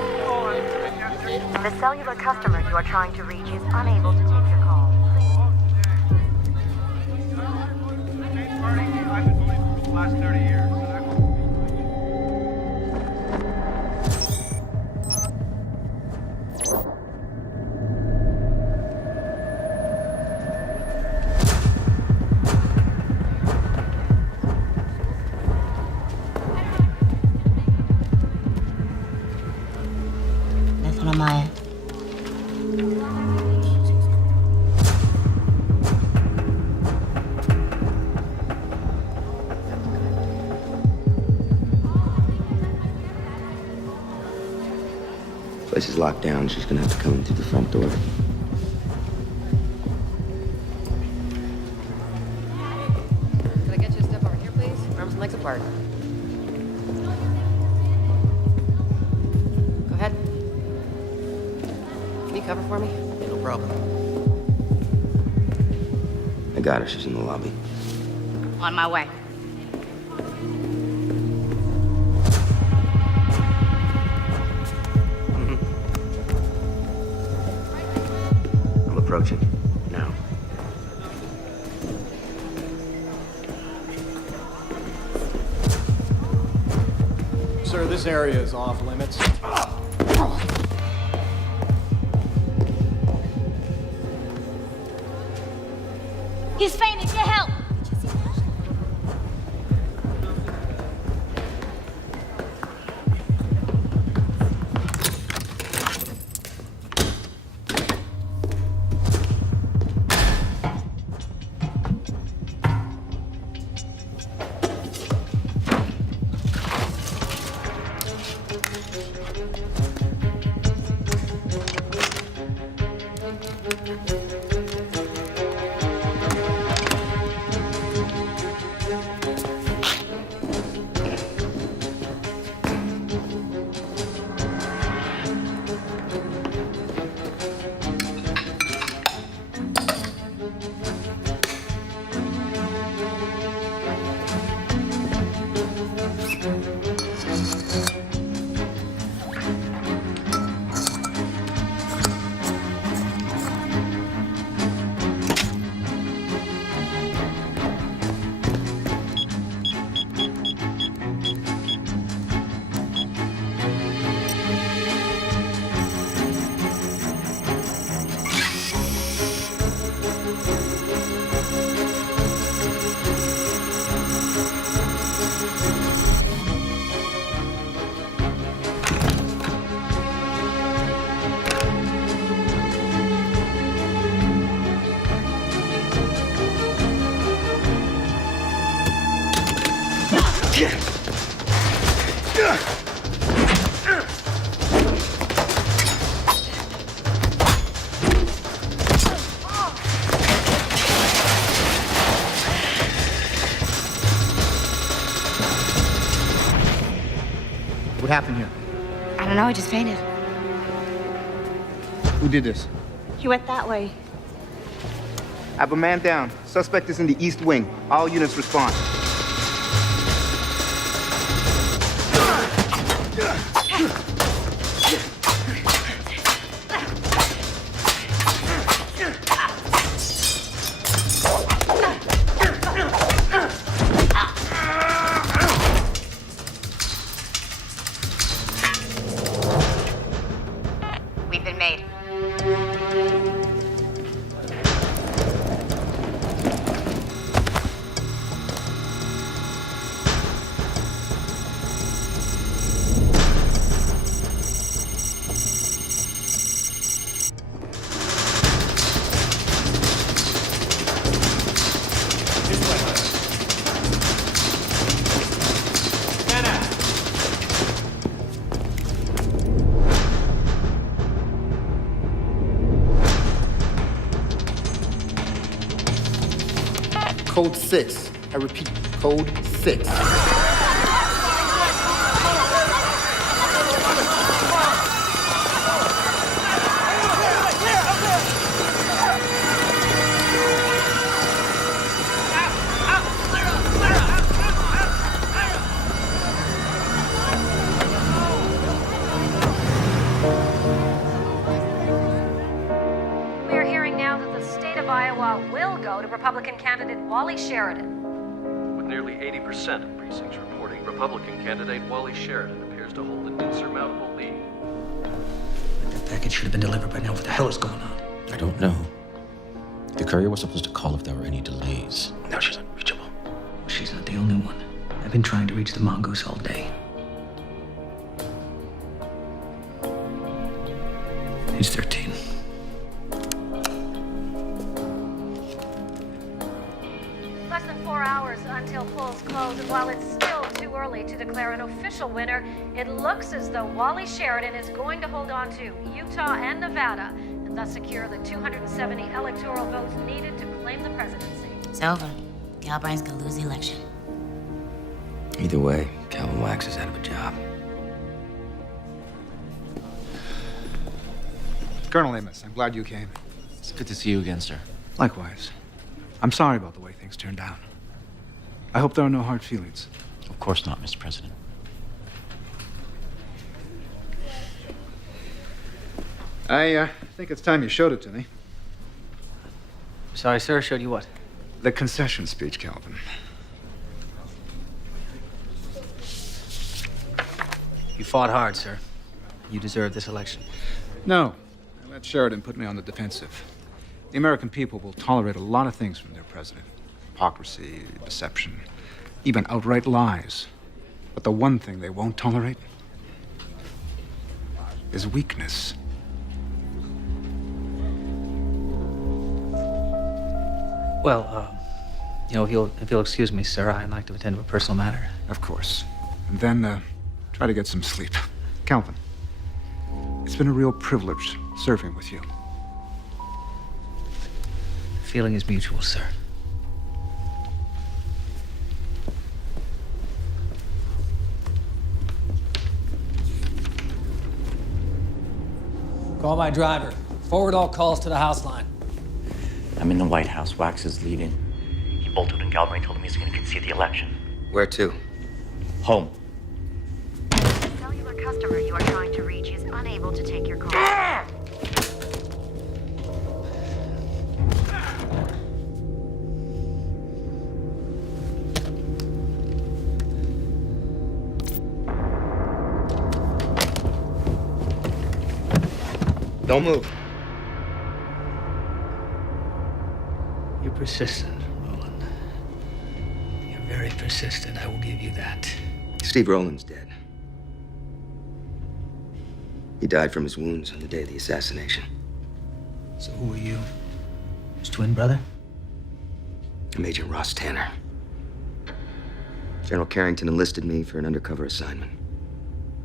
The cellular customer you are trying to reach is unable to take your call. I've been believing for the last 30 years. Nothing on my end. Place is locked down. She's gonna have to come in through the front door. Could I get you a step over here, please? Arms and legs apart. Go ahead. Can you cover for me? Yeah, no problem. I got her. She's in the lobby. On my way. I'm approaching. Now. Sir, this area is off limits. He's fainting. Get help! What happened here? I don't know, I just fainted. Who did this? He went that way. I have a man down. Suspect is in the east wing. All units respond. We've been made. Code 6. I repeat, Code 6. We're hearing now that the state of Iowa will go to Republican candidate Wally Sheridan. With nearly 80% of precincts reporting, Republican candidate Wally Sheridan appears to hold an insurmountable lead. That package should have been delivered by now. What the hell is going on? I don't know. The courier was supposed to call if there were any delays. Now she's unreachable. She's not the only one. I've been trying to reach the mongoose all day. He's 13. Less than 4 hours until polls close, and while it's still too early to declare an official winner, it looks as though Wally Sheridan is going to hold on to Utah and Nevada, and thus secure the 270 electoral votes needed to claim the presidency. It's over. Galbraith's gonna lose the election. Either way, Calvin Wax is out of a job. Colonel Amos, I'm glad you came. It's good to see you again, sir. Likewise. I'm sorry about the way things turned out. I hope there are no hard feelings. Of course not, Mr. President. I think it's time you showed it to me. Sorry, sir. Showed you what? The concession speech, Calvin. You fought hard, sir. You deserve this election. No. I let Sheridan put me on the defensive. The American people will tolerate a lot of things from their president. Hypocrisy, deception, even outright lies. But the one thing they won't tolerate is weakness. Well, if you'll excuse me, sir, I'd like to attend to a personal matter. Of course. And then, try to get some sleep. Calvin, it's been a real privilege serving with you. The feeling is mutual, sir. Call my driver. Forward all calls to the house line. I'm in the White House. Wax is leaving. He bolted and Galbraith told him he's going to concede the election. Where to? Home. The cellular customer you are trying to reach is unable to take your call. Don't move. You're persistent, Roland. You're very persistent. I will give you that. Steve Rowland's dead. He died from his wounds on the day of the assassination. So who are you? His twin brother? I'm Agent Ross Tanner. General Carrington enlisted me for an undercover assignment.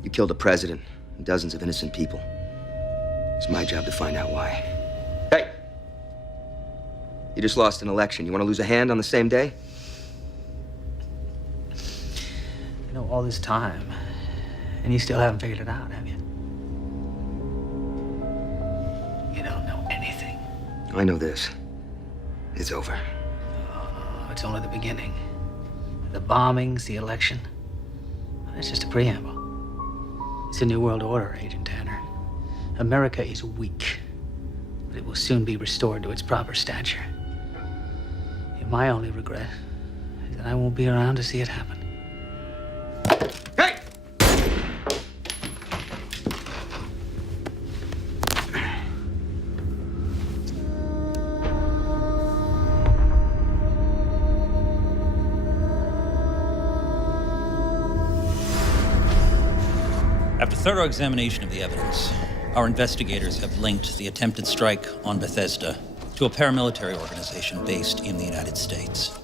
You killed a president and dozens of innocent people. It's my job to find out why. Hey! You just lost an election. You want to lose a hand on the same day? You know, all this time, and you still haven't figured it out, have you? You don't know anything. I know this. It's over. Oh, it's only the beginning. The bombings, the election. It's just a preamble. It's a new world order, Agent Tanner. America is weak, but it will soon be restored to its proper stature. And my only regret is that I won't be around to see it happen. Hey! After thorough examination of the evidence, our investigators have linked the attempted strike on Bethesda to a paramilitary organization based in the United States.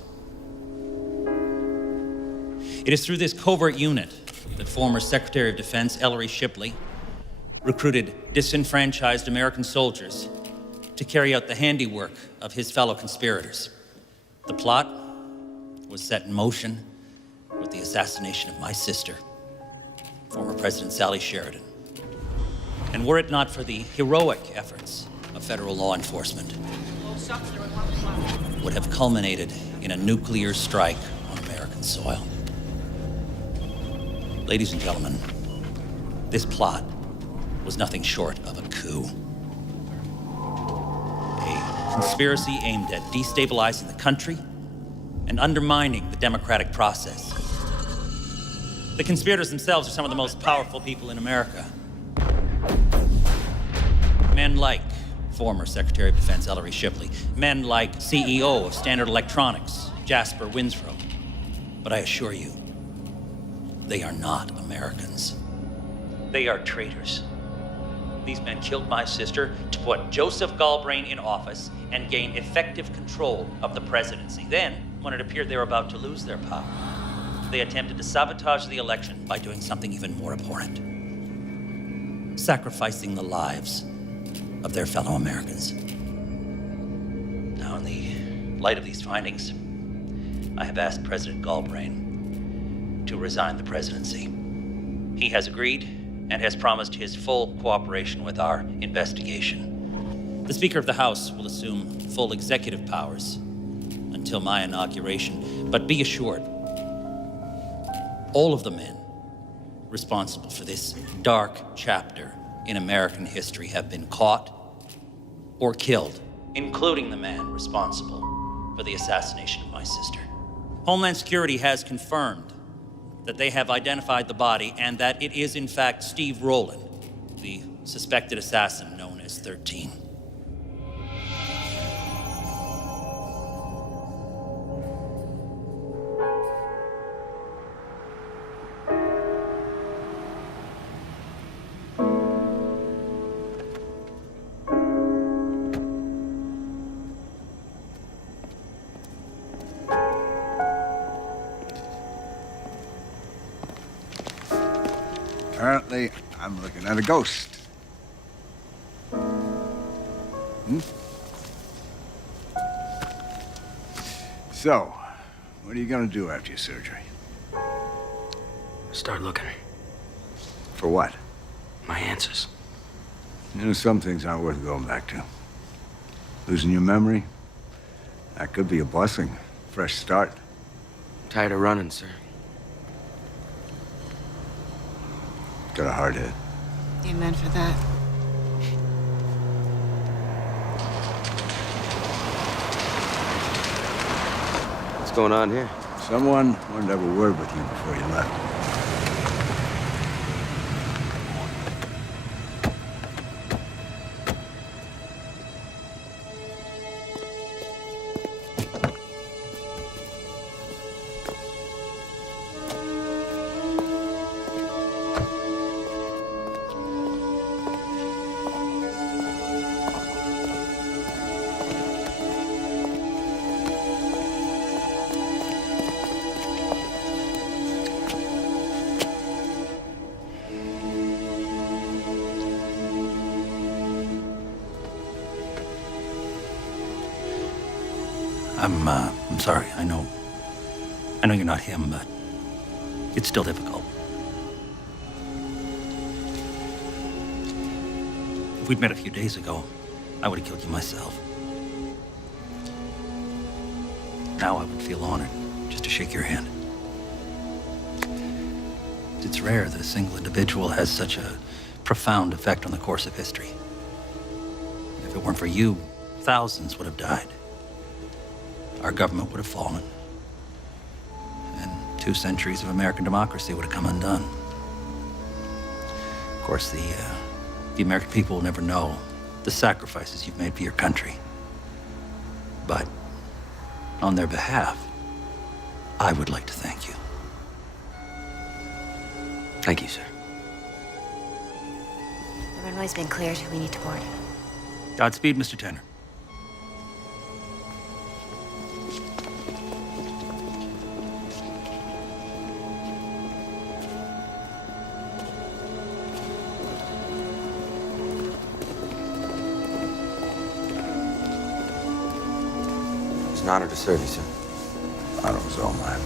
It is through this covert unit that former Secretary of Defense Ellery Shipley recruited disenfranchised American soldiers to carry out the handiwork of his fellow conspirators. The plot was set in motion with the assassination of my sister, former President Sally Sheridan. And were it not for the heroic efforts of federal law enforcement, would have culminated in a nuclear strike on American soil. Ladies and gentlemen, this plot was nothing short of a coup. A conspiracy aimed at destabilizing the country and undermining the democratic process. The conspirators themselves are some of the most powerful people in America. Men like former Secretary of Defense Ellery Shipley, men like CEO of Standard Electronics, Jasper Winslow. But I assure you, they are not Americans. They are traitors. These men killed my sister to put Joseph Galbraith in office and gain effective control of the presidency. Then, when it appeared they were about to lose their power, they attempted to sabotage the election by doing something even more abhorrent: sacrificing the lives of their fellow Americans. Now, in the light of these findings, I have asked President Galbraith to resign the presidency. He has agreed and has promised his full cooperation with our investigation. The Speaker of the House will assume full executive powers until my inauguration, but be assured, all of the men responsible for this dark chapter in American history have been caught or killed, including the man responsible for the assassination of my sister. Homeland Security has confirmed that they have identified the body and that it is in fact Steve Rowland, the suspected assassin known as 13. Apparently, I'm looking at a ghost. So, what are you gonna do after your surgery? Start looking. For what? My answers. You know, some things aren't worth going back to. Losing your memory? That could be a blessing. Fresh start. Tired of running, sir. Got a hard head. Amen for that. What's going on here? Someone wanted to have a word with you before you left. I'm sorry. I know you're not him, but it's still difficult. If we'd met a few days ago, I would have killed you myself. Now I would feel honored just to shake your hand. It's rare that a single individual has such a profound effect on the course of history. If it weren't for you, thousands would have died. Our government would have fallen. And 2 centuries of American democracy would have come undone. Of course, the American people will never know the sacrifices you've made for your country. But on their behalf, I would like to thank you. Thank you, sir. The runway's been cleared. We need to board. Godspeed, Mr. Tanner. It's an honor to serve you, sir. Otto's homeland.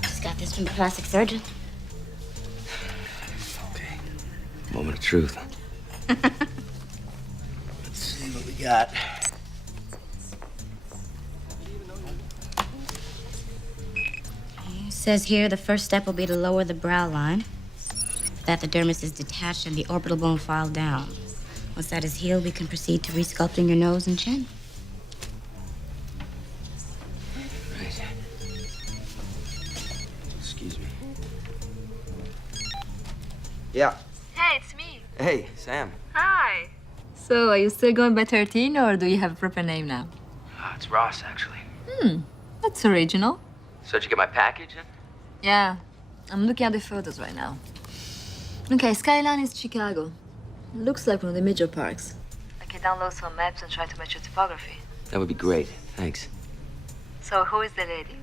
Just got this from the plastic surgeon. Moment of truth. Let's see what we got. It says here the first step will be to lower the brow line. That the dermis is detached and the orbital bone filed down. Once that is healed, we can proceed to resculpting your nose and chin. Right. Excuse me. Yeah. Hey, it's me. Hey, Sam. Hi. So, are you still going by 13 or do you have a proper name now? It's Ross, actually. That's original. So did you get my package? Huh? Yeah, I'm looking at the photos right now. Okay, Skyline is Chicago. It looks like one of the major parks. I can download some maps and try to match your topography. That would be great. Thanks. So, who is the lady?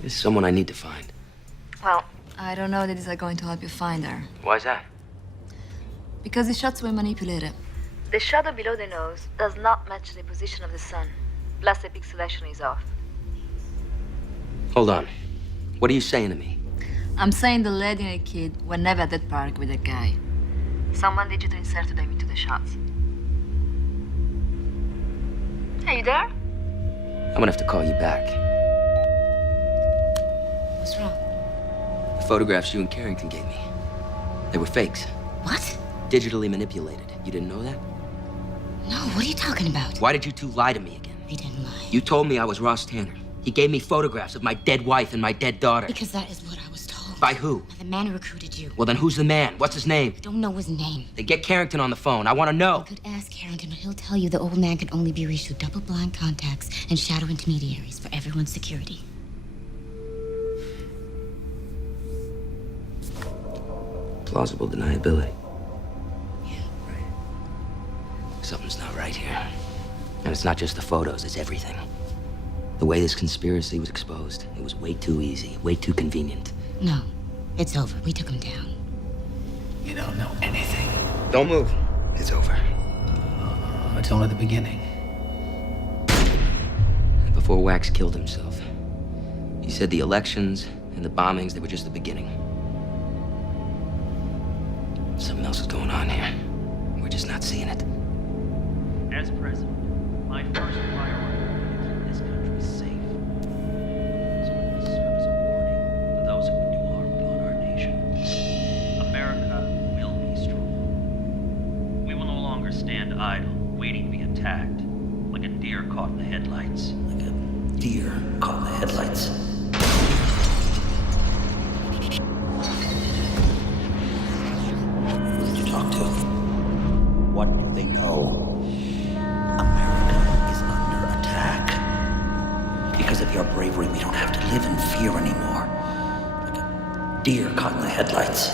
There's someone I need to find. Well, I don't know that these are going to help you find her. Why's that? Because the shots were manipulated. The shadow below the nose does not match the position of the sun. Plus, the pixelation is off. Hold on. What are you saying to me? I'm saying the lady and the kid were never at that park with that guy. Someone digitally inserted them into the shots. Hey, you there? I'm gonna have to call you back. What's wrong? The photographs you and Carrington gave me. They were fakes. What? Digitally manipulated. You didn't know that? No, what are you talking about? Why did you two lie to me again? We didn't lie. You told me I was Ross Tanner. He gave me photographs of my dead wife and my dead daughter. Because that is what I was told. By who? By the man who recruited you. Well, then who's the man? What's his name? I don't know his name. Then get Carrington on the phone. I want to know. You could ask Carrington, but he'll tell you the old man can only be reached through double-blind contacts and shadow intermediaries for everyone's security. Plausible deniability. Something's not right here. And it's not just the photos, it's everything. The way this conspiracy was exposed, it was way too easy, way too convenient. No, it's over. We took him down. You don't know anything. Don't move. It's over. It's only the beginning. Before Wax killed himself, he said the elections and the bombings, they were just the beginning. Something else is going on here. We're just not seeing it. As president, my first priority will be to keep this country safe. So let me serve as a warning to those who would do harm upon our nation. America will be strong. We will no longer stand idle, waiting to be attacked, like a deer caught in the headlights. Like a deer caught in the headlights. Who did you talk to? What do they know? Because of your bravery, we don't have to live in fear anymore. Like a deer caught in the headlights.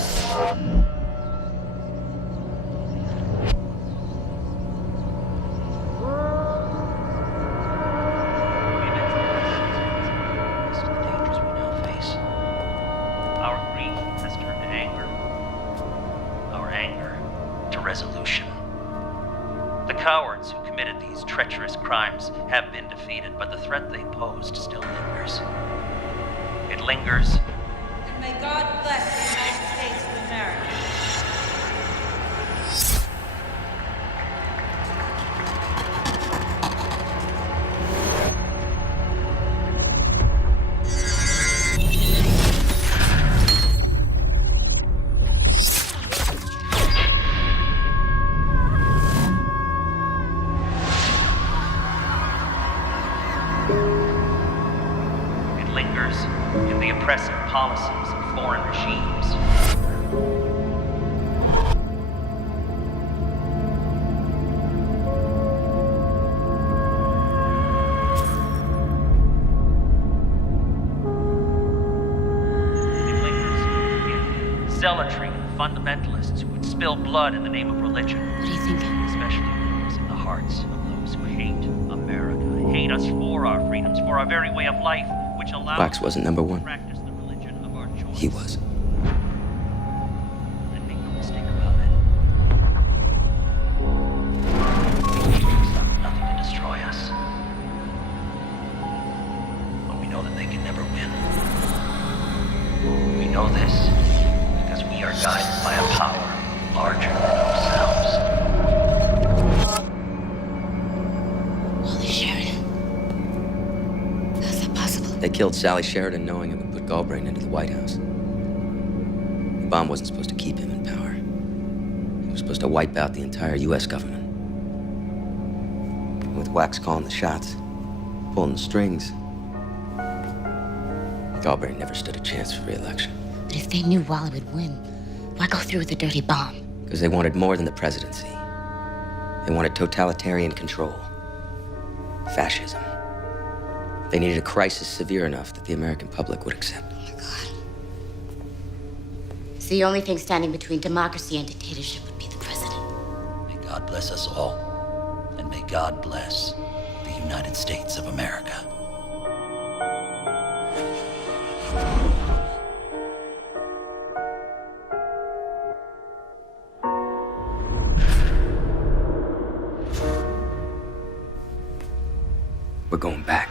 Our grief has turned to anger. Our anger to resolution. The cowards who committed these treacherous crimes have been defeated, but the threat they posed still lingers. It lingers. And may God bless the United States of America. It lingers in the oppressive policies of foreign regimes. zealotry and fundamentalists who would spill blood in the name of religion. What are you thinking? Especially those in the hearts of those who hate America, hate us for our freedoms, for our very way of life, which allows Wax wasn't number one. us to practice the religion of our choice. He was. And make no mistake about it. Nothing to destroy us. But we know that they can never win. We know this because we are guided by a power larger than ourselves. Wally Sheridan. How's that possible? They killed Sally Sheridan knowing it would put Galbraith into the White House. The bomb wasn't supposed to keep him in power. It was supposed to wipe out the entire U.S. government. With Wax calling the shots, pulling the strings, Galbraith never stood a chance for re-election. But if they knew Wally would win, why go through with the dirty bomb? Because they wanted more than the presidency. They wanted totalitarian control. Fascism. They needed a crisis severe enough that the American public would accept. Oh my God. So the only thing standing between democracy and dictatorship would be the president. May God bless us all, and may God bless the United States of America. We're going back.